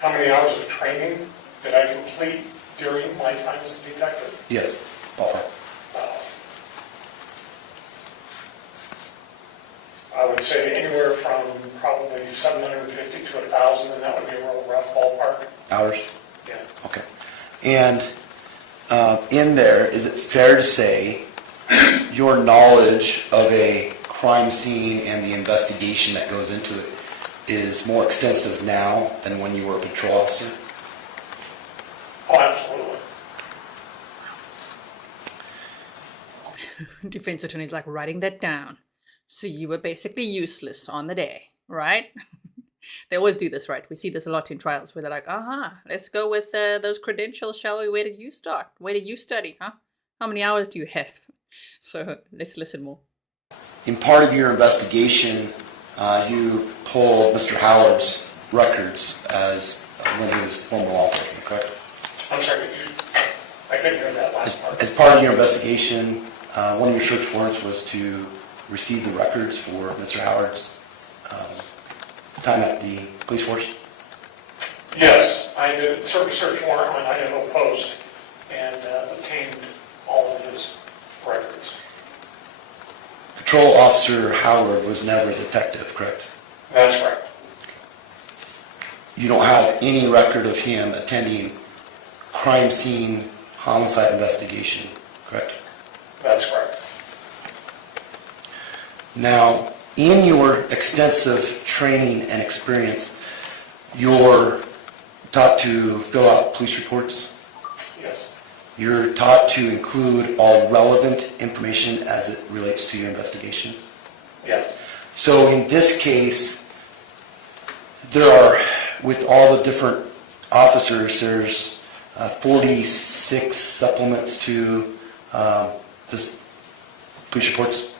How many hours of training did I complete during my time as a detective? Yes. Ballpark. I would say anywhere from probably 750 to 1,000, and that would be a real rough ballpark. Hours? Yeah. Okay. And in there, is it fair to say your knowledge of a crime scene and the investigation that goes into it is more extensive now than when you were a patrol officer? Oh, absolutely. Defense attorney's like writing that down. So you were basically useless on the day, right? They always do this, right? We see this a lot in trials where they're like, let's go with those credentials, shall we? Where did you start? Where did you study, huh? How many hours do you have? So let's listen more. In part of your investigation, you pulled Mr. Howard's records as when he was former law enforcement, correct? I'm sorry, I couldn't hear that last part. As part of your investigation, one of your search warrants was to receive the records for Mr. Howard's time at the police force? Yes, I did serve a search warrant on Idaho Post and obtained all of his records. Patrol Officer Howard was never a detective, correct? That's correct. You don't have any record of him attending crime scene homicide investigation, correct? That's correct. Now, in your extensive training and experience, you're taught to fill out police reports. Yes. You're taught to include all relevant information as it relates to your investigation. Yes. So in this case, there are, with all the different officers, there's 46 supplements to this police reports,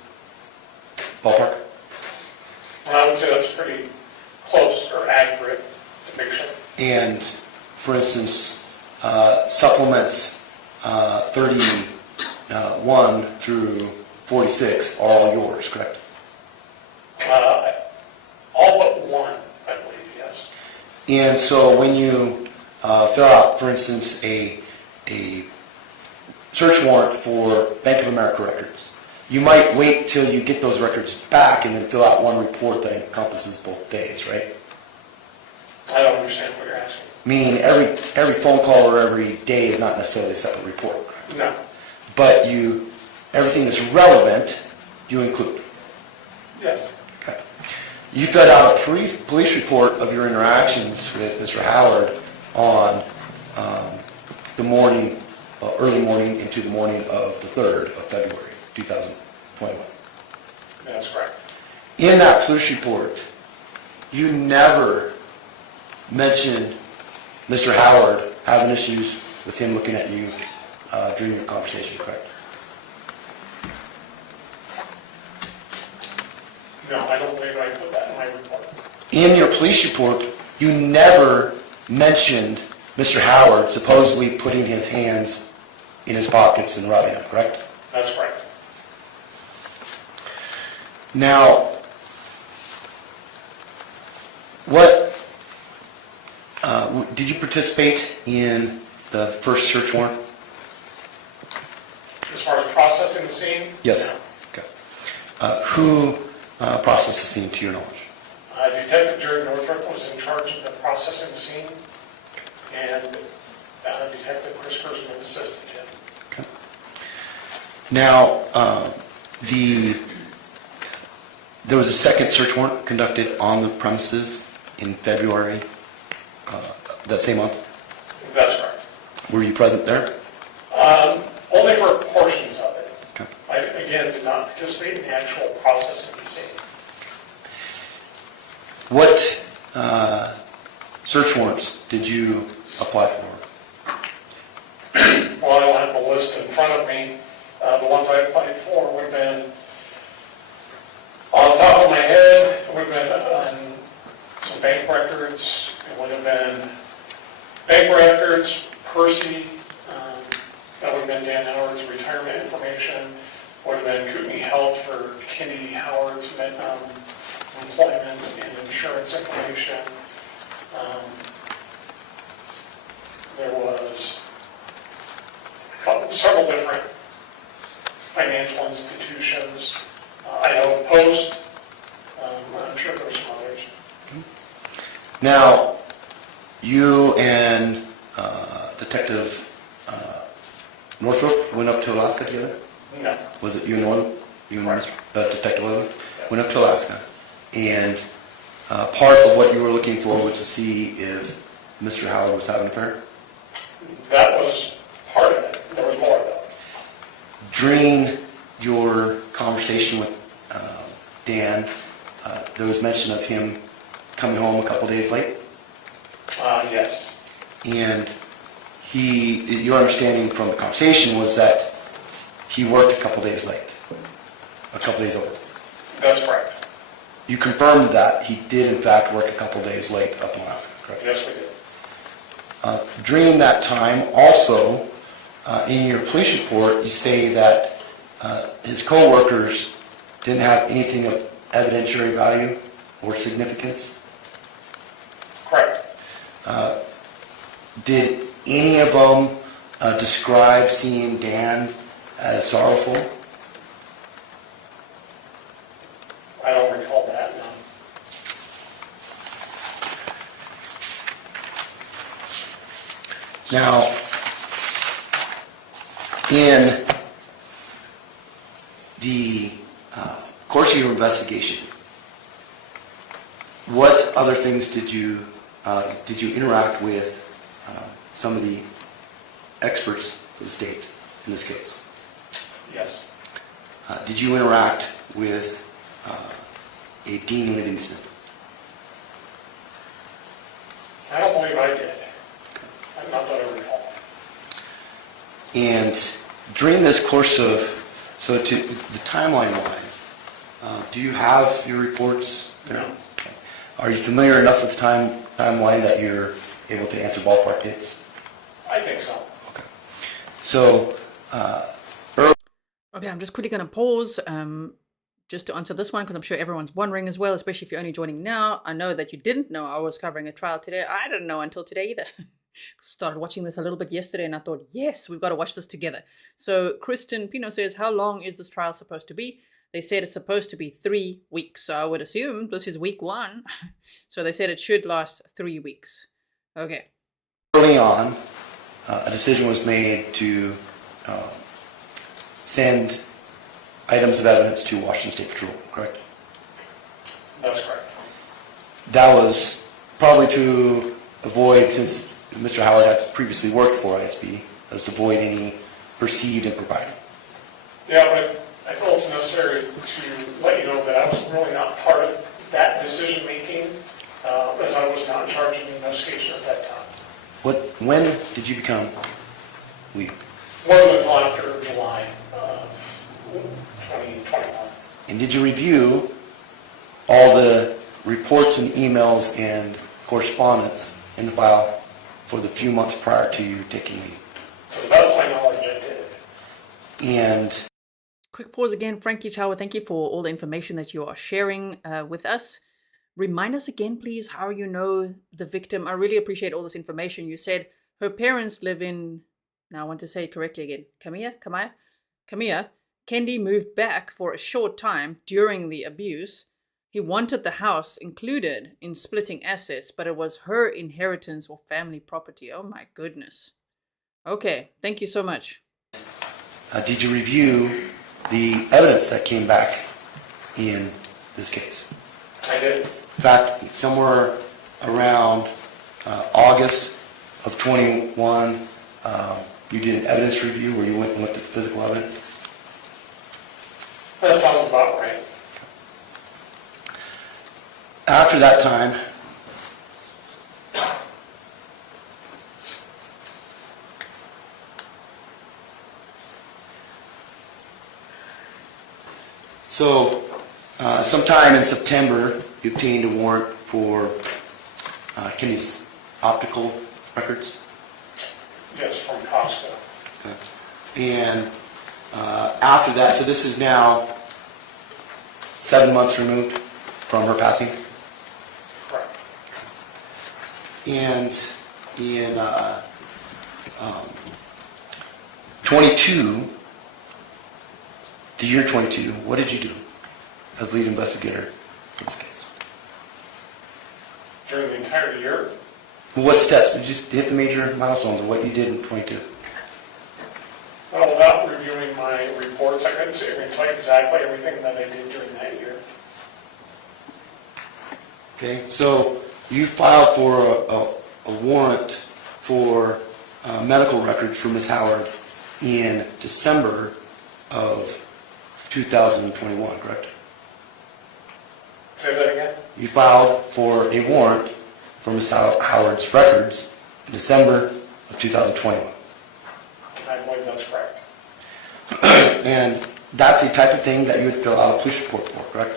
ballpark? Well, I would say that's pretty close or accurate depiction. And for instance, supplements 31 through 46 are all yours, correct? All but one, I believe, yes. And so when you fill out, for instance, a search warrant for Bank of America records, you might wait till you get those records back and then fill out one report that encompasses both days, right? I don't understand what you're asking. Meaning every phone call or every day is not necessarily a separate report, correct? No. But everything that's relevant, you include. Yes. Okay. You filled out a police report of your interactions with Mr. Howard on the morning, early morning into the morning of the 3rd of February, 2021. That's correct. In that police report, you never mentioned Mr. Howard having issues with him looking at you during your conversation, correct? No, I don't believe I put that in my report. In your police report, you never mentioned Mr. Howard supposedly putting his hands in his pockets and robbing him, correct? That's correct. Now, did you participate in the first search warrant? As far as processing the scene? Yes. No. Okay. Who processed the scene to your knowledge? Detective Jerry Northrop was in charge of the processing the scene, and Detective Chris Kurzman assisted him. Okay. Now, there was a second search warrant conducted on the premises in February that same month. That's correct. Were you present there? Only for portions of it. Okay. I, again, did not participate in the actual processing of the scene. What search warrants did you apply for? Well, I don't have the list in front of me. The ones I applied for would have been, on the top of my head, it would have been some bank records. It would have been bank records, Percy, that would have been Dan Howard's retirement information, would have been Kootenai Health for Kendy Howard's employment and insurance information. There was several different financial institutions, Idaho Post, I'm sure there were some others. Now, you and Detective Northrop went up to Alaska together? No. Was it you and Oil? You and Detective Oil went up to Alaska, and part of what you were looking for was to see if Mr. Howard was having an affair? That was part of it. There was more of it. During your conversation with Dan, there was mention of him coming home a couple days late, Yes. and your understanding from the conversation was that he worked a couple days late, a couple days over. That's correct. You confirmed that he did in fact work a couple days late up in Alaska, correct? Yes, we did. During that time, also, in your police report, you say that his co-workers didn't have anything of evidentiary value or significance. Correct. Did any of them describe seeing Dan as sorrowful? I don't recall that, no. Now, in the course of your investigation, what other things did you interact with some of the experts for the state in this case? Yes. Did you interact with a Dean Livingston? I don't believe I did. Not that I recall. And during this course of, so to the timeline-wise, do you have your reports there? No. Okay. Are you familiar enough with the timeline that you're able to answer ballpark dates? I think so. Okay. So, Okay, I'm just quickly going to pause just to answer this one because I'm sure everyone's wondering as well, especially if you're only joining now. I know that you didn't know I was covering a trial today. I didn't know until today either. Started watching this a little bit yesterday and I thought, yes, we've got to watch this together. So Kristen Pino says, how long is this trial supposed to be? They said it's supposed to be 3 weeks. So I would assume this is week 1. So they said it should last 3 weeks. Okay. early on, a decision was made to send items of evidence to Washington State Patrol, correct? That's correct. That was probably to avoid, since Mr. Howard had previously worked for ISP, was to avoid any perceived impropriety. Yeah, but I feel it's necessary to let you know that I was really not part of that decision-making, as I was not in charge of the investigation at that time. When did you become lead? Wasn't until after July of 2021. And did you review all the reports and emails and correspondence in the file for the few months prior to you taking leave? To the best of my knowledge, I did. And Quick pause again. Frankie Chow, thank you for all the information that you are sharing with us. Remind us again, please, how you know the victim. I really appreciate all this information. You said her parents live in, now I want to say it correctly again, Kamia. Kendy moved back for a short time during the abuse. He wanted the house included in splitting assets, but it was her inheritance or family property. Oh my goodness. Okay, thank you so much. did you review the evidence that came back in this case? I did. In fact, somewhere around August of 21, you did an evidence review where you went and looked at the physical evidence. That sounds about right. After that time, so sometime in September, you obtained a warrant for Kenny's optical records. Yes, from Costco. Okay. And after that, so this is now 7 months removed from her passing. Correct. And in 22, the year 22, what did you do as lead investigator for this case? During the entire year, What steps? You just hit the major milestones of what you did in 22. well, without reviewing my reports, I couldn't say, I can tell you exactly everything that I did during that year. Okay, so you filed for a warrant for medical records for Ms. Howard in December of 2021, correct? Say that again? You filed for a warrant for Ms. Howard's records in December of 2021. I believe that's correct. And that's the type of thing that you would fill out a police report for, correct?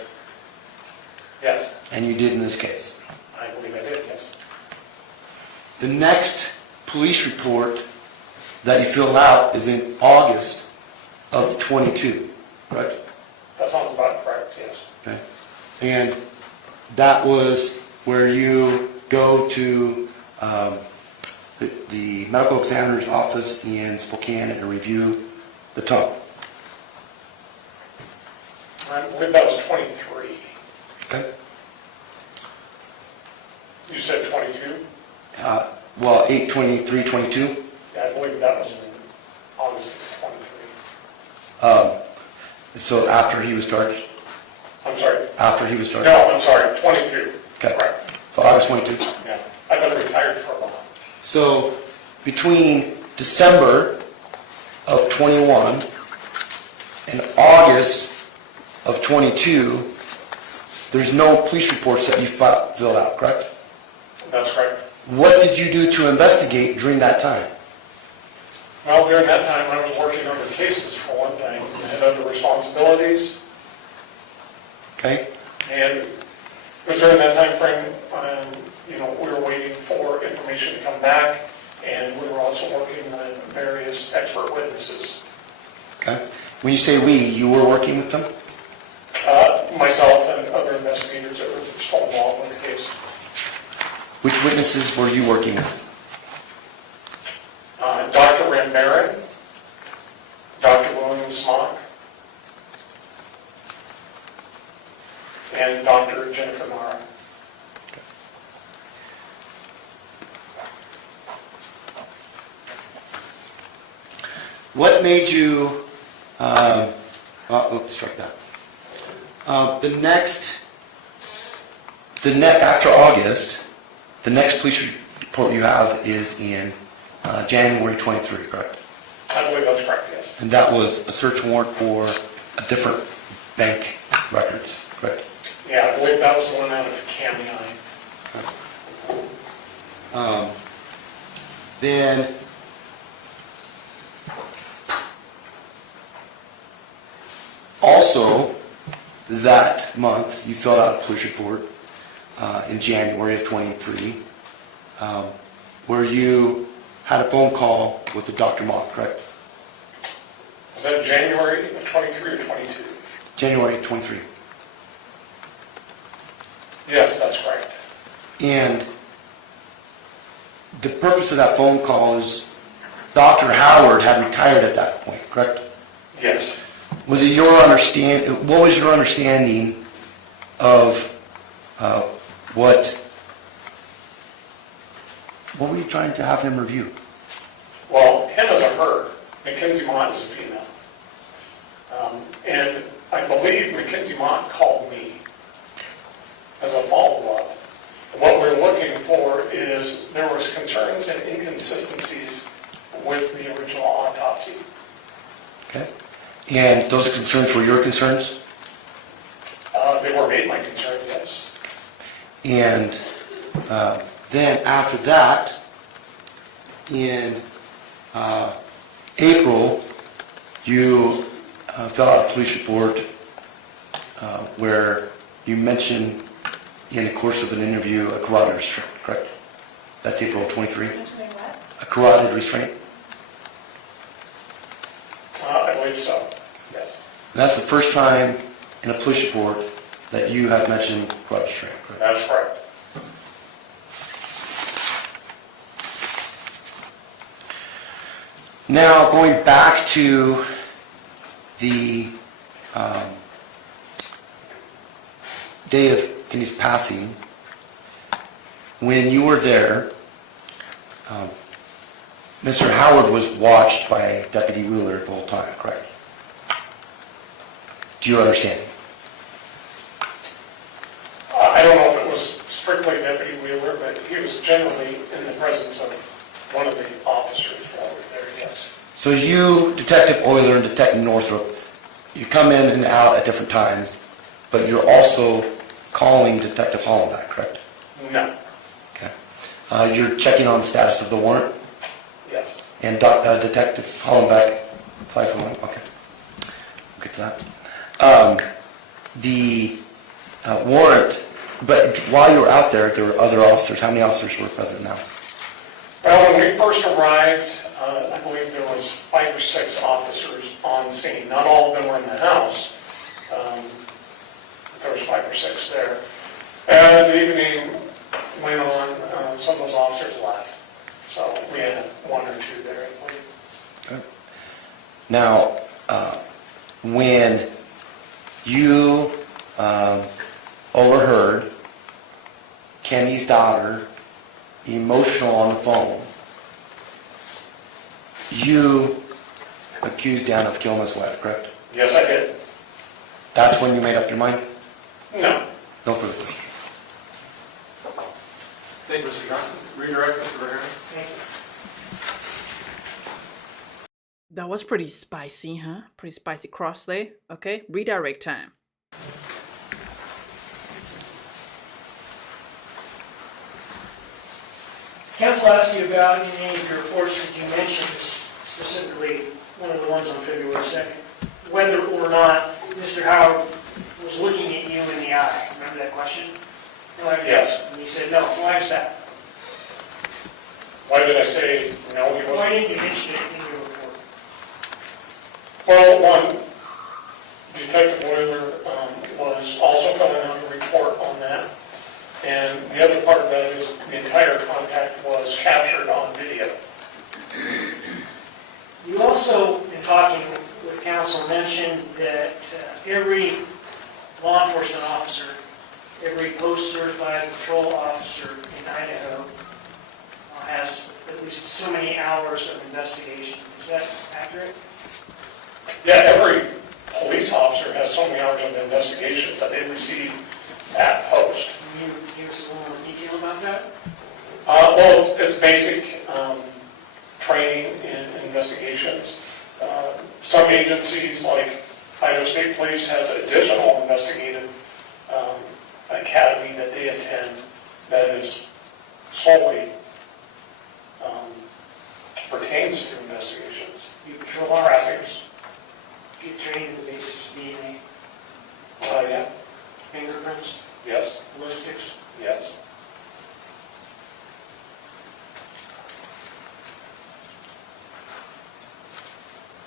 Yes, And you did in this case. I believe I did, yes. The next police report that you fill out is in August of 22, correct? That sounds about correct, yes. Okay. And that was where you go to the medical examiner's office in Spokane and review the tongue. I believe that was 23. Okay. You said 22? Well, 8/23/22. Yeah, I believe that was in August of 23. So after he was charged? I'm sorry. After he was charged? No, I'm sorry, 22. Okay. Correct. So August 22. Yeah, I've been retired for a while. So between December of 21 and August of 22, there's no police reports that you filled out, correct? That's correct. What did you do to investigate during that time? Well, during that time, I was working other cases, for one thing, and had other responsibilities. Okay. And it was during that time frame, we were waiting for information to come back, and we were also working with various expert witnesses. Okay. When you say we, you were working with them? Myself and other investigators that were still involved with the case. Which witnesses were you working with? Dr. Rambaran, Dr. William Smock, and Dr. Jennifer Nara. What made you, strike that. After August, the next police report you have is in January 23, correct? I believe that's correct, yes. And that was a search warrant for a different bank records, correct? Yeah, I believe that was the one out of Kootenai. Then, also, that month, you filled out a police report in January of 23, where you had a phone call with the Dr. Mohawk, correct? Was that January of 23 or 22? January 23. Yes, that's correct. And the purpose of that phone call is Dr. Howard had retired at that point, correct? Yes. Was it your understand? What was your understanding of what were you trying to have him review? Well, him as a her, Mackenzie Mott is a female. And I believe Mackenzie Mott called me as a follow-up. What we're looking for is there was concerns and inconsistencies with the original autopsy. Okay. And those concerns were your concerns? They were made my concern, yes. And then after that, in April, you filled out a police report where you mentioned in the course of an interview a carotid restraint, correct? That's April of 23? Mentioning what? A carotid restraint? I believe so, yes. And that's the first time in a police report that you have mentioned carotid restraint, correct? That's correct. Now, going back to the day of Kenny's passing, when you were there, Mr. Howard was watched by Deputy Wheeler the whole time, correct? Do you understand? I don't know if it was strictly Deputy Wheeler, but he was generally in the presence of one of the officers while we were there, yes. So you, Detective Euler and Detective Northrop, you come in and out at different times, but you're also calling Detective Hollenbeck, correct? No, Okay. You're checking on the status of the warrant, yes. and Detective Hollenbeck applied for one? Okay. We'll get to that. The warrant, but while you were out there, there were other officers. How many officers were present now? Well, when we first arrived, I believe there was 5 or 6 officers on scene. Not all of them were in the house. But there was 5 or 6 there. As the evening went on, some of those officers left. So we had 1 or 2 there, I believe. Okay. Now, when you overheard Kenny's daughter emotional on the phone, you accused Dan of killing his wife, correct? Yes, I did. That's when you made up your mind? No. No further questions. Thank you, Mr. Johnson. Redirect, Mr. Verheeren. Thank you. That was pretty spicy, huh? Pretty spicy cross there. Okay, redirect time. Council asked you about in any of your reports that you mentioned, specifically one of the ones on February 2nd, whether or not Mr. Howard was looking at you in the eye. Remember that question? You're like, Yes. And you said no. Why is that? Why did I say no? He Why wasn't. didn't you mention it in your report? Well, one, Detective Wheeler was also filling out a report on that. And the other part of that is the entire contact was captured on video. You also, in talking with council, mentioned that every law enforcement officer, every post-certified patrol officer in Idaho has at least so many hours of investigation. Is that accurate? Yeah, every police officer has so many hours of investigations that they receive at post. Can you give us a little more detail about that? Well, it's basic training in investigations. Some agencies, like Idaho State Police, has additional investigative academy that they attend that is solely pertains to investigations. You patrol Traffic. officers get trained in the basics of DNA.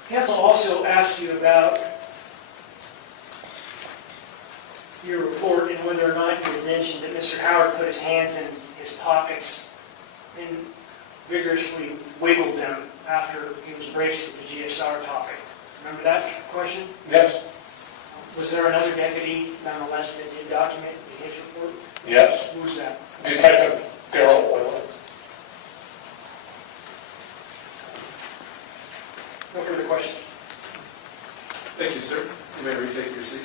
Council also asked you about your report and whether or not you had mentioned that Mr. Howard put his hands in his pockets and vigorously wiggled them after he was braced with the GSR topic. Remember that question? Yes. Was there another deputy, nonetheless, that did document in his report? Yes. Who was that? Detective Darrell Oiler. No further questions. Thank you, sir. You may retake your seat.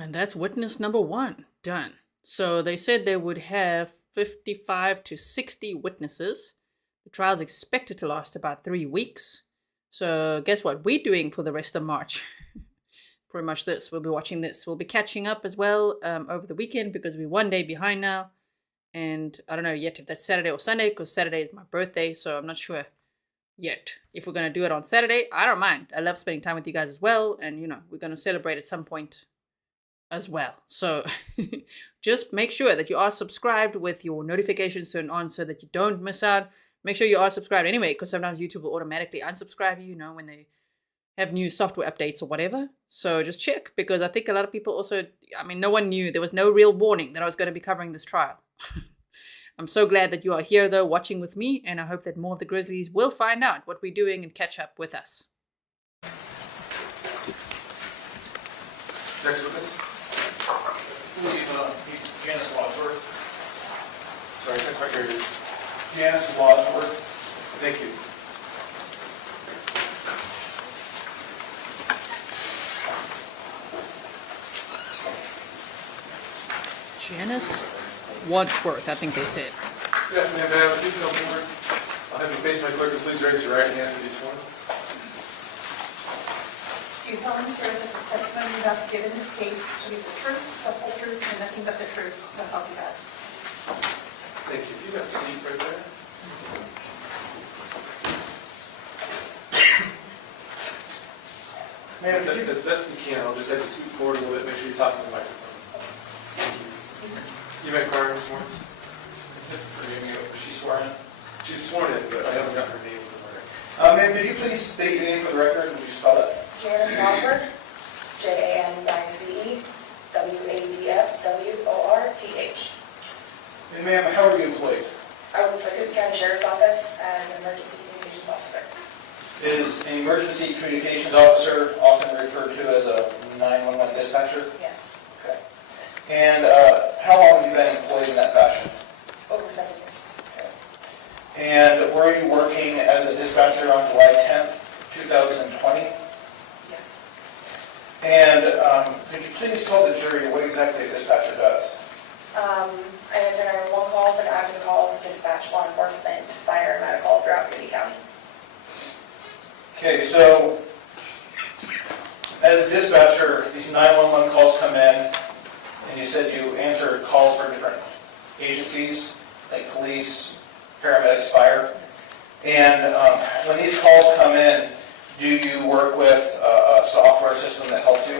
And that's witness number 1 done. So they said they would have 55 to 60 witnesses. The trial's expected to last about 3 weeks. So guess what we're doing for the rest of March? Pretty much this. We'll be watching this. We'll be catching up as well over the weekend because we're 1 day behind now. And I don't know yet if that's Saturday or Sunday because Saturday is my birthday. So I'm not sure yet if we're going to do it on Saturday. I don't mind. I love spending time with you guys as well. And, you know, we're going to celebrate at some point as well. So just make sure that you are subscribed with your notifications turned on so that you don't miss out. Make sure you are subscribed anyway, because sometimes YouTube will automatically unsubscribe you, you know, when they have new software updates or whatever. So just check, because I think a lot of people also, I mean, no one knew, there was no real warning that I was going to be covering this trial. I'm so glad that you are here though, watching with me, and I hope that more of the Grizzlies will find out what we're doing and catch up with us. Next witness. Janyce Wadsworth. Sorry, I couldn't quite hear you. Janyce Wadsworth. Thank you. Janyce Wadsworth, I think they said. Good afternoon, ma'am. If you can come forward, I'll have you face my clerk and please raise your right hand to be sworn. Do you solemnly swear that the testimony you're about to give in this case shall be the truth, the whole truth, and nothing but the truth, so help you God? Thank you. You got a seat right there. Ma'am, As best you can, I'll just have to scoot forward a little bit, make sure you're talking to the microphone. You may require Ms. Lawrence? forgive me, was she sworn in? She's sworn in, but I haven't got her name for the record. Ma'am, did you please state your name for the record? Would you spell it? Janyce Wadsworth, Janyce Wadsworth. And ma'am, how are you employed? I work for Kootenai County Sheriff's Office as an emergency communications officer. Is an emergency communications officer often referred to as a 911 dispatcher? Yes, Okay. And how long have you been employed in that fashion? over 7 years. Okay. And were you working as a dispatcher on July 10th, 2020? Yes. And could you please tell the jury what exactly a dispatcher does? I answer 911 calls and admin calls, dispatch law enforcement, fire, and medical throughout Kendy County. Okay, so as a dispatcher, these 911 calls come in, and you said you answer calls for different agencies, like police, paramedics, fire. And when these calls come in, do you work with a software system that helps you?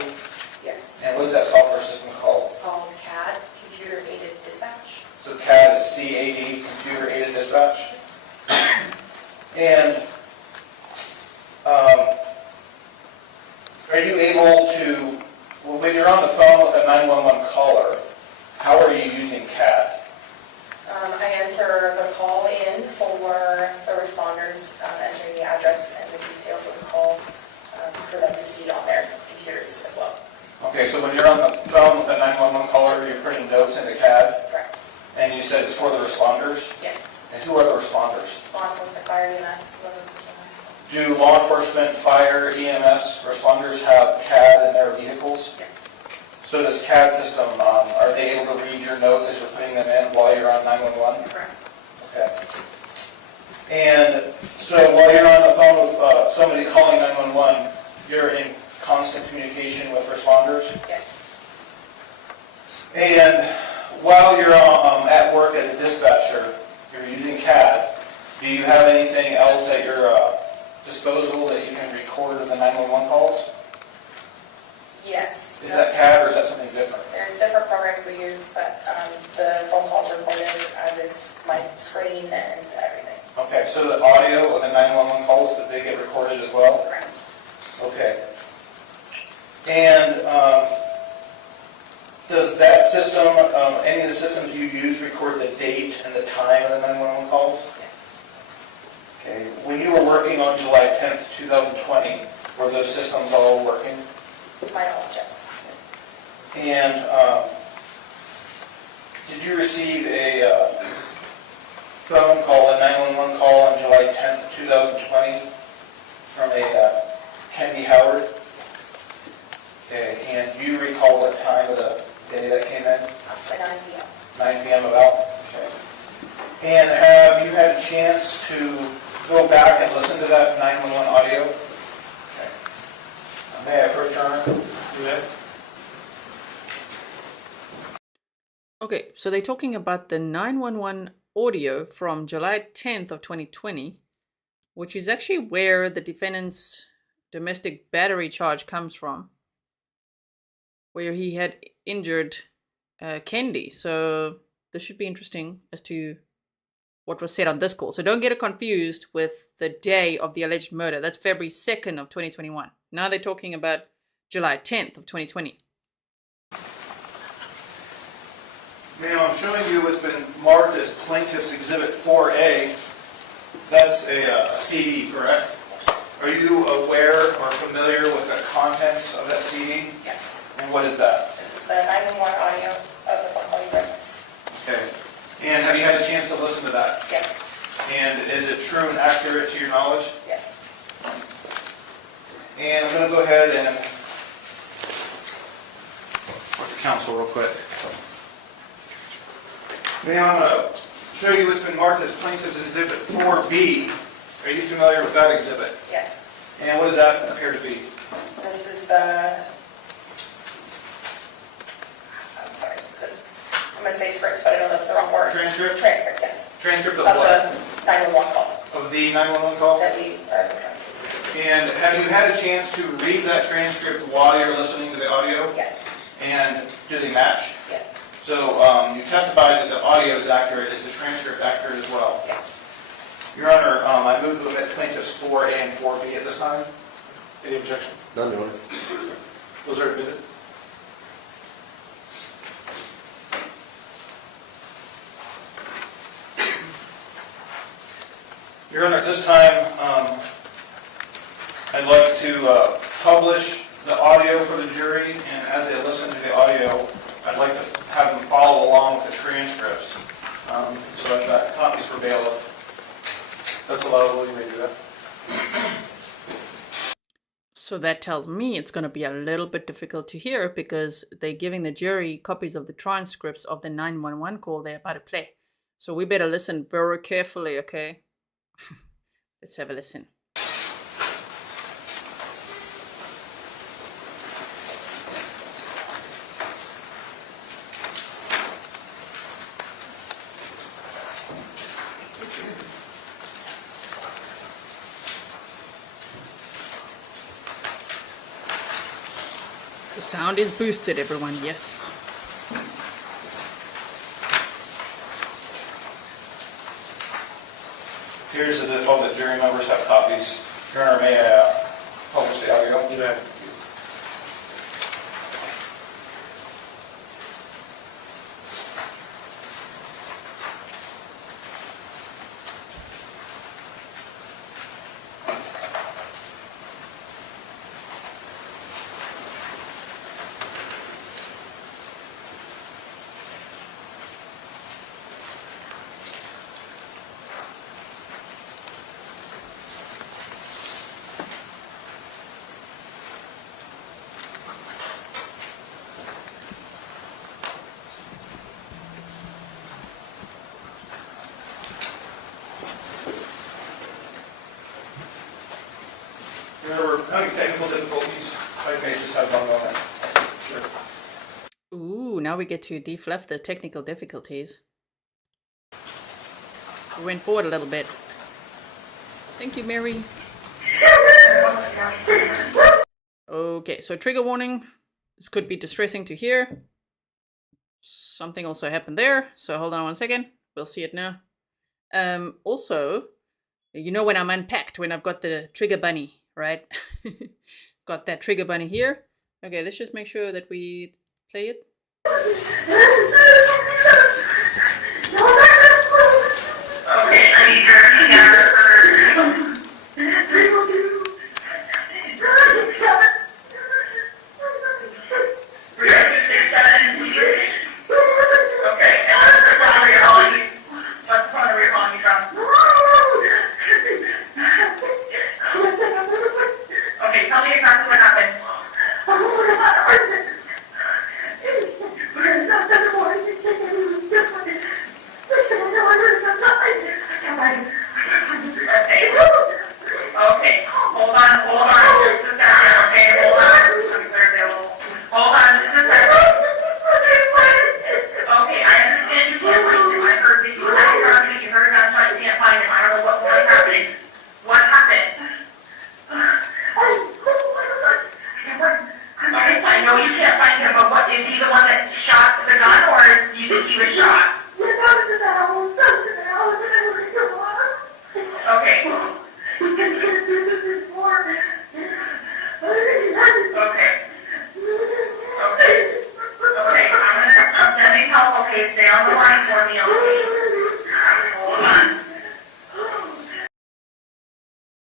Yes. And what is that software system called? It's called CAD, Computer Aided Dispatch. So CAD is CAD, Computer Aided Dispatch. And are you able to, well, when you're on the phone with a 911 caller, how are you using CAD? I answer the call in for the responders, entering the address and the details of the call for them to see on their computers as well. Okay, so when you're on the phone with a 911 caller, you're putting notes into CAD, Correct. and you said it's for the responders? Yes. And who are the responders? Law enforcement, fire, EMS, whoever's with them. Do law enforcement, fire, EMS responders have CAD in their vehicles? Yes. So this CAD system, are they able to read your notes as you're putting them in while you're on 911? Correct. Okay. And so while you're on the phone with somebody calling 911, you're in constant communication with responders? Yes. And while you're at work as a dispatcher, you're using CAD, do you have anything else at your disposal that you can record the 911 calls? Yes. Is that CAD or is that something different? There's different programs we use, but the phone calls are recorded, as is my screen and everything. Okay, so the audio of the 911 calls, did they get recorded as well? Correct. Okay. And does that system, any of the systems you use record the date and the time of the 911 calls? Yes. Okay. When you were working on July 10th, 2020, were those systems all working? To my knowledge, yes. And did you receive a phone call, a 911 call on July 10th, 2020 from a Kendy Howard? Okay, and do you recall what time of the day that came in? By 9 p.m. 9 p.m. about? Okay. And have you had a chance to go back and listen to that 911 audio? Okay. May I approach your Honor? You may. Okay, so they're talking about the 911 audio from July 10th of 2020, which is actually where the defendant's domestic battery charge comes from, where he had injured Kendy. So this should be interesting as to what was said on this call. So don't get it confused with the day of the alleged murder. That's February 2nd of 2021. Now they're talking about July 10th of 2020. Ma'am, I'm showing you what's been marked as Plaintiff's Exhibit 4A. That's a CD, correct? Are you aware or familiar with the contents of that CD? Yes. And what is that? This is the 911 audio of the phone call you referenced. Okay. And have you had a chance to listen to that? Yes. And is it true and accurate to your knowledge? Yes. And I'm going to go ahead and work the counsel real quick. Ma'am, I'm going to show you what's been marked as Plaintiff's Exhibit 4B. Are you familiar with that exhibit? Yes. And what does that appear to be? This is the, I'm sorry, I'm going to say script, but I don't know if it's the wrong word. Transcript? Transcript, yes. Transcript of Of what? the 911 call Of the 911 call? that we are. And have you had a chance to read that transcript while you're listening to the audio? Yes. And do they match? Yes. So you testified that the audio is accurate. Is the transcript accurate as well? Yes. Your Honor, I move to omit plaintiffs 4A and 4B at this time. Any objection? None, Your Honor. Those are admitted. Your Honor, at this time, I'd like to publish the audio for the jury, and as they listen to the audio, I'd like to have them follow along with the transcripts. So I've got copies for bailiff. That's allowable, you may do that. So that tells me it's going to be a little bit difficult to hear because they're giving the jury copies of the transcripts of the 911 call they're about to play. So we better listen very carefully, okay? Let's have a listen. The sound is boosted, everyone, yes. Appears as if all the jury members have copies. Your Honor, may I publish the audio? You may. Remember, having technical difficulties, I may just have one moment. Sure. Ooh, now we get to deflect the technical difficulties. We went forward a little bit. Thank you, Mary. Okay, so trigger warning. This could be distressing to hear. Something also happened there, so hold on one second. We'll see it now. Also, You know when I'm unpacked, when I've got the trigger bunny, right? Got that trigger bunny here. Okay, let's just make sure that we play it. Okay, I need your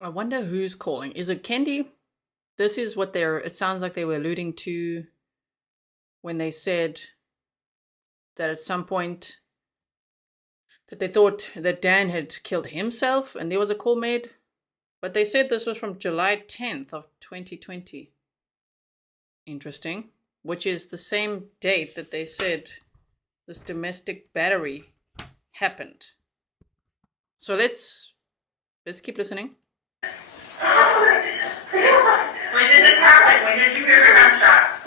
I wonder who's calling. Is it Kendy? This is what it sounds like they were alluding to when they said that at some point that they thought that Dan had killed himself and there was a call made. But they said this was from July 10th of 2020. Interesting. Which is the same date that they said this domestic battery happened. So let's keep listening. When did this happen? When did you hear the gunshot?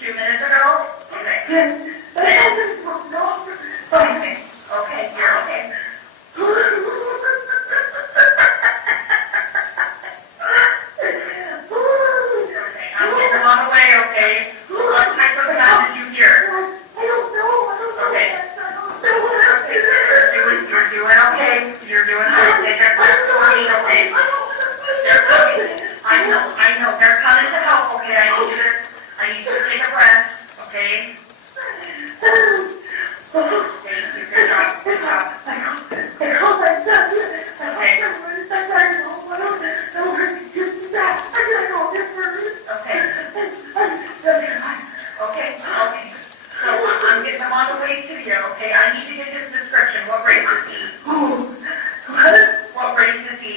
2 minutes ago? Okay. Okay, you're okay. I'm getting them on the way, okay? What type of sound did you hear? Okay. You're doing okay. You're doing okay. Take a breath for me, okay? They're coming. I know. They're coming to help, okay? I need you to take a breath, okay? Thank you. Good job. Good job. Okay. So I'm getting them on the way to you, okay? I need to get this description. What race is he? What race is he?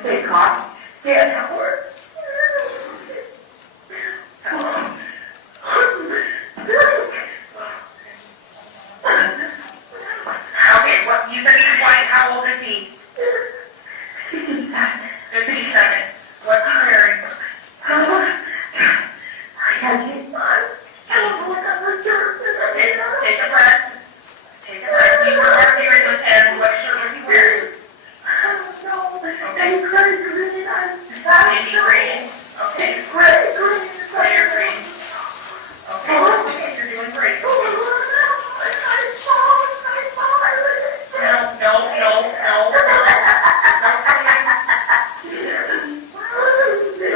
State cop. Kendy Howard. Okay, what you said he's white. How old is he? 57. What's he wearing? Take a breath. You were arguing with him. What shirt was he wearing? Okay. Maybe green. Okay. Gray or green. Okay, you're doing great. No.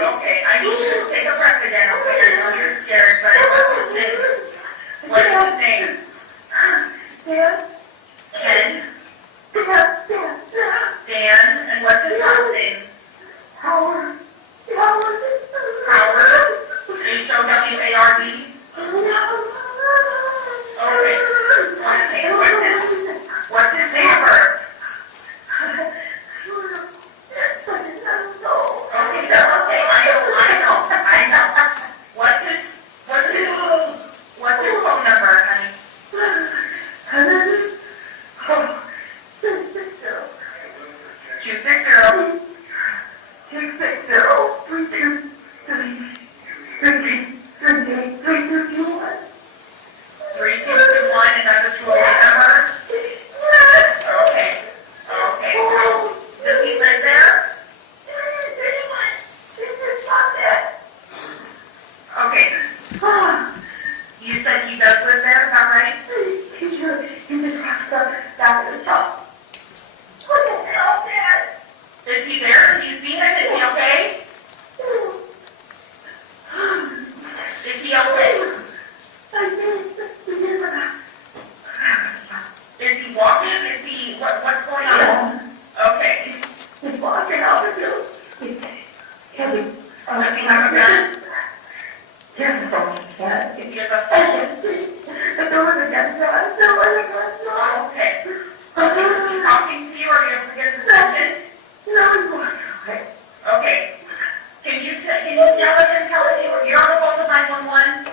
Okay, I need you to take a breath again, okay? I know you're scared, but what's his name? What is his name? Dan. Ken? Dan, and what's his last name? Howard? H-O-W-A-R-D? Okay. What's his name of birth? Okay, that's okay. I know. What's his phone number, honey? 3221, and that's a 208 number? Okay. Does he live there? Okay. You said he does live there, is that right? That's the top. What the hell, Dad? Is he there? Have you seen him? Is he okay? Is he okay? Is he walking? Is he, what's going on? Okay. He's walking out the door. Does he have a gun? Yes, he has a phone. The door is against us. Okay. Is he talking to you or you have to get suspended? No. Okay. Can you yell at him, tell him you're on the phone with 911?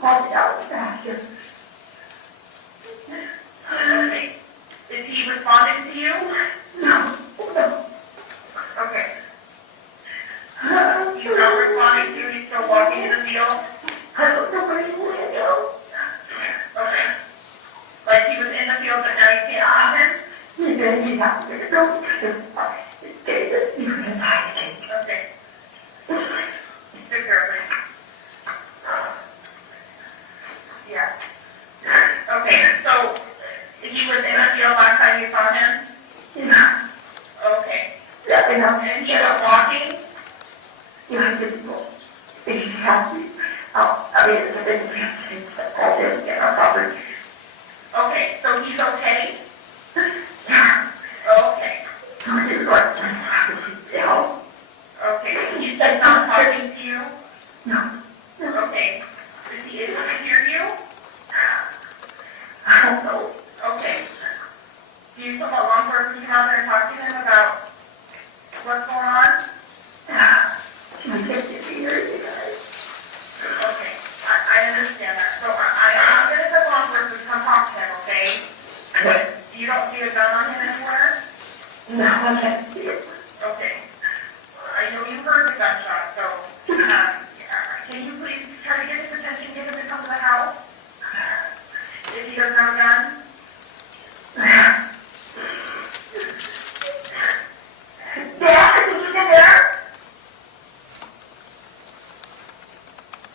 Call it out faster. Okay. Is he responding to you? No. Okay. He's not responding to you, he's still walking in the field? I don't know where he went. Okay. Like he was in the field but now you can't find him? He's not there. Okay. Take care of him. Yeah. Okay, so he was in the field last time you saw him? Yeah. Okay. And he was walking? Yeah, he didn't go. He's happy. Okay, so he's okay? Yeah. Okay. Okay, he's not talking to you? No. Okay. Is he able to hear you? I don't know. Okay. Do you still want one person to come out there and talk to him about what's going on? Okay, I understand that. So I'm going to tell law enforcement to come talk to him, okay? But you don't see a gun on him anywhere? No, I can't see it. Okay. I know you heard the gunshot, so can you please try to get his attention, get him to come to the house? If he doesn't have a gun? Dad, is he there?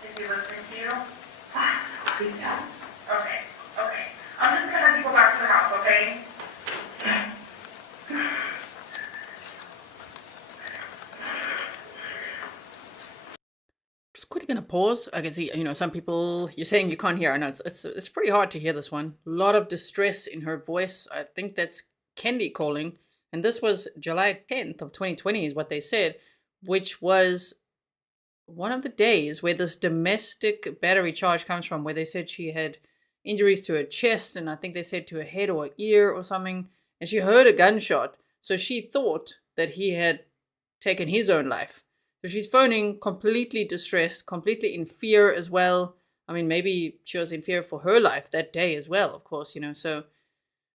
Is he listening to you? Okay. I'm just going to have you go back to the house, okay? Just quickly gonna pause. I can see, some people, you're saying you can't hear. I know it's pretty hard to hear this one. A lot of distress in her voice. I think that's Kendy calling. And this was July 10th of 2020 is what they said, which was one of the days where this domestic battery charge comes from, where they said she had injuries to her chest, and I think they said to her head or her ear or something, and she heard a gunshot. So she thought that he had taken his own life. So she's phoning completely distressed, completely in fear as well. I mean, maybe she was in fear for her life that day as well, of course, so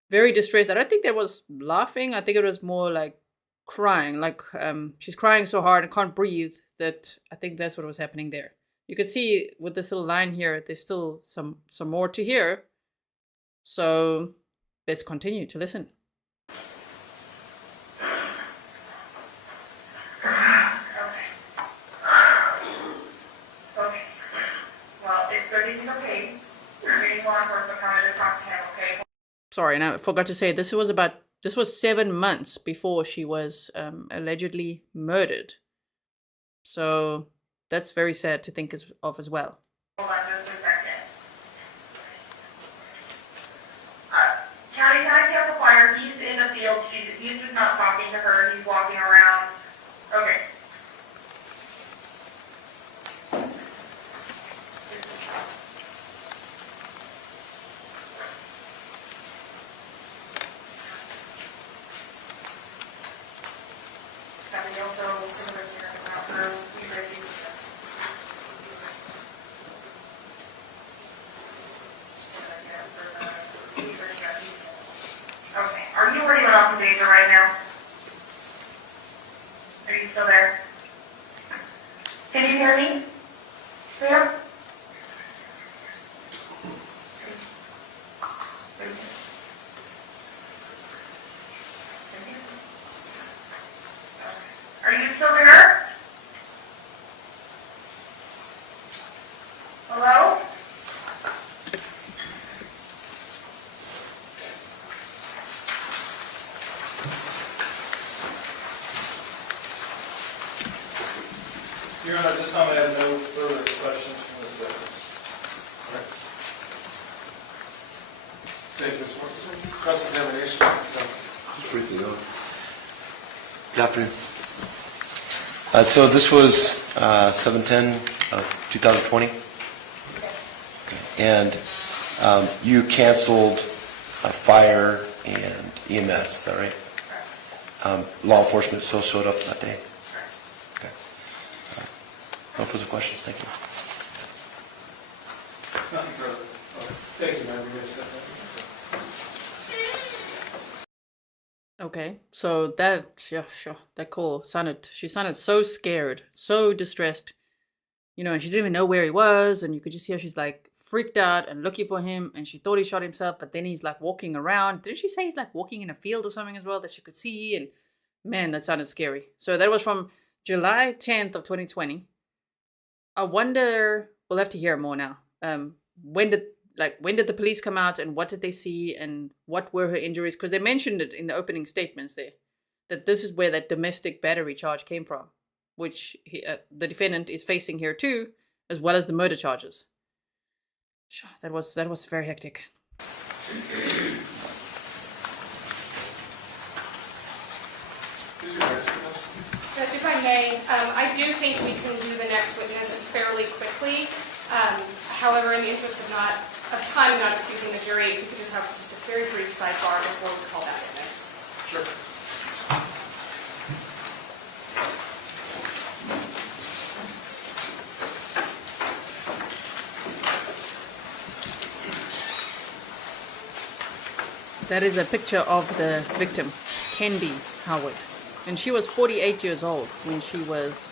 very distressed. I don't think that was laughing. I think it was more like crying, like she's crying so hard and can't breathe that I think that's what was happening there. You can see with this little line here, there's still some more to hear. So let's continue to listen. Okay. Well, if everything's okay, you're getting law enforcement coming to talk to him, okay? Sorry, and I forgot to say, this was 7 months before she was allegedly murdered. So that's very sad to think of as well. Hold on just a second. County Tax Amplifier, he's in the field. He's just not talking to her. He's walking around. Okay. Okay, are you already off the danger right now? Are you still there? Can you hear me? Sam? Are you still there? Your Honor, at this time I have no further questions from this witness. Thank you, Ms. Mortensen. Cross-examination, Mr. Counsel. Briefly, though. Good afternoon. So this was 7/10 of 2020? Okay. And you canceled fire and EMS, is that right? Law enforcement still showed up that day? Okay. No further questions, thank you. Nothing further. Okay. Thank you, ma'am. You may step down. Okay, so that, yeah, sure, that call she sounded so scared, so distressed, and she didn't even know where he was, and you could just hear she's like freaked out and looking for him, and she thought he shot himself, but then he's like walking around. Didn't she say he's like walking in a field or something as well that she could see? And man, that sounded scary. So that was from July 10th of 2020. I wonder, we'll have to hear more now. When did the police come out, and what did they see, and what were her injuries? Because they mentioned it in the opening statements there, that this is where that domestic battery charge came from, which the defendant is facing here too, as well as the murder charges. Sure, that was very hectic. Judge, if I may, I do think we can do the next witness fairly quickly. However, in the interest of time and not excusing the jury, if we could just have just a very brief sidebar before we call that witness. Sure. That is a picture of the victim, Kendy Howard. And she was 48 years old when she was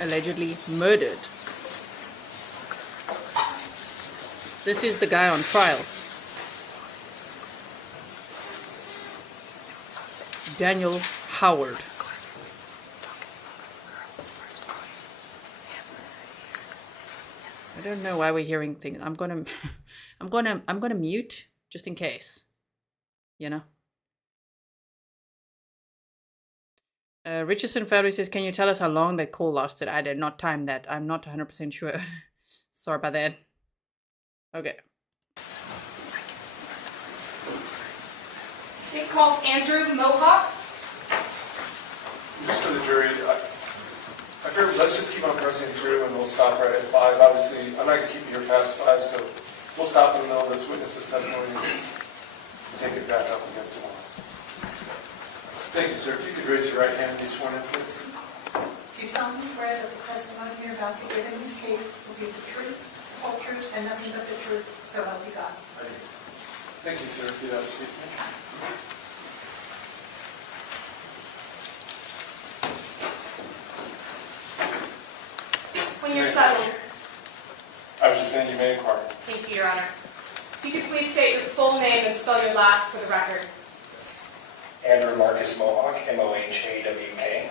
allegedly murdered. This is the guy on trial. Daniel Howard. I don't know why we're hearing things. I'm gonna mute just in case. Richardson family says, can you tell us how long that call lasted? I did not time that. I'm not 100% sure. Sorry about that. Okay. State calls Andrew Mohawk. Just for the jury, I figure let's just keep on pressing through and we'll stop right at 5. Obviously, I'm not going to keep you here past 5, so we'll stop in the middle of this witness's testimony and just take it back up again tomorrow. Thank you, sir. If you could raise your right hand and be sworn in, please. Do you solemnly swear that the testimony you're about to give in this case will be the truth, whole truth, and nothing but the truth, so help you God? I do. Thank you, sir. If you'd have a seat. When you're settled. I was just saying you may inquire. Thank you, Your Honor. If you could please state your full name and spell your last for the record. Andrew Marcus Mohawk, M-O-H-A-W-K.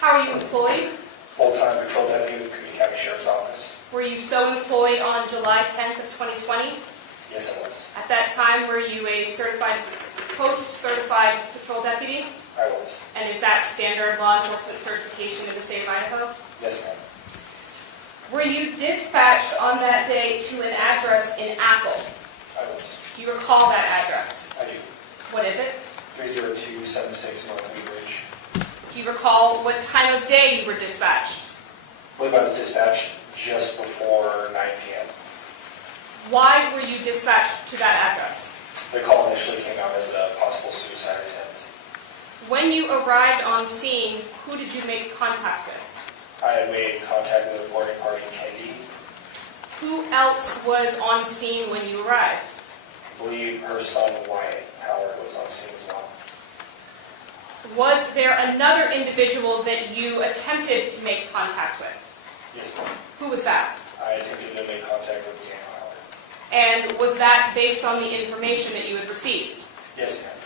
How are you employed? Full-time patrol deputy with the Kootenai County Sheriff's Office. Were you so employed on July 10th of 2020? Yes, I was. At that time, were you a post-certified patrol deputy? I was. And is that standard law enforcement certification in the state of Idaho? Yes, ma'am. Were you dispatched on that day to an address in Apple? I was. Do you recall that address? I do. What is it? 30276 North Lee Bridge. Do you recall what time of day you were dispatched? I believe I was dispatched just before 9 p.m. Why were you dispatched to that address? The call initially came out as a possible suicide attempt. When you arrived on scene, who did you make contact with? I had made contact with the boarding party, Kendy. Who else was on scene when you arrived? I believe her son, Wyatt Howard, was on scene as well. Was there another individual that you attempted to make contact with? Yes, ma'am. Who was that? I attempted to make contact with Daniel Howard. And was that based on the information that you had received? Yes, ma'am.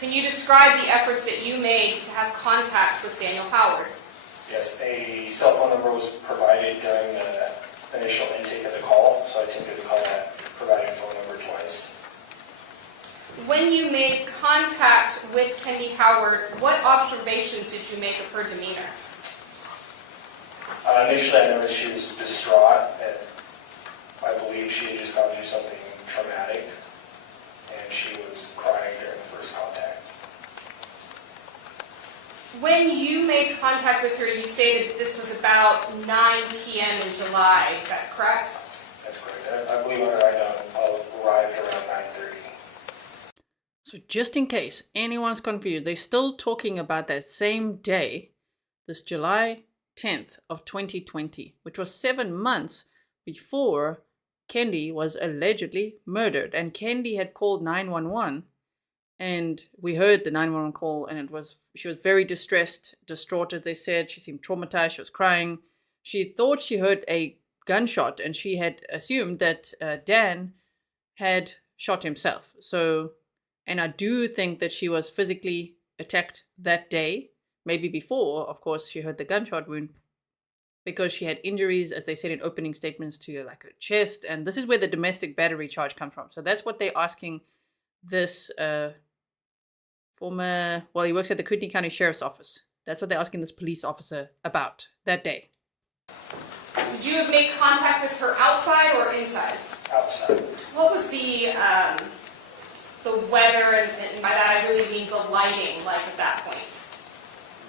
Can you describe the efforts that you made to have contact with Daniel Howard? Yes, a cell phone number was provided during the initial intake of the call, so I attempted to call that provided phone number twice. When you made contact with Kendy Howard, what observations did you make of her demeanor? Initially, I noticed she was distraught, and I believe she had just gone through something traumatic, and she was crying during the first contact. When you made contact with her, you stated that this was about 9 p.m. in July. Is that correct? That's correct. I believe when I arrived around 9:30. So just in case anyone's confused, they're still talking about that same day, this July 10th of 2020, which was 7 months before Kendy was allegedly murdered. And Kendy had called 911, and we heard the 911 call, and she was very distraught, as they said. She seemed traumatized. She was crying. She thought she heard a gunshot, and she had assumed that Dan had shot himself. And I do think that she was physically attacked that day, maybe before, of course, she heard the gunshot wound, because she had injuries, as they said in opening statements, to like her chest. And this is where the domestic battery charge comes from. So that's what they're asking this he works at the Kootenai County Sheriff's Office. That's what they're asking this police officer about that day. Did you make contact with her outside or inside? Outside. What was the weather, and by that I really mean the lighting, like at that point?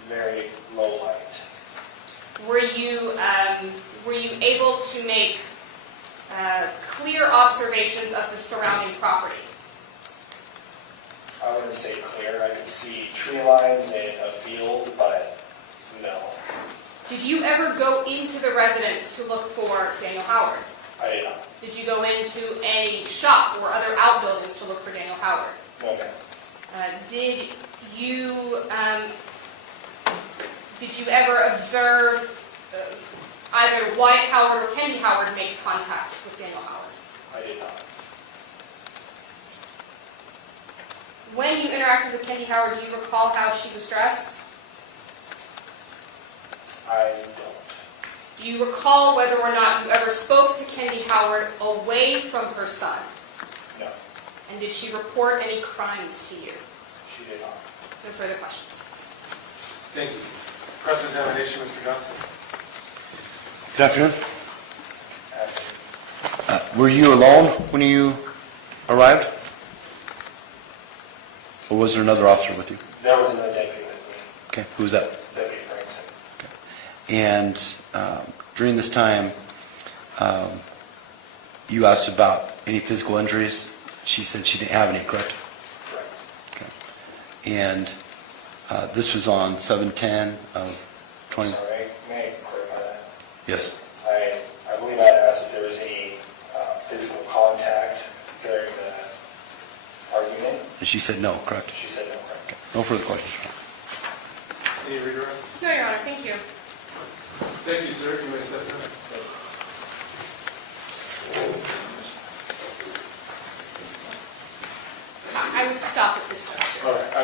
Very low light. Were you able to make clear observations of the surrounding property? I wouldn't say clear. I could see tree lines in a field, but no. Did you ever go into the residence to look for Daniel Howard? I did not. Did you go into a shop or other outbuildings to look for Daniel Howard? No, ma'am. Did you ever observe either Wyatt Howard or Kendy Howard make contact with Daniel Howard? I did not. When you interacted with Kendy Howard, do you recall how she was dressed? I don't. Do you recall whether or not you ever spoke to Kendy Howard away from her son? No. And did she report any crimes to you? She did not. No further questions. Thank you. Cross-examination, Mr. Johnson. Good afternoon. Were you alone when you arrived? Or was there another officer with you? There was another deputy with me. Okay, who was that? Deputy Franson. And during this time, you asked about any physical injuries. She said she didn't have any, correct? Correct. Okay. And this was on 7/10 of 20. Sorry, may I clarify that? Yes. I believe I asked if there was any physical contact during the argument. And she said no, correct? She said no, correct. Okay. No further questions. Any redirect? No, Your Honor. Thank you. Thank you, sir. You may step down. I would stop at this juncture. All right.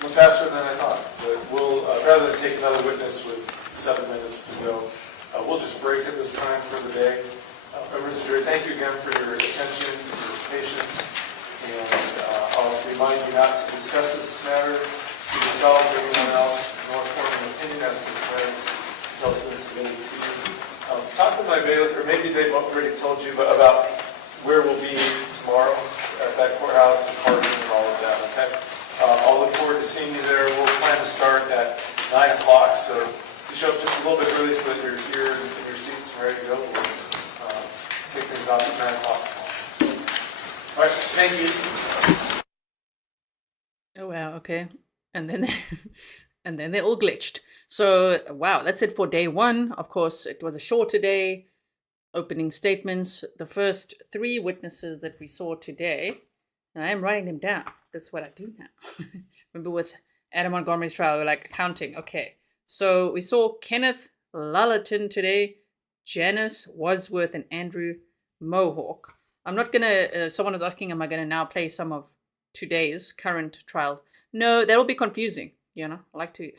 Went faster than I thought. But we'll, rather than take another witness with 7 minutes to go, we'll just break at this time for the day. Members of the jury, thank you again for your attention and your patience. And I'll remind you not to discuss this matter with yourselves or anyone else, nor form an opinion as to this matter until it's been submitted to you. Talk to my bailiff, or maybe they've already told you about where we'll be tomorrow at that courthouse and parking and all of that, okay? I'll look forward to seeing you there. We'll plan to start at 9 o'clock, so you show up just a little bit early so that you're here in your seats and ready to go. We'll kick things off at 9 o'clock. All right, thank you. Oh, wow, okay. And then they all glitched. So, wow, that's it for day one. Of course, it was a shorter day. Opening statements. The first 3 witnesses that we saw today, and I am writing them down. That's what I do now. Remember with Adam Montgomery's trial, we're like counting. Okay, so we saw Kenneth Lallatin today, Janyce, Wadsworth, and Andrew Mohawk. I'm not gonna, someone was asking, am I gonna now play some of today's current trial? No, that'll be confusing, you know. I like to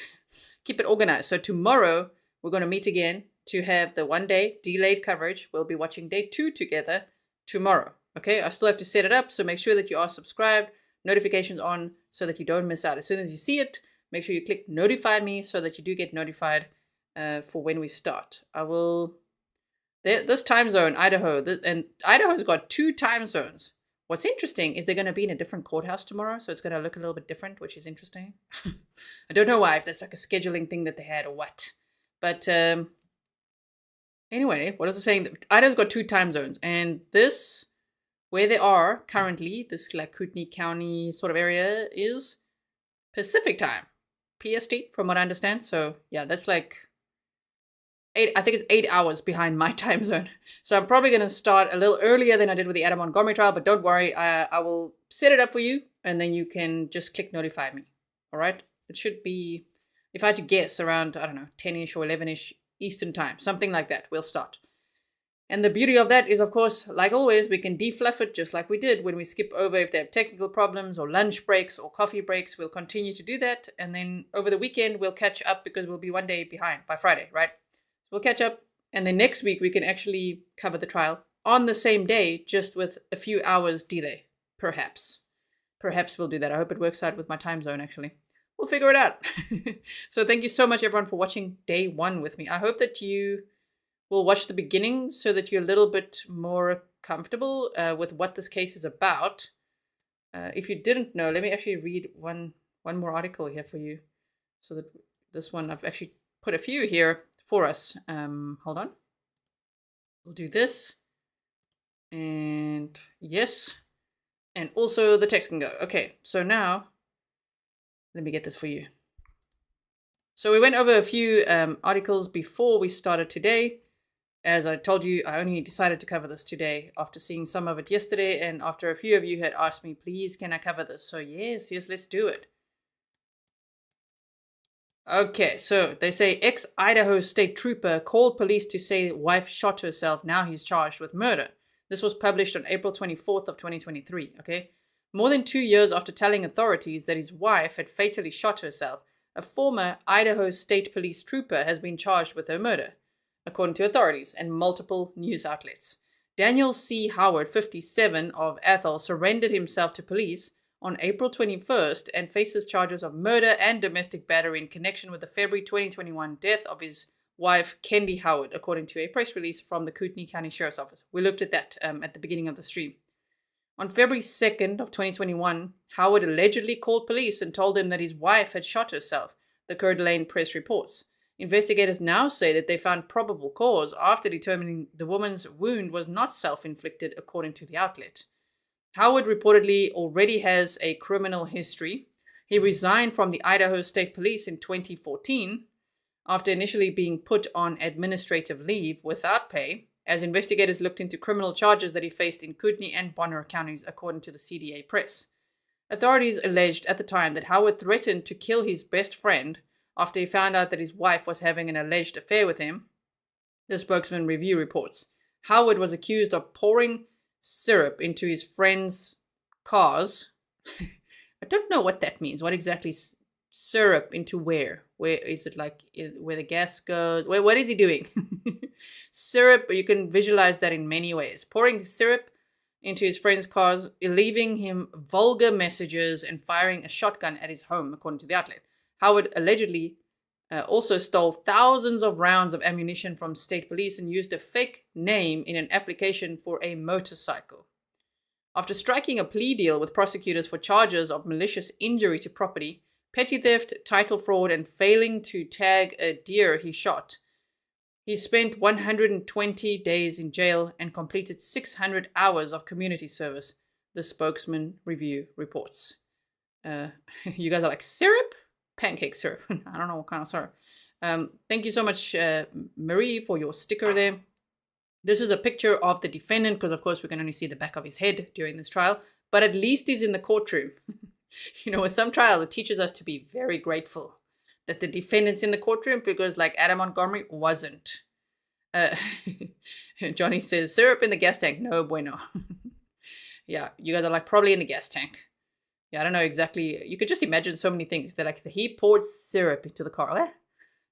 keep it organized. So tomorrow, we're gonna meet again to have the 1 day delayed coverage. We'll be watching day 2 together tomorrow. Okay, I still have to set it up, so make sure that you are subscribed, notifications on, so that you don't miss out. As soon as you see it, make sure you click notify me so that you do get notified for when we start. I will... This time zone, Idaho, and Idaho's got 2 time zones. What's interesting is they're going to be in a different courthouse tomorrow, so it's going to look a little bit different, which is interesting. I don't know why, if that's like a scheduling thing that they had or what. But anyway, what was I saying? Idaho's got 2 time zones, and this, where they are currently, this like Kootenai County sort of area, is Pacific time, PST, from what I understand. So yeah, that's like 8, I think it's 8 hours behind my time zone. So I'm probably going to start a little earlier than I did with the Adam Montgomery trial, but don't worry, I will set it up for you, and then you can just click notify me. All right? It should be, if I had to guess, around, I don't know, 10-ish or 11-ish Eastern time, something like that. We'll start. And the beauty of that is, of course, like always, we can defluff it just like we did when we skip over if they have technical problems or lunch breaks or coffee breaks. We'll continue to do that. And then over the weekend, we'll catch up because we'll be one day behind by Friday, right? We'll catch up, and then next week we can actually cover the trial on the same day, just with a few hours delay, perhaps. Perhaps we'll do that. I hope it works out with my time zone, actually. We'll figure it out. So thank you so much, everyone, for watching day 1 with me. I hope that you will watch the beginning so that you're a little bit more comfortable with what this case is about. If you didn't know, let me actually read one more article here for you. So that this one, I've actually put a few here for us. Hold on. We'll do this. And yes. And also the text can go. Okay, so now let me get this for you. So we went over a few articles before we started today. As I told you, I only decided to cover this today after seeing some of it yesterday, and after a few of you had asked me, please, can I cover this? So yes, let's do it. Okay, so they say ex-Idaho State Trooper called police to say wife shot herself. Now he's charged with murder. This was published on April 24th of 2023, okay? More than 2 years after telling authorities that his wife had fatally shot herself, a former Idaho State Police trooper has been charged with her murder, according to authorities and multiple news outlets. Daniel C. Howard, 57, of Athol, surrendered himself to police on April 21st and faces charges of murder and domestic battery in connection with the February 2021 death of his wife, Kendy Howard, according to a press release from the Kootenai County Sheriff's Office. We looked at that at the beginning of the stream. On February 2nd of 2021, Howard allegedly called police and told them that his wife had shot herself, the Coeur d'Alene Press reports. Investigators now say that they found probable cause after determining the woman's wound was not self-inflicted, according to the outlet. Howard reportedly already has a criminal history. He resigned from the Idaho State Police in 2014 after initially being put on administrative leave without pay, as investigators looked into criminal charges that he faced in Kootenai and Bonner counties, according to the CDA Press. Authorities alleged at the time that Howard threatened to kill his best friend after he found out that his wife was having an alleged affair with him, the Spokesman Review reports. Howard was accused of pouring syrup into his friends' cars. I don't know what that means. What exactly syrup into where? Where is it, like where the gas goes? What is he doing? Syrup, you can visualize that in many ways. Pouring syrup into his friend's cars, leaving him vulgar messages and firing a shotgun at his home, according to the outlet. Howard allegedly also stole thousands of rounds of ammunition from state police and used a fake name in an application for a motorcycle. After striking a plea deal with prosecutors for charges of malicious injury to property, petty theft, title fraud, and failing to tag a deer he shot, he spent 120 days in jail and completed 600 hours of community service, the Spokesman Review reports. You guys are like, syrup? Pancake syrup. I don't know what kind of syrup. Thank you so much, Marie, for your sticker there. This is a picture of the defendant, because of course we can only see the back of his head during this trial, but at least he's in the courtroom. You know, with some trials, it teaches us to be very grateful that the defendant's in the courtroom, because like Adam Montgomery wasn't. Johnny says, syrup in the gas tank. No bueno. Yeah, you guys are like, probably in the gas tank. Yeah, I don't know exactly. You could just imagine so many things. They're like, he poured syrup into the car. Eh?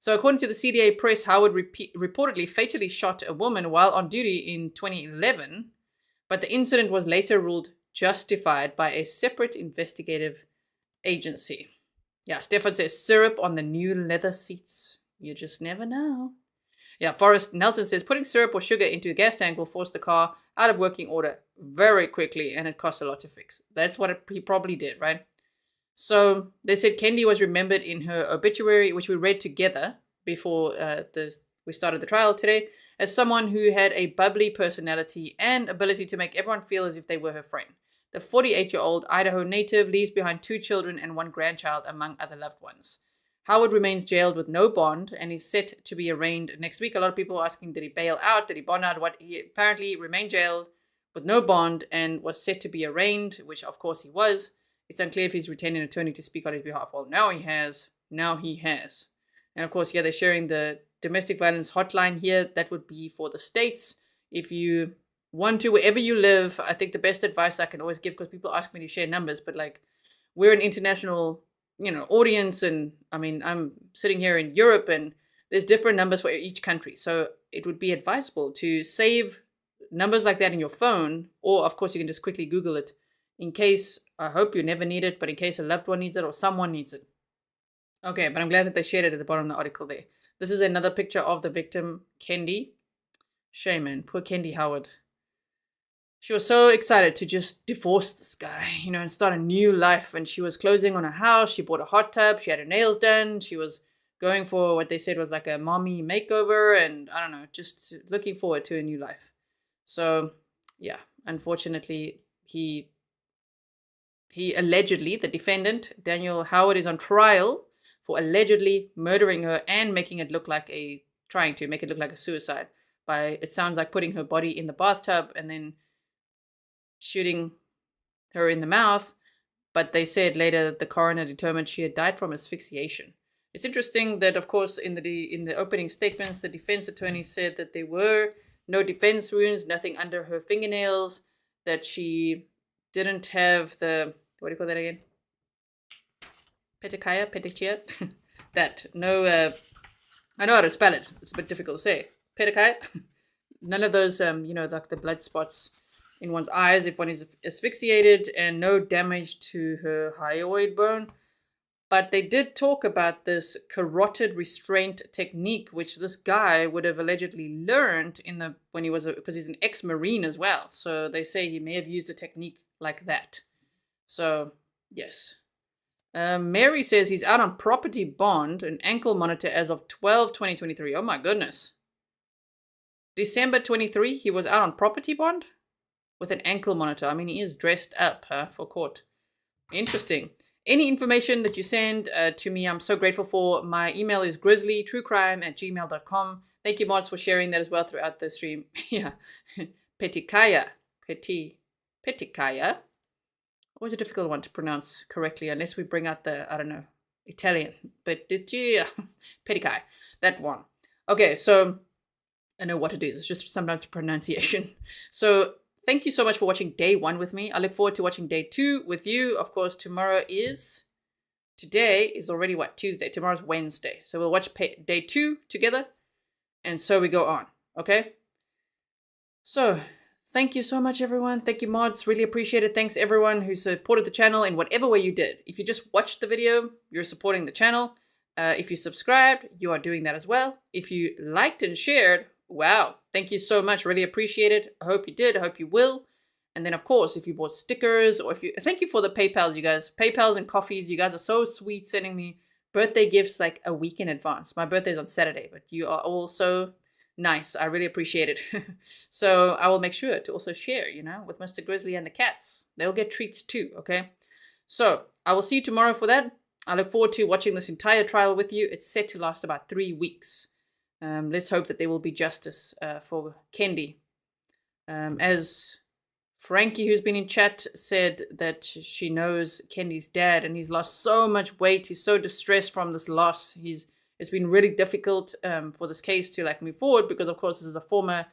So according to the CDA Press, Howard reportedly fatally shot a woman while on duty in 2011, but the incident was later ruled justified by a separate investigative agency. Yeah, Stefan says syrup on the new leather seats. You just never know. Yeah, Forrest Nelson says, putting syrup or sugar into a gas tank will force the car out of working order very quickly, and it costs a lot to fix. That's what he probably did, right? So they said Kendy was remembered in her obituary, which we read together before we started the trial today, as someone who had a bubbly personality and ability to make everyone feel as if they were her friend. The 48-year-old Idaho native leaves behind 2 children and 1 grandchild, among other loved ones. Howard remains jailed with no bond and is set to be arraigned next week. A lot of people are asking, did he bail out? Did he bond out? What? He apparently remained jailed with no bond and was set to be arraigned, which of course he was. It's unclear if he's retained an attorney to speak on his behalf. Well, now he has. And of course, yeah, they're sharing the domestic violence hotline here. That would be for the states. If you want to, wherever you live, I think the best advice I can always give, because people ask me to share numbers, but like, we're an international audience, and I mean, I'm sitting here in Europe, and there's different numbers for each country. So it would be advisable to save numbers like that in your phone, or of course you can just quickly Google it in case, I hope you never need it, but in case a loved one needs it or someone needs it. Okay, but I'm glad that they shared it at the bottom of the article there. This is another picture of the victim, Kendy. Shame, man. Poor Kendy Howard. She was so excited to just divorce this guy, and start a new life. And she was closing on a house. She bought a hot tub. She had her nails done. She was going for what they said was like a mommy makeover. And I don't know, just looking forward to a new life. So, yeah, unfortunately, he allegedly, the defendant, Daniel Howard, is on trial for allegedly murdering her and trying to make it look like a suicide by, it sounds like, putting her body in the bathtub and then shooting her in the mouth. But they said later that the coroner determined she had died from asphyxiation. It's interesting that, of course, in the opening statements, the defense attorney said that there were no defense wounds, nothing under her fingernails, that she didn't have the, what do you call that again? Petechia? That, no, I know how to spell it. It's a bit difficult to say. Petechia? None of those, like the blood spots in one's eyes if one is asphyxiated, and no damage to her hyoid bone. But they did talk about this carotid restraint technique, which this guy would have allegedly learned because he's an ex-Marine as well. So they say he may have used a technique like that. So, yes. Mary says he's out on property bond, an ankle monitor as of 12/2023. Oh my goodness. December 23, he was out on property bond with an ankle monitor. I mean, he is dressed up for court. Interesting. Any information that you send to me, I'm so grateful for. My email is grizzlytruecrime@gmail.com. Thank you, mods, for sharing that as well throughout the stream. Yeah. Petechia. Always a difficult one to pronounce correctly, unless we bring out the, I don't know, Italian. Petechia. That one. Okay, so I know what it is. It's just sometimes the pronunciation. So thank you so much for watching day 1 with me. I look forward to watching day 2 with you. Of course, today is already what? Tuesday. Tomorrow's Wednesday. So we'll watch day 2 together. And so we go on. Okay? So thank you so much, everyone. Thank you, mods. Really appreciate it. Thanks, everyone who supported the channel in whatever way you did. If you just watched the video, you're supporting the channel. If you subscribed, you are doing that as well. If you liked and shared, wow, thank you so much. Really appreciate it. I hope you did. I hope you will. And then, of course, if you bought stickers, or thank you for the PayPals, you guys. PayPals and coffees. You guys are so sweet, sending me birthday gifts like a week in advance. My birthday's on Saturday, but you are all so nice. I really appreciate it. So I will make sure to also share, with Mr. Grizzly and the cats. They'll get treats too, okay? So I will see you tomorrow for that. I look forward to watching this entire trial with you. It's set to last about 3 weeks. Let's hope that there will be justice for Kendy. As Frankie, who's been in chat, said that she knows Kendy's dad, and he's lost so much weight. He's so distressed from this loss. It's been really difficult for this case to move forward, because of course this is a former,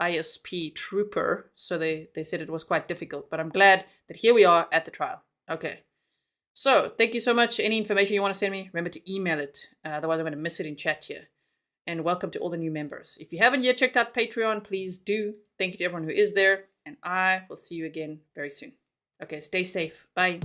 ISP trooper. So they said it was quite difficult. But I'm glad that here we are at the trial. Okay. So, thank you so much. Any information you want to send me, remember to email it. Otherwise, I'm going to miss it in chat here. And welcome to all the new members. If you haven't yet checked out Patreon, please do. Thank you to everyone who is there. And I will see you again very soon. Okay, stay safe. Bye.